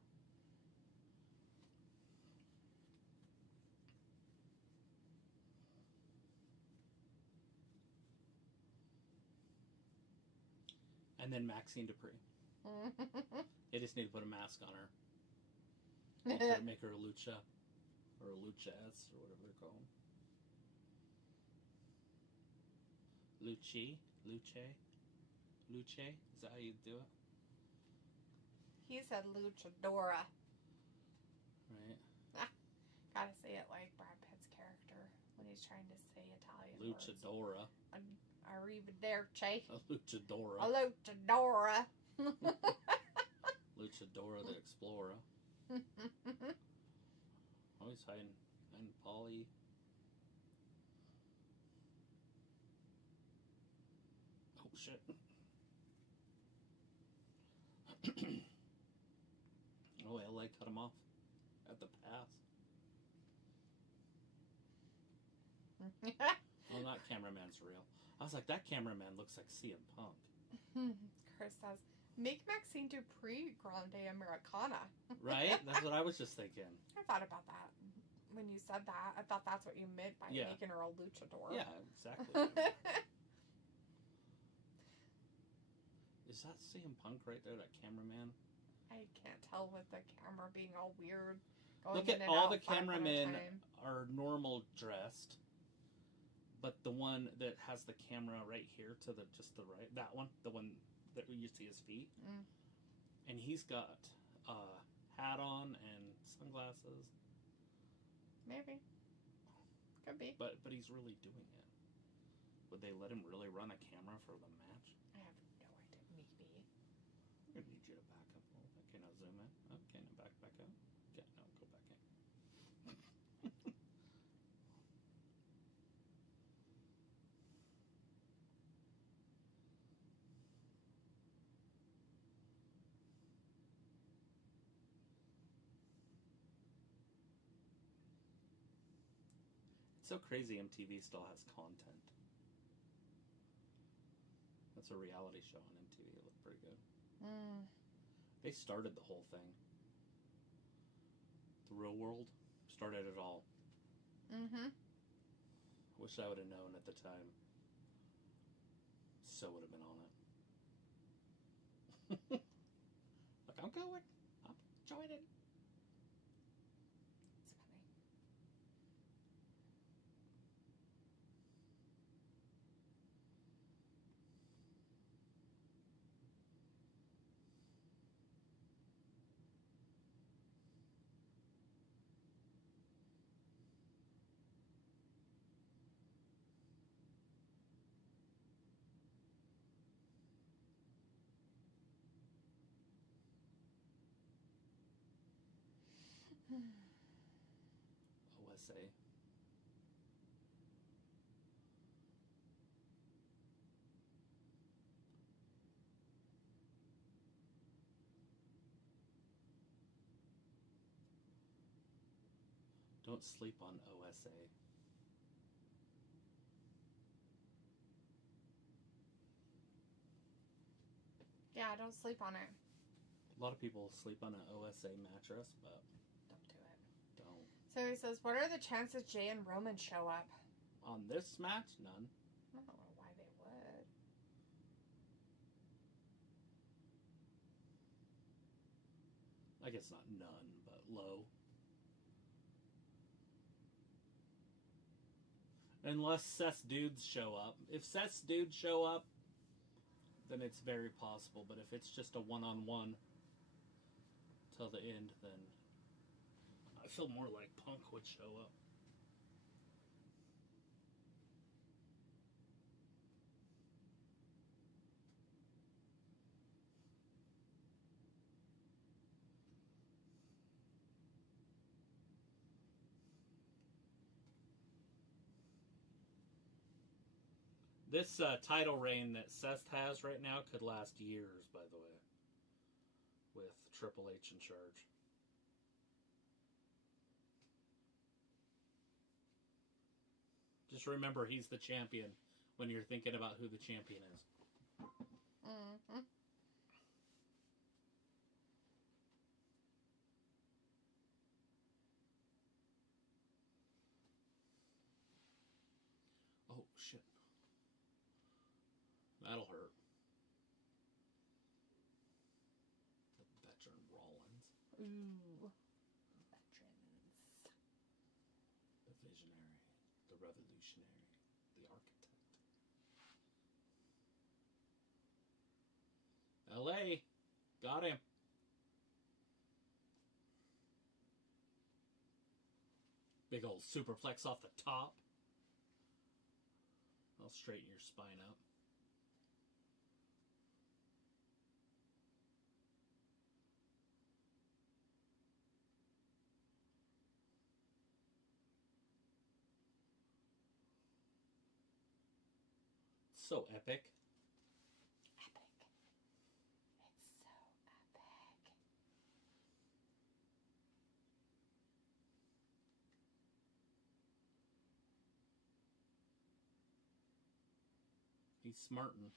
And then Maxine Dupree. They just need to put a mask on her. Make her a lucha. Or a luchas, or whatever they're called. Luce? Is that how you do it? He said luchadora. Right. Gotta say it like Brad Pitt's character when he's trying to say Italian Luchadora. words. Arrivederci. A luchadora. A luchadora. Luchadora the Explorer. Always hiding Polly. Oh shit. Oh, LA cut him off at the pass. Oh, that cameraman's real. I was like, that cameraman looks like CM Punk. Chris says, make Maxine Dupree Grande Americana. Right? That's what I was just thinking. I thought about that. When you said that, I thought that's what you meant by making her a luchador. Yeah, exactly. Is that CM Punk right there, that cameraman? I can't tell with the camera being all weird. Look at all the cameramen are normal dressed, but the one that has the camera right here to the right, that one, the one that you see his feet, and he's got a hat on and sunglasses. Maybe. Could be. But he's really doing it. Would they let him really run a camera for the match? I have no idea. Maybe. I'm going to need you to back up a little bit. Okay, now zoom in. Okay, now back up. Okay, no, go back in. It's so crazy MTV still has content. That's a reality show on MTV. It looked pretty good. They started the whole thing. The Real World started it all. Wish I would have known at the time. So would have been on it. Like, I'm going. I'm joining. It's funny. OSA. Don't sleep on OSA. Yeah, don't sleep on it. A lot of people sleep on an OSA mattress, but Don't do it. don't. So he says, what are the chances Jay and Roman show up? On this match, none. I don't know why they would. I guess not none, but low. Unless Seth's dudes show up. If Seth's dudes show up, then it's very possible. But if it's just a one-on-one till the end, then I feel more like Punk would show up. This title reign that Seth has right now could last years, by the way, with Triple H in charge. Just remember, he's the champion when you're thinking about who the champion is. Oh, shit. That'll hurt. The veteran Rollins. Ooh. Veterans. The visionary. The revolutionary. The architect. LA. Got him. Big old superplex off the top. I'll straighten your spine up. So epic. Epic. It's so epic. He's smarting.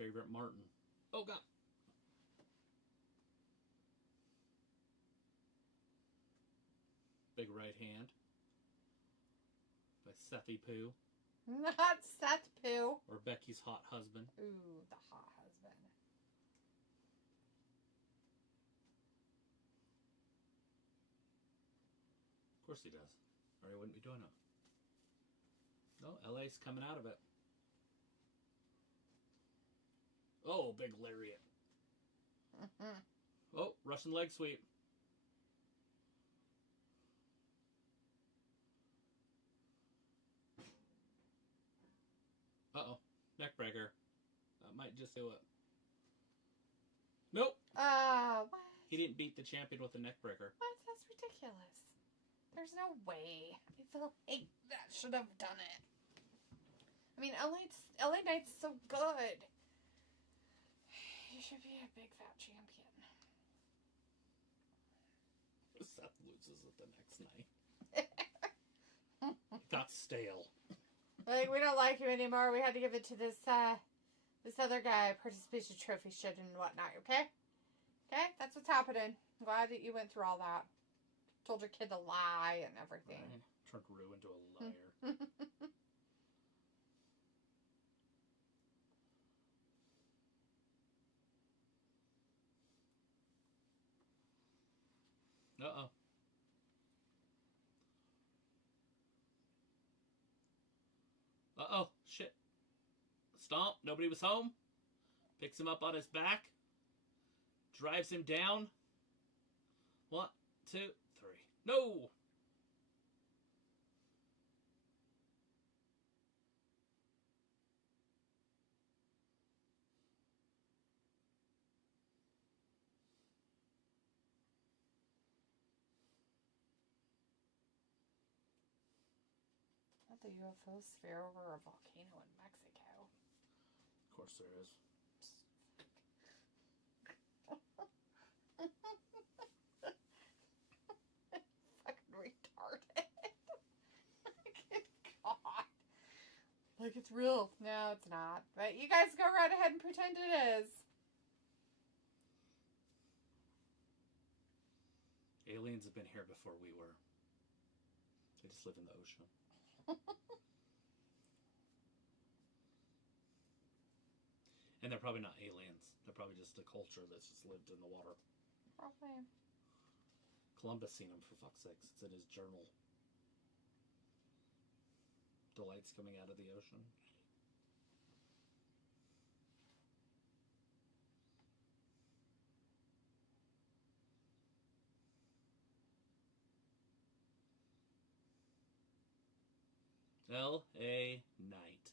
favorite Martin. Oh, God. Big right hand. By Sethy Poo. Not Seth Poo. Or Becky's hot husband. Ooh, the hot husband. Of course he does. Or he wouldn't be doing it. No, LA's coming out of it. Oh, big lariat. Oh, Russian leg sweep. Uh-oh. Neck breaker. That might just do it. Nope. What? He didn't beat the champion with a neck breaker. What? That's ridiculous. There's no way. I feel like that should have done it. I mean, LA Knight's so good. You should be a big fat champion. Seth loses it the next night. It got stale. Like, we don't like him anymore. We had to give it to this other guy. Participation trophy shit and whatnot, okay? Okay? That's what's happening. I'm glad that you went through all that. Told your kid to lie and everything. Right. Turned Rue into a liar. Uh-oh. Uh-oh. Shit. Stomp. Nobody was home. Picks him up on his back. Drives him down. 1, 2, 3. No! Not the UFO sphere over a volcano in Mexico. Of course there is. Fucking retarded. God. Like, it's real. No, it's not. But you guys go right ahead and pretend it is. Aliens have been here before we were. They just live in the ocean. And they're probably not aliens. They're probably just a culture that's just lived in the water. Probably. Columbus seen them, for fuck's sakes. It's in his journal. The lights coming out of the ocean. L.A. Knight.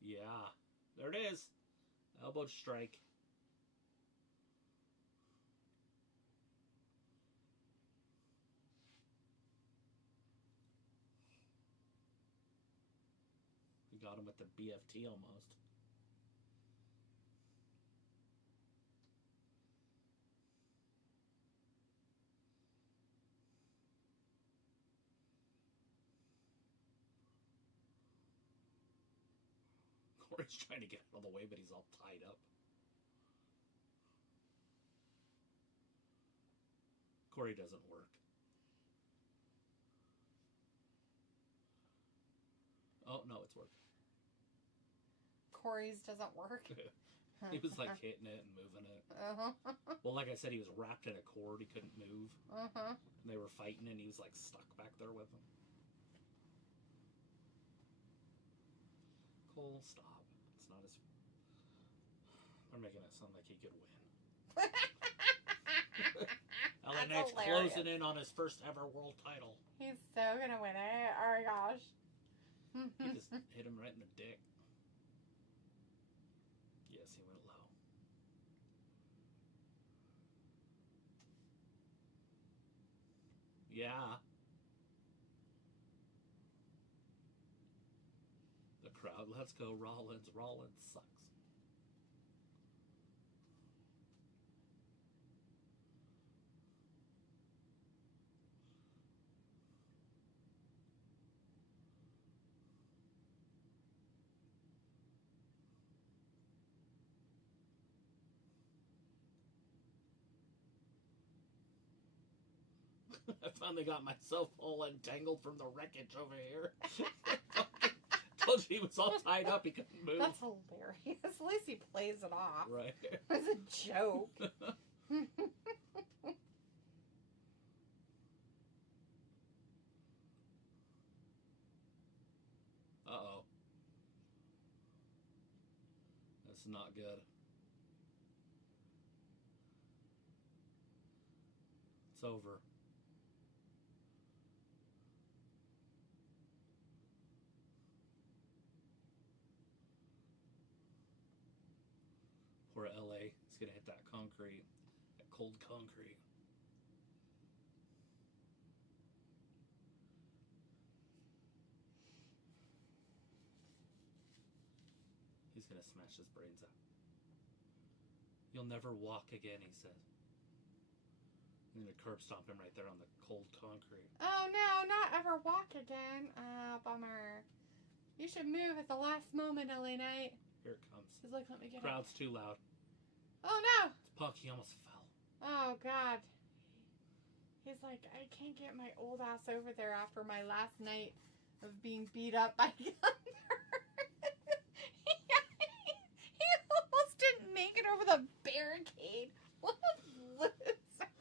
Yeah. There it is. Elbow strike. We got him with the BFT almost. Corey's trying to get out of the way, but he's all tied up. Corey doesn't work. Oh, no, it's working. Corey's doesn't work. He was like hitting it and moving it. Well, like I said, he was wrapped in a cord. He couldn't move. And they were fighting, and he was like stuck back there with them. Cole, stop. It's not as... They're making it sound like he could win. LA Knight's closing in on his first ever world title. He's so gonna win it. Oh my gosh. He just hit him right in the dick. Yes, he went low. Yeah. The crowd, let's go Rollins. Rollins sucks. I finally got myself all entangled from the wreckage over here. Told you he was all tied up, he couldn't move. That's hilarious. At least he plays it off. Right. It was a joke. Uh-oh. That's not good. It's over. Poor LA. He's gonna hit that concrete. That cold concrete. He's gonna smash his brains out. You'll never walk again, he says. I'm gonna curb stomp him right there on the cold concrete. Oh no, not ever walk again. Oh, bummer. You should move at the last moment, LA Knight. Here it comes. He's like, let me get Crowd's too loud. Oh no! It's Punk, he almost fell. Oh god. He's like, I can't get my old ass over there after my last night of being beat up by Gunther. He almost didn't make it over the barricade. What a loser.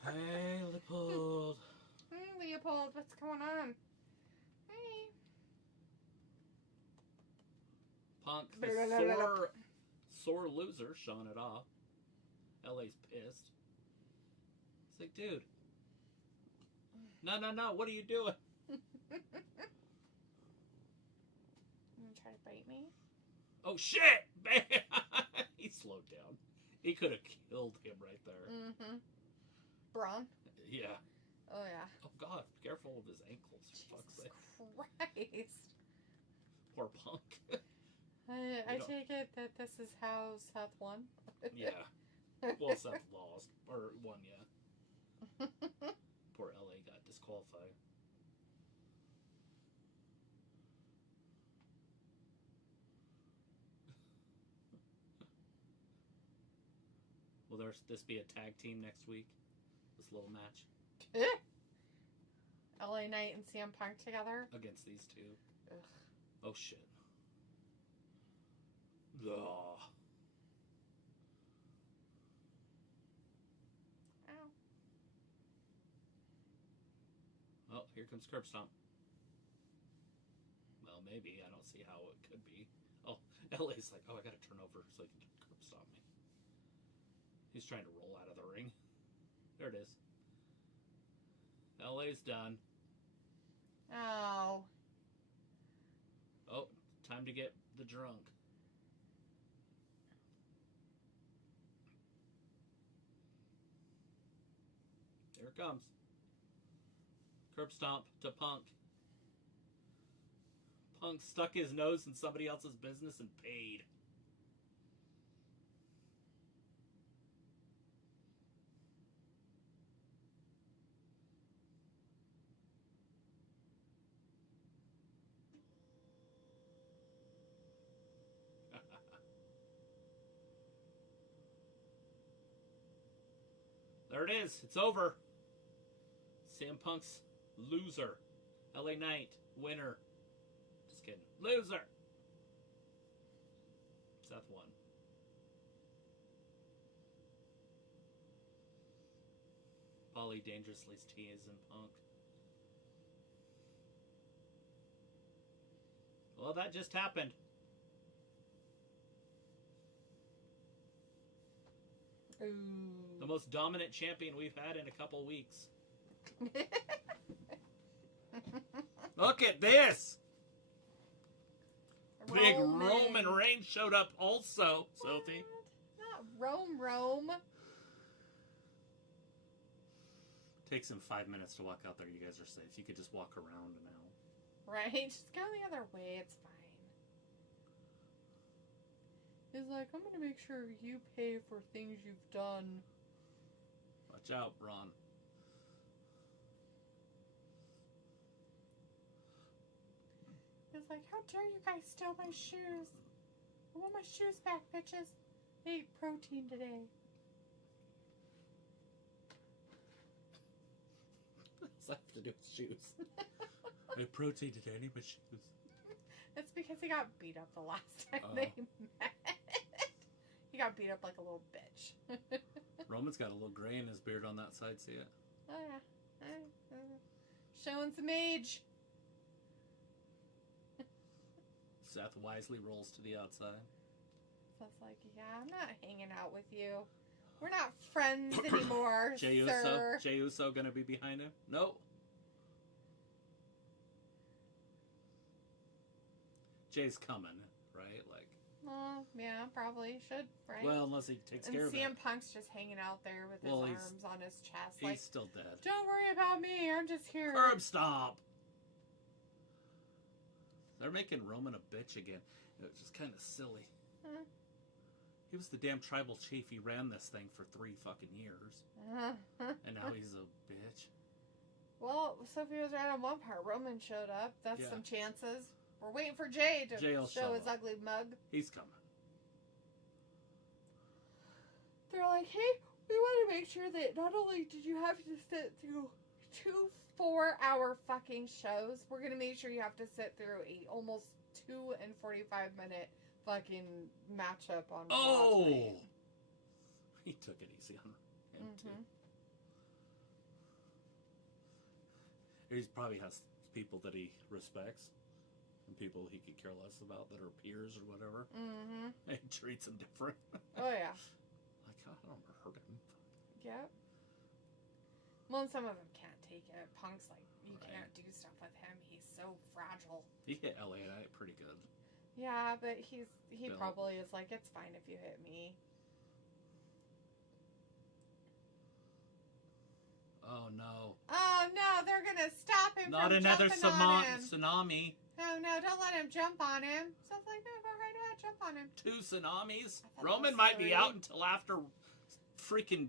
Hey, Leopold. Hey, Leopold, what's going on? Hey. Punk, the sore loser, showing it off. LA's pissed. It's like, dude. No, what are you doing? You gonna try to bite me? Oh, shit! Man! He slowed down. He could have killed him right there. Mm-hmm. Braun? Yeah. Oh, yeah. Oh, God. Careful of his ankles, for fuck's sake. Christ. Poor Punk. I take it that this is how Seth won? Yeah. Well, Seth lost. Or won, yeah. Poor LA got disqualified. Will this be a tag team next week? This little match? LA Knight and CM Punk together? Against these two. Ugh. Oh, shit. Ugh. Ow. Oh, here comes Curb Stomp. Well, maybe. I don't see how it could be. Oh, LA's like, oh, I gotta turn over so he can Curb Stomp me. He's trying to roll out of the ring. There it is. LA's done. Oh. Oh, time to get the drunk. There it comes. Curb stomp to Punk. Punk stuck his nose in somebody else's business and paid. There it is. It's over. CM Punk's loser. LA Knight, winner. Just kidding. Loser. Seth won. Polly dangerously teasing Punk. Well, that just happened. Ooh. The most dominant champion we've had in a couple weeks. Look at this! Big Roman Reigns showed up also, Sophie. Not Rome. Takes him 5 minutes to walk out there. You guys are safe. You could just walk around now. Right? Just go the other way. It's fine. He's like, I'm going to make sure you pay for things you've done. Watch out, Braun. He's like, how dare you guys steal my shoes? I want my shoes back, bitches. I ate protein today. that have to do with shoes? I protein today, I need my shoes. That's because he got beat up the last time they met. He got beat up like a little bitch. Roman's got a little gray in his beard on that side, see it? Oh, yeah. Showing some age. Seth wisely rolls to the outside. Seth's like, yeah, I'm not hanging out with you. We're not friends anymore, sir. Jey Uso gonna be behind him? No. Jay's coming, right? Like. Yeah, probably should, right? Well, unless he takes care of it. And CM Punk's just hanging out there with his arms on his chest. He's like, still dead. Don't worry about me. I'm just here. Curb stomp. They're making Roman a bitch again. It was just kind of silly. Huh? He was the damn tribal chief. He ran this thing for 3 fucking years. And now he's a bitch. Well, Sophie was right on one part. Roman showed up. That's some chances. We're waiting for Jay to show his ugly mug. He's coming. They're like, hey, we want to make sure that not only did you have to sit through 2 4-hour fucking shows, we're going to make sure you have to sit through a almost 2 and 45-minute fucking matchup on Raw tonight. He took it easy on him, too. He probably has people that he respects. And people he could care less about that are peers or whatever. Mm-hmm. He treats them different. Oh, yeah. Like, I don't hurt him. Yep. Well, and some of them can't take it. Punk's like, you can't do stuff with him. He's so fragile. He hit LA Knight pretty good. Yeah, but he probably is like, it's fine if you hit me. Oh, no. Oh, no, they're going to stop him Not from another jumping on him. tsunami. No, don't let him jump on him. So it's like, no, go right ahead, jump on him. 2 tsunamis? Roman might be out until after freaking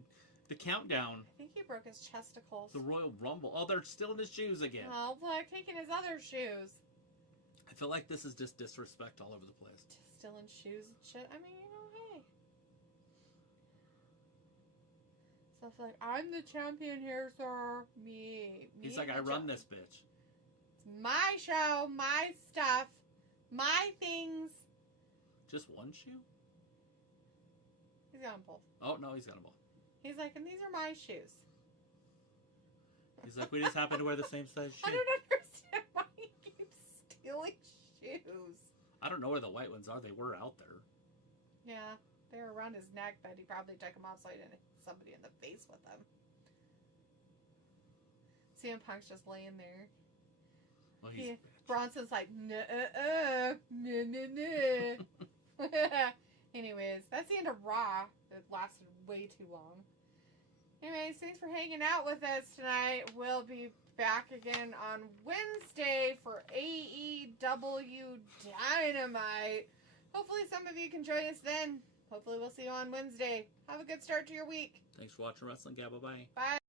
the countdown. I think he broke his chesticles. The Royal Rumble. Oh, they're still in his shoes again. Oh, look, taking his other shoes. I feel like this is just disrespect all over the place. Still in shoes and shit. I mean, hey. So it's like, I'm the champion here, sir. Me. He's like, I run this bitch. It's my show, my stuff, my things. Just one shoe? He's got them both. Oh, no, he's got them both. He's like, and these are my shoes. He's like, we just happen to wear the same size shoe. I don't understand why he keeps stealing shoes. I don't know where the white ones are. They were out there. Yeah, they were around his neck, but he probably took them off so he didn't hit somebody in the face with them. CM Punk's just laying there. Well, he's Bronson's like, no. Anyways, that's the end of Raw. It lasted way too long. Anyways, thanks for hanging out with us tonight. We'll be back again on Wednesday for AEW Dynamite. Hopefully some of you can join us then. Hopefully we'll see you on Wednesday. Have a good start to your week. Thanks for watching Wrestling Gab. Bye-bye. Bye.